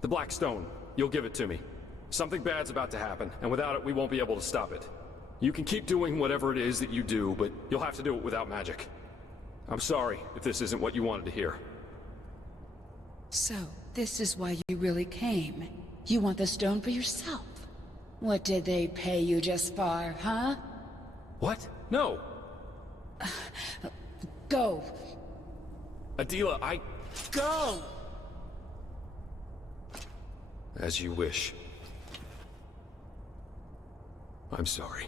The Black Stone. You'll give it to me. Something bad's about to happen, and without it we won't be able to stop it. You can keep doing whatever it is that you do, but you'll have to do it without magic. I'm sorry if this isn't what you wanted to hear. So, this is why you really came. You want the stone for yourself. What did they pay you, Jaspar, huh? What? No! Go! Adela, Go! As you wish. I'm sorry.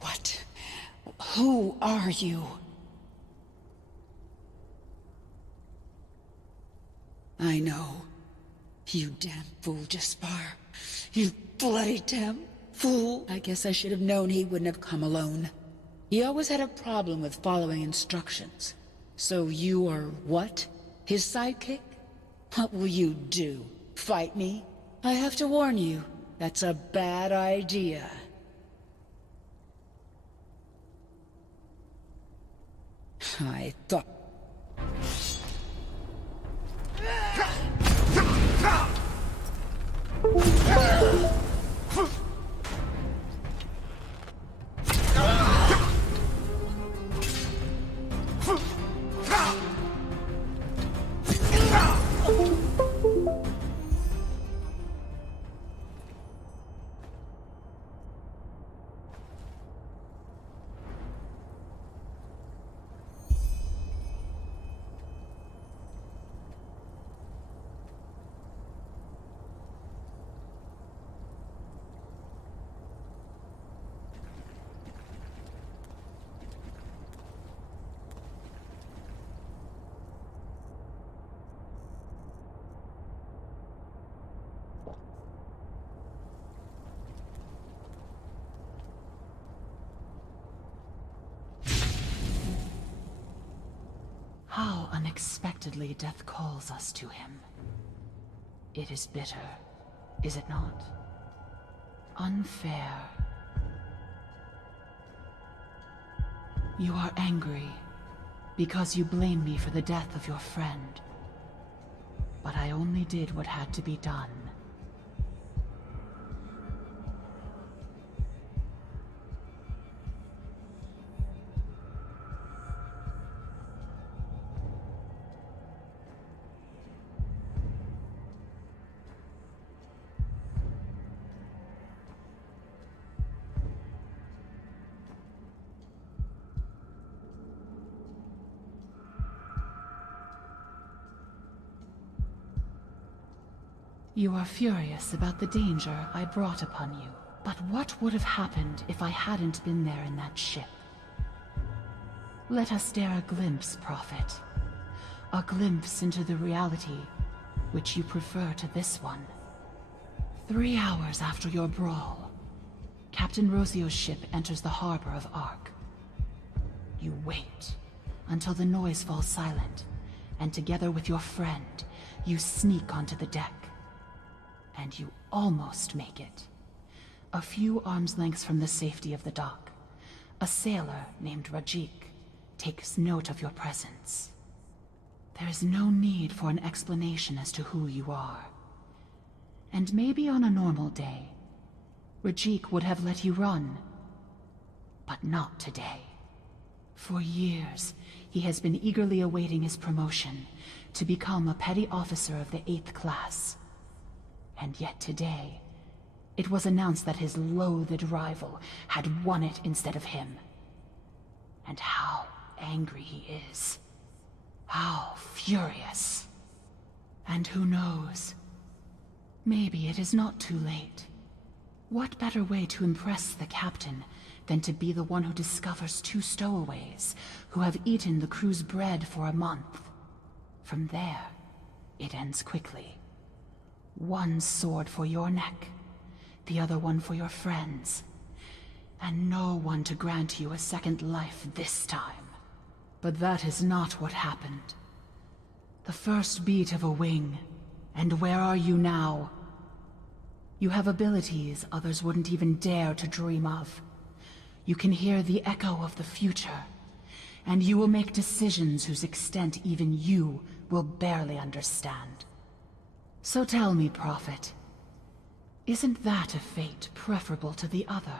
What? Who are you? I know. You damn fool, Jaspar. You bloody damn fool. I guess I should have known he wouldn't have come alone. He always had a problem with following instructions. So you are what? His sidekick? What will you do? Fight me? I have to warn you, that's a bad idea. I thought... How unexpectedly death calls us to him. It is bitter, is it not? Unfair. You are angry because you blame me for the death of your friend. But I only did what had to be done. You are furious about the danger I brought upon you. But what would have happened if I hadn't been there in that ship? Let us dare a glimpse, Prophet. A glimpse into the reality which you prefer to this one. 3 hours after your brawl, Captain Rosio's ship enters the harbor of Ark. You wait until the noise falls silent, and together with your friend, you sneak onto the deck. And you almost make it. A few arms lengths from the safety of the dock, a sailor named Rajik takes note of your presence. There is no need for an explanation as to who you are. And maybe on a normal day, Rajik would have let you run. But not today. For years, he has been eagerly awaiting his promotion to become a petty officer of the 8th class. And yet today, it was announced that his loathed rival had won it instead of him. And how angry he is. How furious. And who knows? Maybe it is not too late. What better way to impress the captain than to be the one who discovers 2 stowaways who have eaten the crew's bread for a month? From there, it ends quickly. One sword for your neck, the other one for your friends, and no one to grant you a second life this time. But that is not what happened. The first beat of a wing, and where are you now? You have abilities others wouldn't even dare to dream of. You can hear the echo of the future, and you will make decisions whose extent even you will barely understand. So tell me, Prophet, isn't that a fate preferable to the other?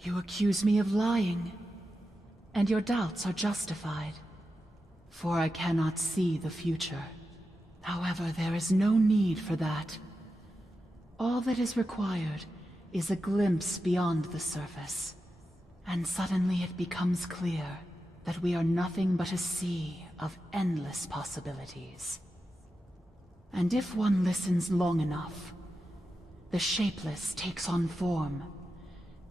You accuse me of lying, and your doubts are justified, for I cannot see the future. However, there is no need for that. All that is required is a glimpse beyond the surface, and suddenly it becomes clear that we are nothing but a sea of endless possibilities. And if one listens long enough, the shapeless takes on form,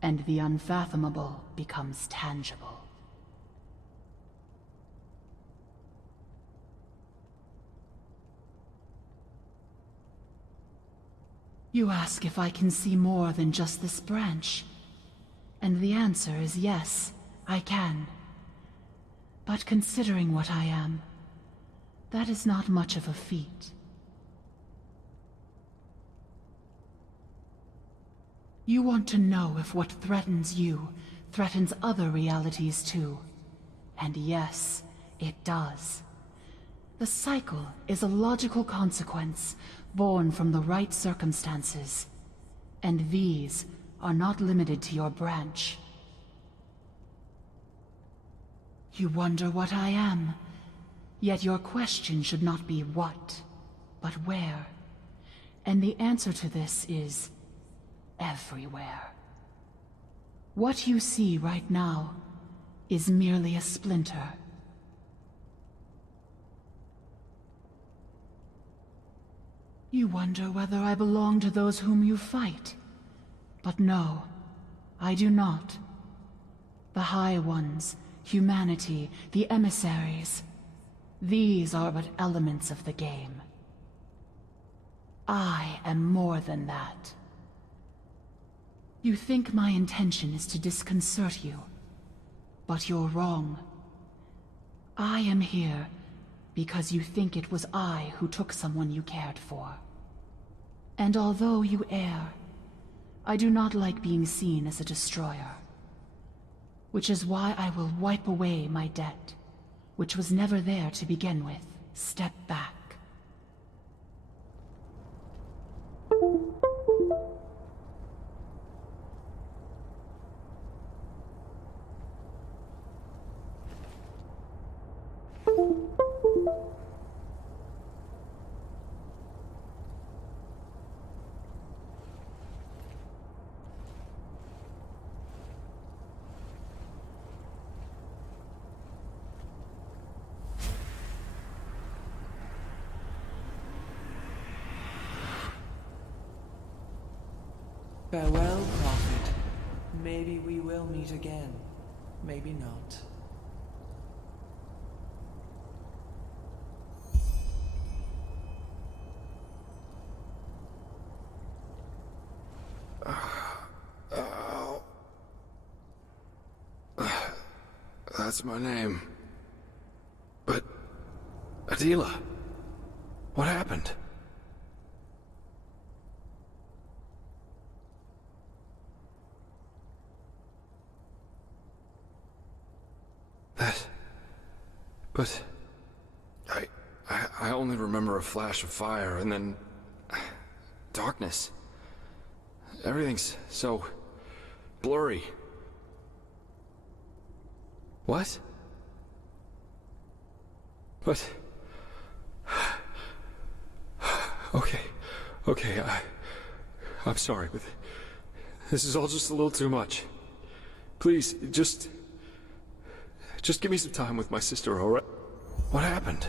and the unfathomable becomes tangible. You ask if I can see more than just this branch. And the answer is yes, I can. But considering what I am, that is not much of a feat. You want to know if what threatens you threatens other realities too. And yes, it does. The cycle is a logical consequence born from the right circumstances. And these are not limited to your branch. You wonder what I am, yet your question should not be what, but where. And the answer to this is everywhere. What you see right now is merely a splinter. You wonder whether I belong to those whom you fight. But no, I do not. The High Ones, humanity, the emissaries, these are but elements of the game. I am more than that. You think my intention is to disconcert you, but you're wrong. I am here because you think it was I who took someone you cared for. And although you err, I do not like being seen as a destroyer. Which is why I will wipe away my debt, which was never there to begin with. Step back. Farewell, Prophet. Maybe we will meet again. Maybe not. That's my name. But... Adila... What happened? But... I only remember a flash of fire, and then... darkness. Everything's so... blurry. What? But... Okay, I'm sorry, but... this is all just a little too much. Please, just give me some time with my sister, alright? What happened?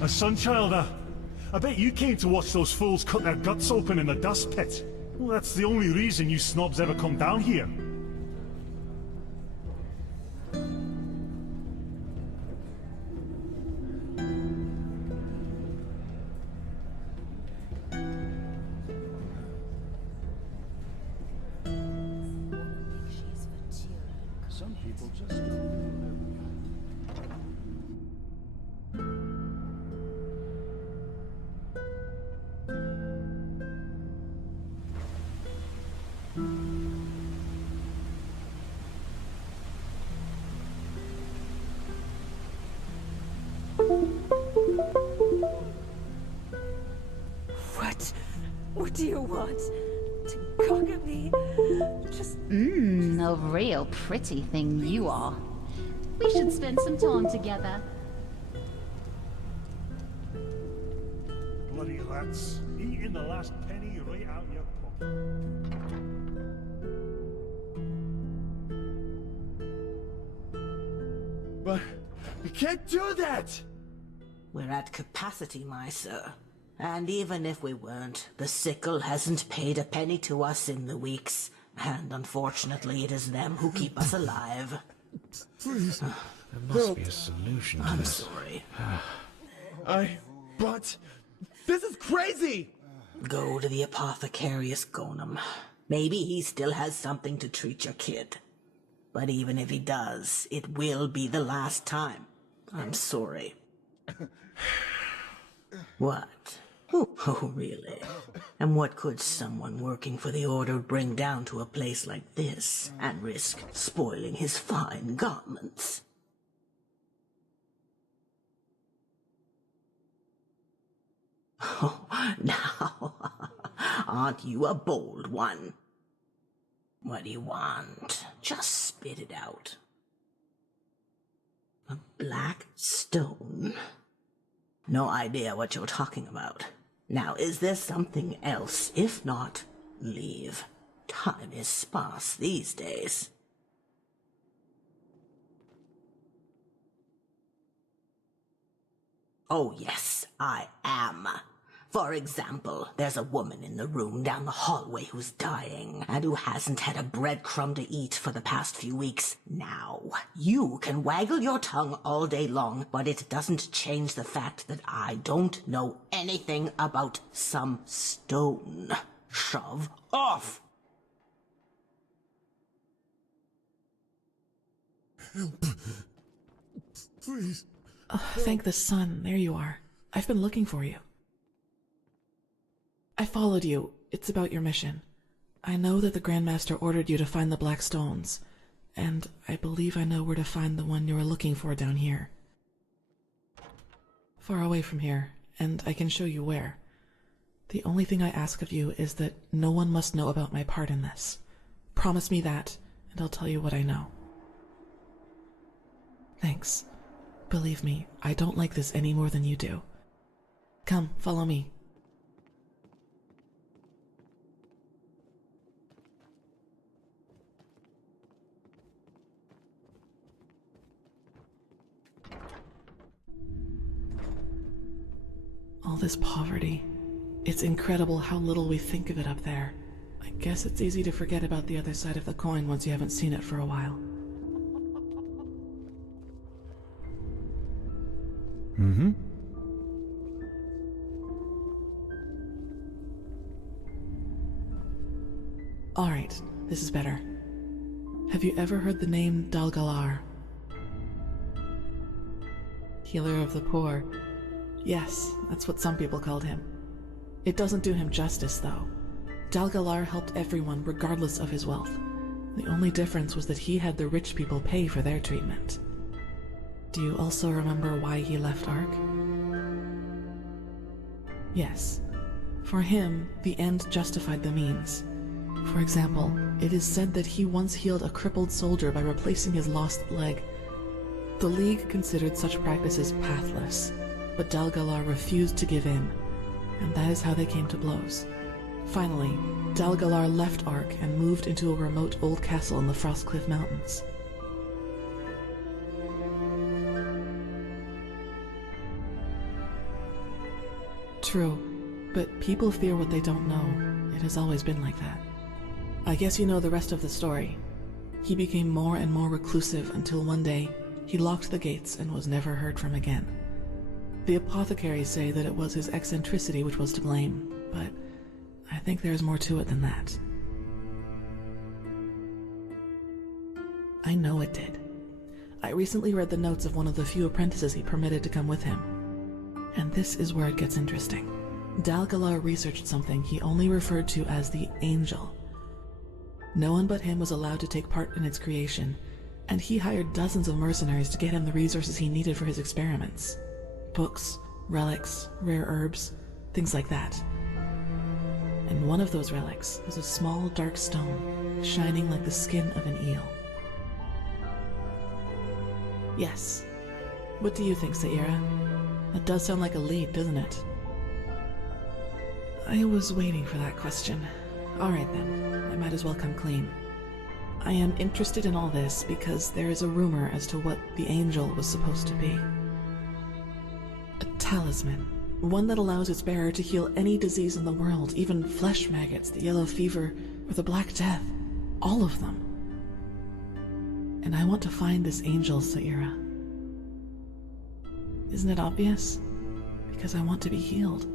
A Sunchilder. I bet you came to watch those fools cut their guts open in the dust pit. Well, that's the only reason you snobs ever come down here. Some people just don't know where we are. What do you want? To conquer me? Just... A real pretty thing you are. We should spend some time together. Bloody rats. Eating the last penny right out your pocket. But you can't do that! We're at capacity, my sir. And even if we weren't, the sickle hasn't paid a penny to us in the weeks. And unfortunately, it is them who keep us alive. Please. There must be a solution to this. I'm sorry. But... this is crazy! Go to the apothecarius Gonum. Maybe he still has something to treat your kid. But even if he does, it will be the last time. I'm sorry. What? Oh, really? And what could someone working for the Order bring down to a place like this and risk spoiling his fine garments? Oh, now, aren't you a bold one? What do you want? Just spit it out. A black stone? No idea what you're talking about. Now, is there something else? If not, leave. Time is sparse these days. Oh yes, I am. For example, there's a woman in the room down the hallway who's dying, and who hasn't had a breadcrumb to eat for the past few weeks. Now, you can waggle your tongue all day long, but it doesn't change the fact that I don't know anything about some stone. Shove off! Help. Please. Thank the sun. There you are. I've been looking for you. I followed you. It's about your mission. I know that the Grandmaster ordered you to find the black stones, and I believe I know where to find the one you are looking for down here. Far away from here, and I can show you where. The only thing I ask of you is that no one must know about my part in this. Promise me that, and I'll tell you what I know. Thanks. Believe me, I don't like this any more than you do. Come, follow me. All this poverty. It's incredible how little we think of it up there. I guess it's easy to forget about the other side of the coin once you haven't seen it for a while. Mm-hmm. Alright, this is better. Have you ever heard the name Dalgalar? Healer of the poor. Yes, that's what some people called him. It doesn't do him justice, though. Dalgalar helped everyone regardless of his wealth. The only difference was that he had the rich people pay for their treatment. Do you also remember why he left Ark? Yes. For him, the end justified the means. For example, it is said that he once healed a crippled soldier by replacing his lost leg. The League considered such practices pathless, but Dalgalar refused to give in, and that is how they came to blows. Finally, Dalgalar left Ark and moved into a remote old castle in the Frostcliff Mountains. True, but people fear what they don't know. It has always been like that. I guess you know the rest of the story. He became more and more reclusive until one day he locked the gates and was never heard from again. The apothecaries say that it was his eccentricity which was to blame, but I think there's more to it than that. I know it did. I recently read the notes of one of the few apprentices he permitted to come with him. And this is where it gets interesting. Dalgalar researched something he only referred to as the Angel. No one but him was allowed to take part in its creation, and he hired dozens of mercenaries to get him the resources he needed for his experiments. Books, relics, rare herbs, things like that. And one of those relics was a small dark stone, shining like the skin of an eel. Yes. What do you think, Saira? That does sound like a lead, doesn't it? I was waiting for that question. Alright then, I might as well come clean. I am interested in all this because there is a rumor as to what the Angel was supposed to be. A talisman. One that allows its bearer to heal any disease in the world, even flesh maggots, the yellow fever, or the Black Death. All of them. And I want to find this Angel, Saira. Isn't it obvious? Because I want to be healed.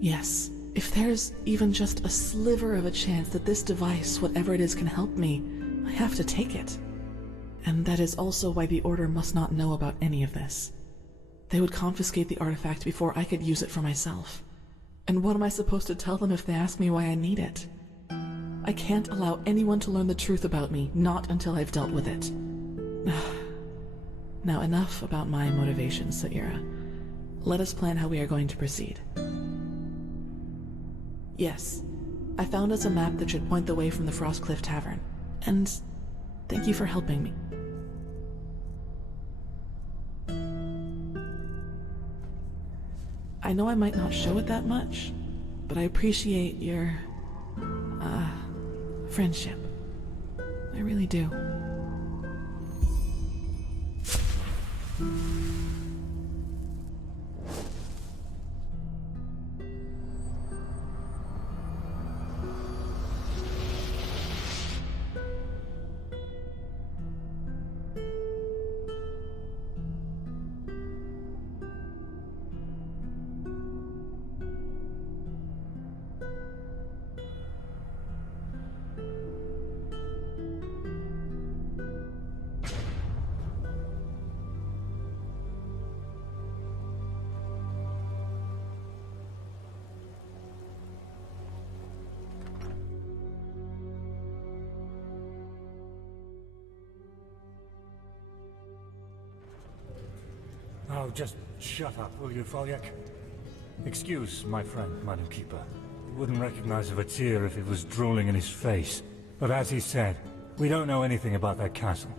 Yes, if there's even just a sliver of a chance that this device, whatever it is, can help me, I have to take it. And that is also why the Order must not know about any of this. They would confiscate the artifact before I could use it for myself. And what am I supposed to tell them if they ask me why I need it? I can't allow anyone to learn the truth about me, not until I've dealt with it. Now enough about my motivations, Saira. Let us plan how we are going to proceed. Yes, I found us a map that should point the way from the Frostcliff Tavern. And thank you for helping me. I know I might not show it that much, but I appreciate your, friendship. I really do. Oh, just shut up, will you, Folyak? Excuse my friend, my new keeper. Wouldn't recognize a Vatir if it was drooling in his face. But as he said, we don't know anything about that castle.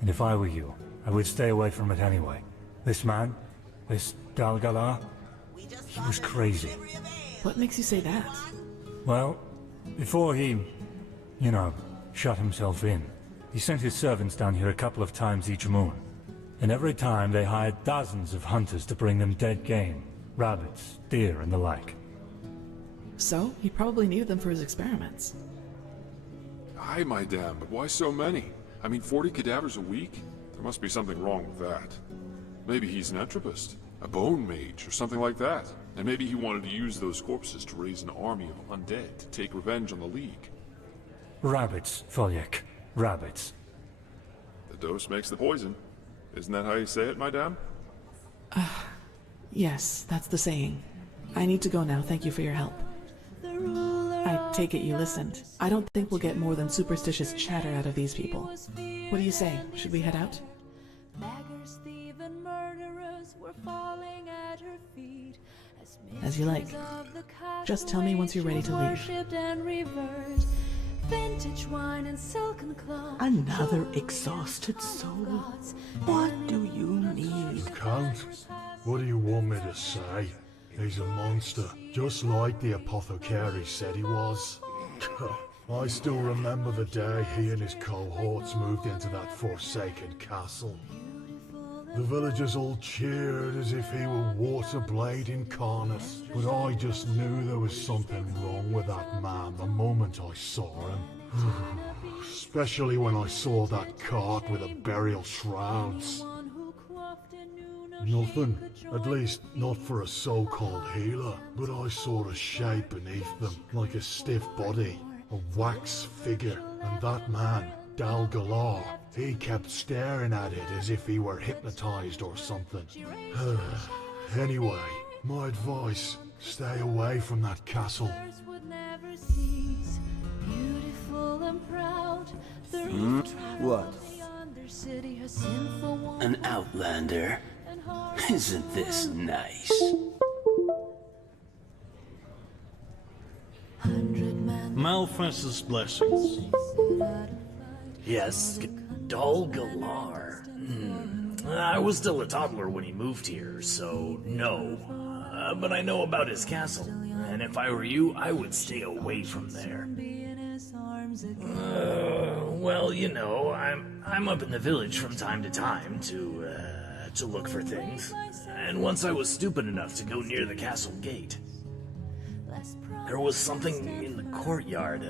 And if I were you, I would stay away from it anyway. This man, this Dalgalar, he was crazy. What makes you say that? Well, before he, shut himself in, he sent his servants down here a couple of times each moon. And every time they hired dozens of hunters to bring them dead game. Rabbits, deer, and the like. So, he probably needed them for his experiments. Aye, my dam, but why so many? I mean, 40 cadavers a week? There must be something wrong with that. Maybe he's an entropist, a bone mage, or something like that. And maybe he wanted to use those corpses to raise an army of undead to take revenge on the League. Rabbits, Folyak. Rabbits. The dose makes the poison. Isn't that how you say it, my dam? Yes, that's the saying. I need to go now, thank you for your help. I take it you listened. I don't think we'll get more than superstitious chatter out of these people. What do you say? Should we head out? As you like. Just tell me once you're ready to leave. Vintage wine and silken cloth. Another exhausted soul. What do you need? Count, what do you want me to say? He's a monster, just like the apothecary said he was. I still remember the day he and his cohorts moved into that forsaken castle. The villagers all cheered as if he were Waterblade incarnate. But I just knew there was something wrong with that man the moment I saw him. Especially when I saw that cart with the burial shrouds. Nothing. At least not for a so-called healer. But I saw a shape beneath them, like a stiff body, a wax figure. And that man, Dal Galar, he kept staring at it as if he were hypnotized or something. Anyway, my advice, stay away from that castle. What? An outlander? Isn't this nice? Malphas's blessings. Yes, Dal Galar. I was still a toddler when he moved here, so no. But I know about his castle, and if I were you, I would stay away from there. Well, you know, I'm up in the village from time to time to look for things. And once I was stupid enough to go near the castle gate, there was something in the courtyard,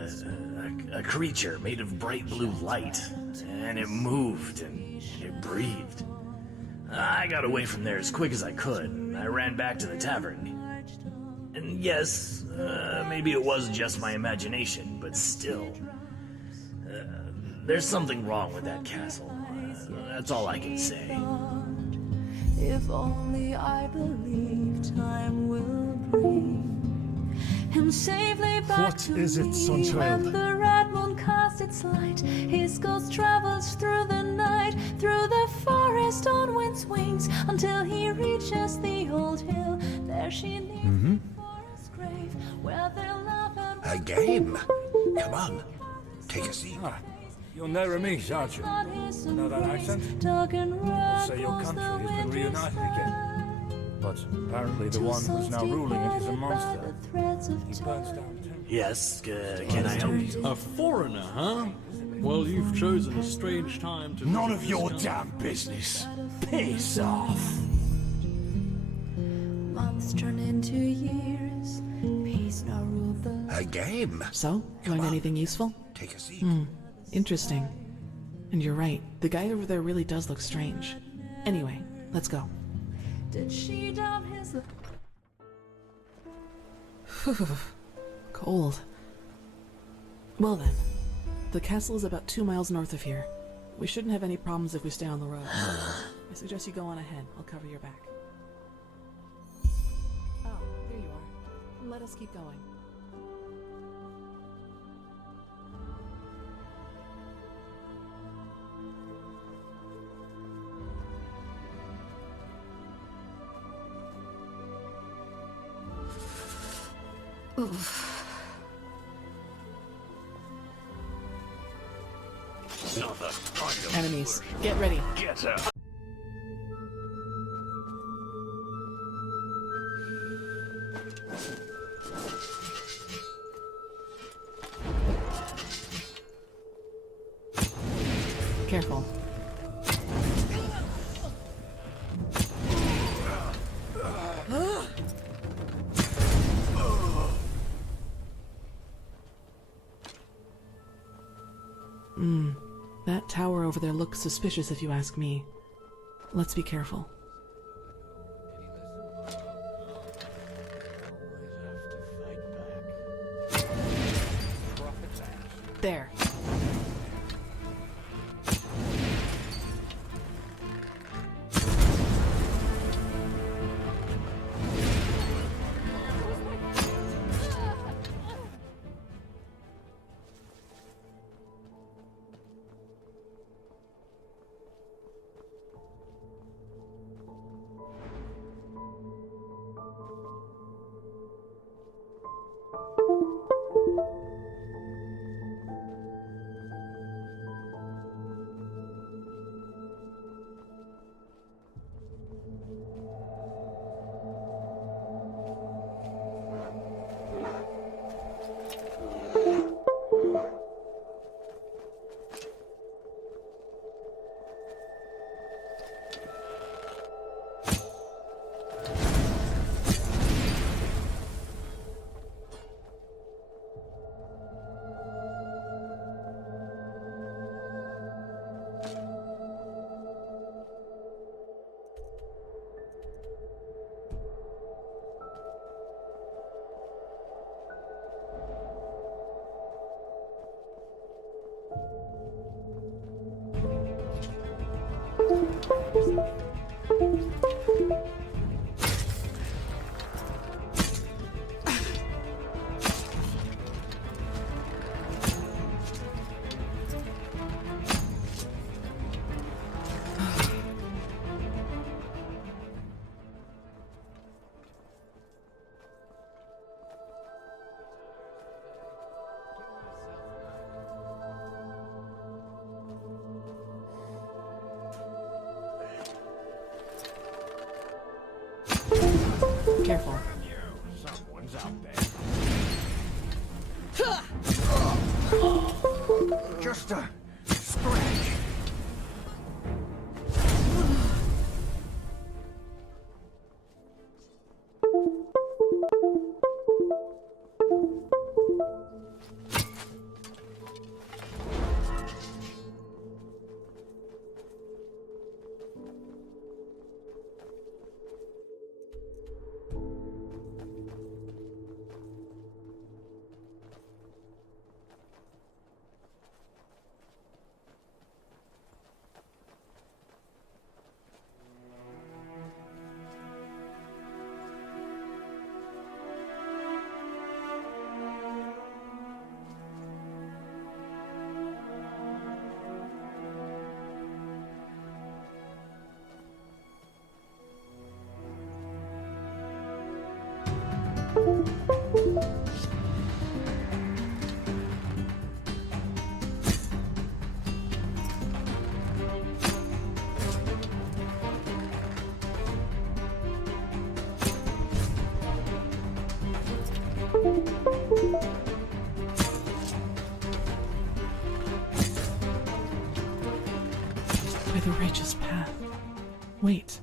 a creature made of bright blue light, and it moved and it breathed. I got away from there as quick as I could. I ran back to the tavern. And yes, maybe it was just my imagination, but still. There's something wrong with that castle. That's all I can say. If only I believe time will bring him safely back What to is it, me. Sunchild? When the red moon casts its light, his ghost travels through the night, through the forest on wind's wings, until he reaches the old hill. There she leaves the forest grave, where their love and A game? Come on, take a seat. You're nearer me, aren't you? Know that accent? I'll say your country has been reunited again. But apparently the one who's now ruling it is a monster. He burns down temples. Yes, can I help you? A foreigner, huh? Well, you've chosen a strange time to... None of your damn business. Piss off. Months turn into years. Peace now ruled the... A game? So, learn anything useful? Take a seat. Interesting. And you're right, the guy over there really does look strange. Anyway, let's go. Did she down his... Cold. Well then, the castle is about 2 miles north of here. We shouldn't have any problems if we stay on the road. I suggest you go on ahead. I'll cover your back. Oh, there you are. Let us keep going. Enemies, get ready. Get her. Careful. That tower over there looks suspicious if you ask me. Let's be careful. There. Master! Strange! By the righteous path. Wait.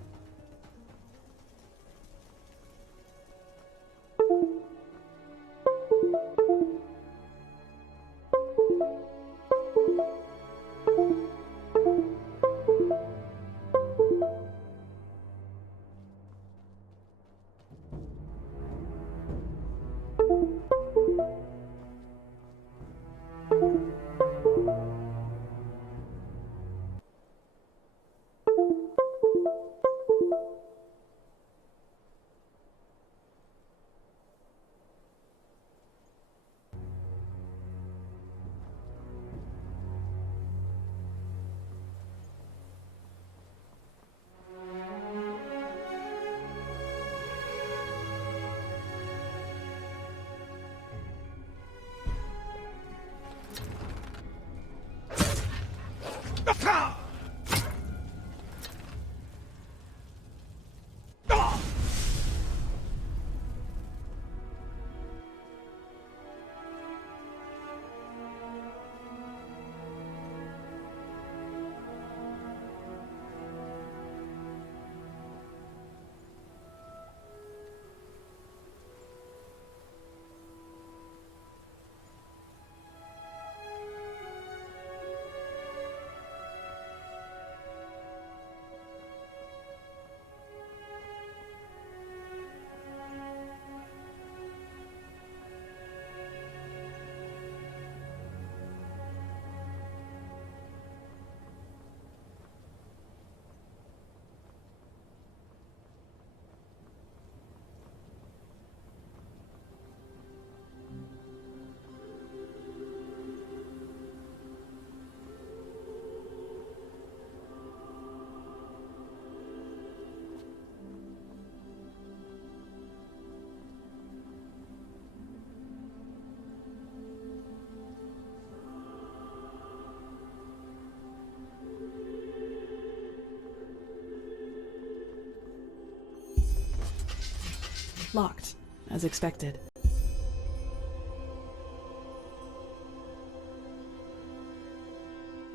Locked, as expected.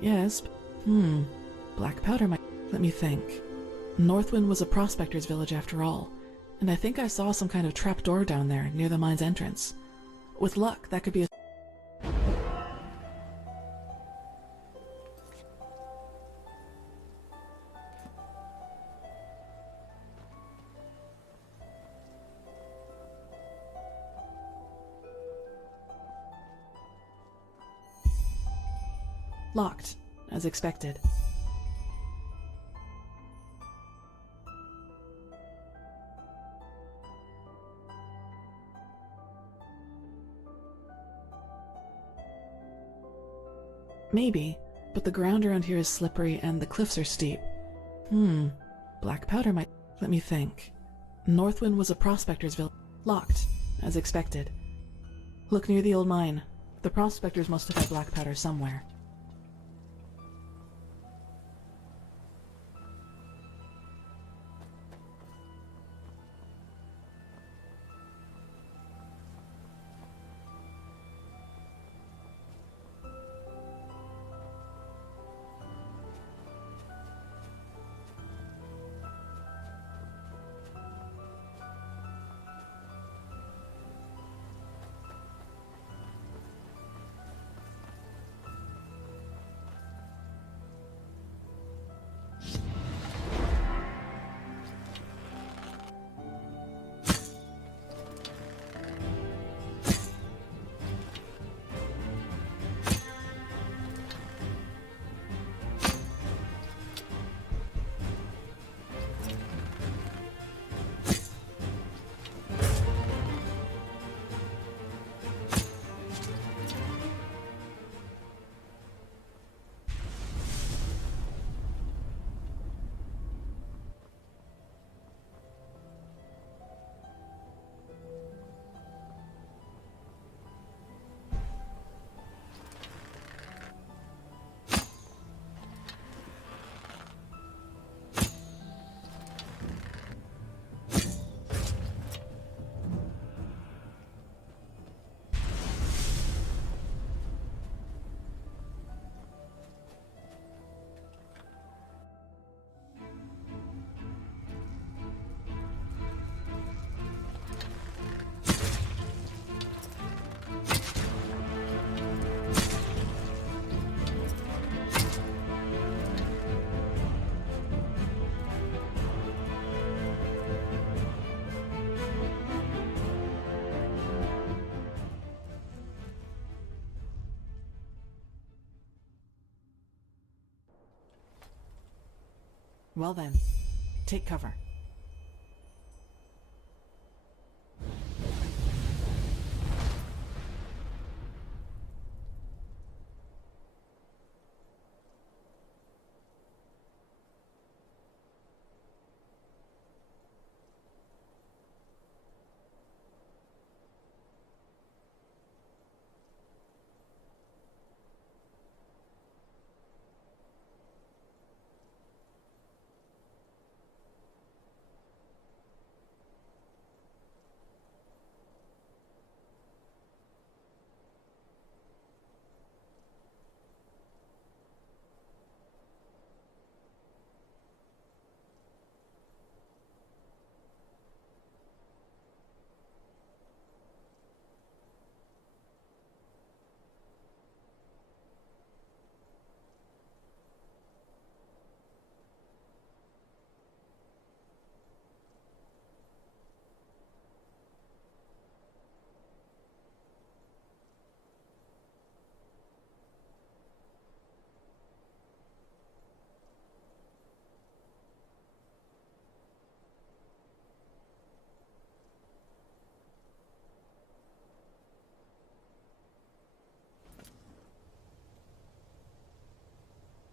Yes. Black powder might... Let me think. Northwind was a prospector's village after all, and I think I saw some kind of trapdoor down there near the mine's entrance. With luck, that could be a... Locked, as expected. Maybe, but the ground around here is slippery and the cliffs are steep. Black powder might... Let me think. Northwind was a prospector's village. Locked, as expected. Look near the old mine. The prospectors must have had black powder somewhere. Well then, take cover.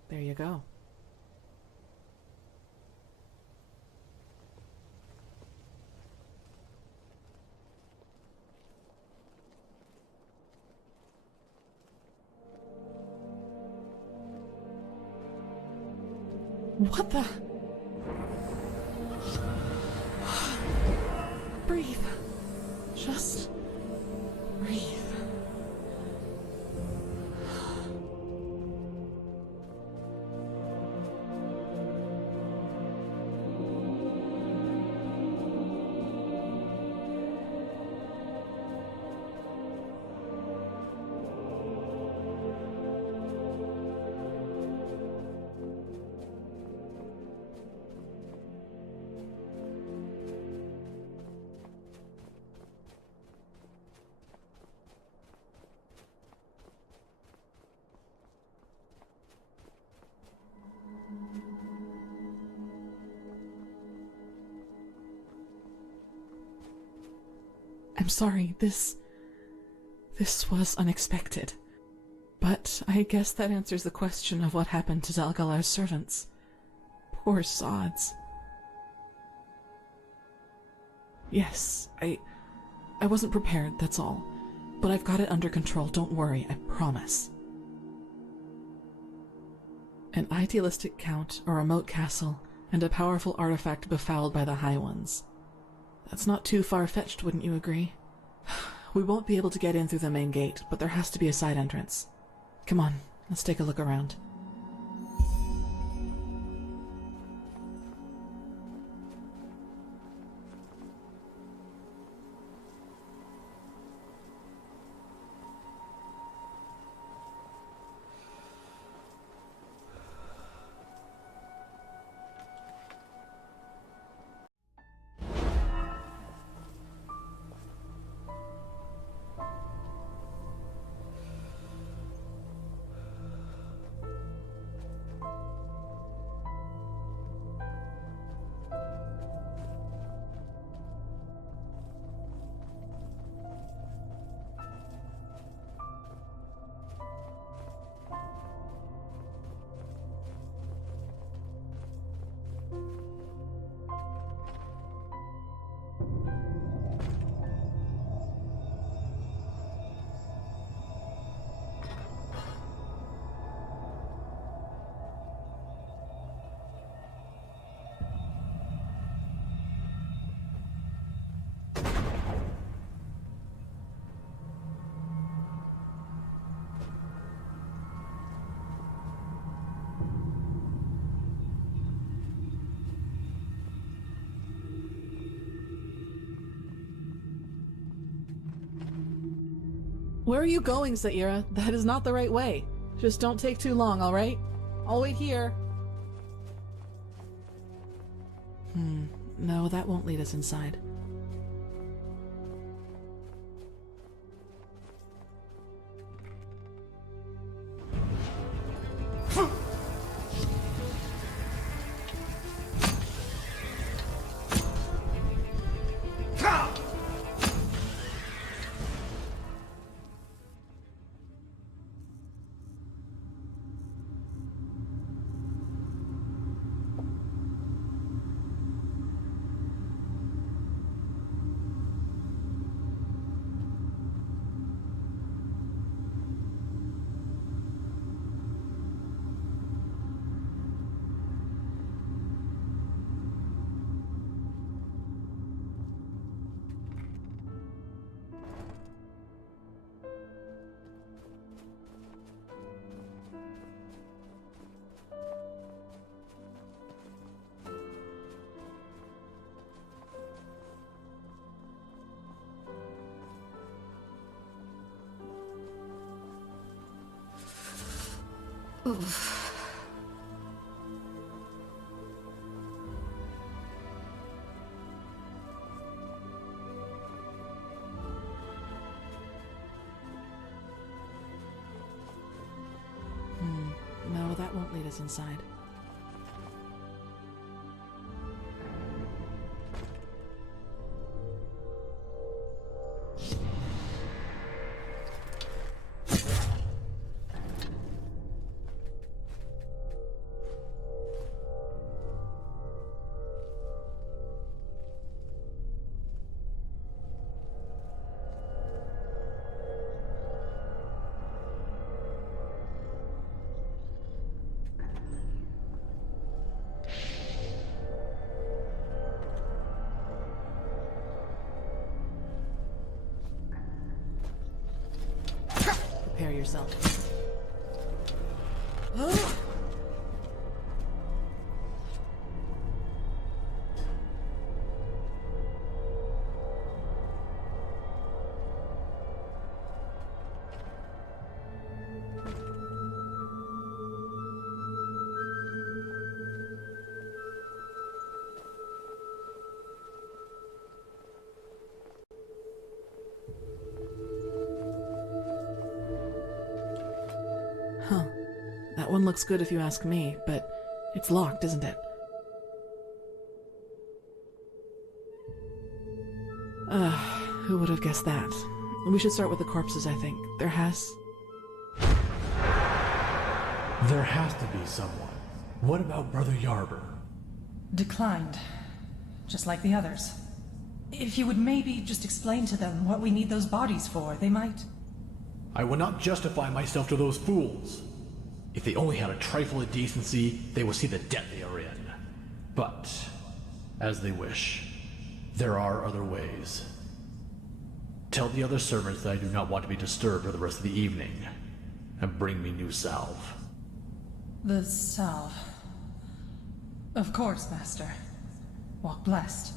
There you go. What the? Breathe. Just breathe. I'm sorry, this was unexpected. But I guess that answers the question of what happened to Dalgalar's servants. Poor sods. Yes, I wasn't prepared, that's all. But I've got it under control, don't worry, I promise. An idealistic count, a remote castle, and a powerful artifact befouled by the High Ones. That's not too far-fetched, wouldn't you agree? We won't be able to get in through the main gate, but there has to be a side entrance. Come on, let's take a look around. Where are you going, Saira? That is not the right way. Just don't take too long, alright? I'll wait here. No, that won't lead us inside. Oof. No, that won't lead us inside. Prepare yourself. Huh. That one looks good if you ask me, but it's locked, isn't it? Who would have guessed that? We should start with the corpses, I think. There has to be someone. What about Brother Yarber? Declined. Just like the others. If you would maybe just explain to them what we need those bodies for, they might... I will not justify myself to those fools. If they only had a trifle of decency, they will see the debt they are in. But, as they wish, there are other ways. Tell the other servants that I do not want to be disturbed for the rest of the evening, and bring me new salve. The salve. Of course, Master. Walk blessed.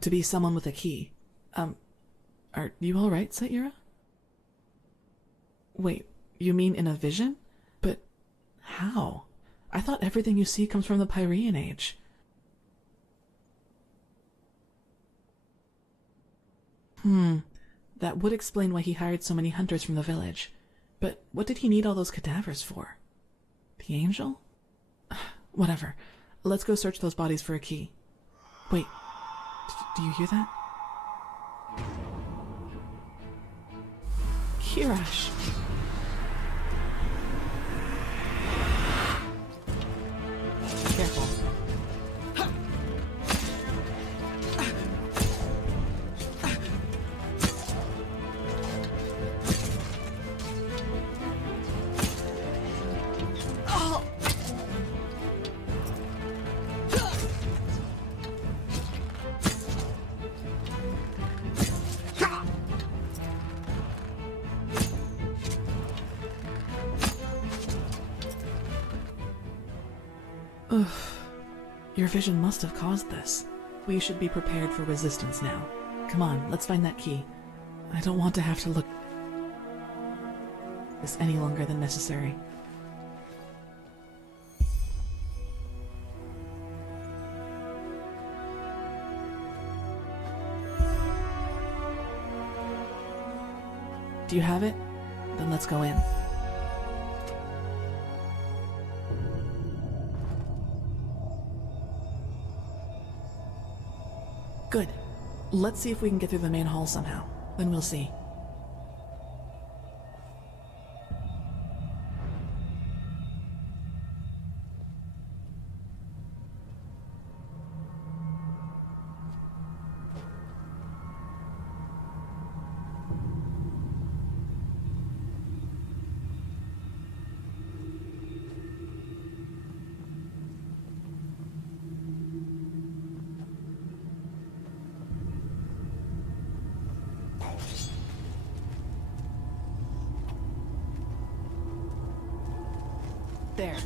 to be someone with a key. Are you alright, Saira? Wait, you mean in a vision? But how? I thought everything you see comes from the Pyrean Age. That would explain why he hired so many hunters from the village. But what did he need all those cadavers for? The angel? Whatever. Let's go search those bodies for a key. Wait, do you hear that? Kirash! Careful. Your vision must have caused this. We should be prepared for resistance now. Come on, let's find that key. I don't want to have to look this any longer than necessary. Do you have it? Then let's go in. Good. Let's see if we can get through the main hall somehow. Then we'll see. There.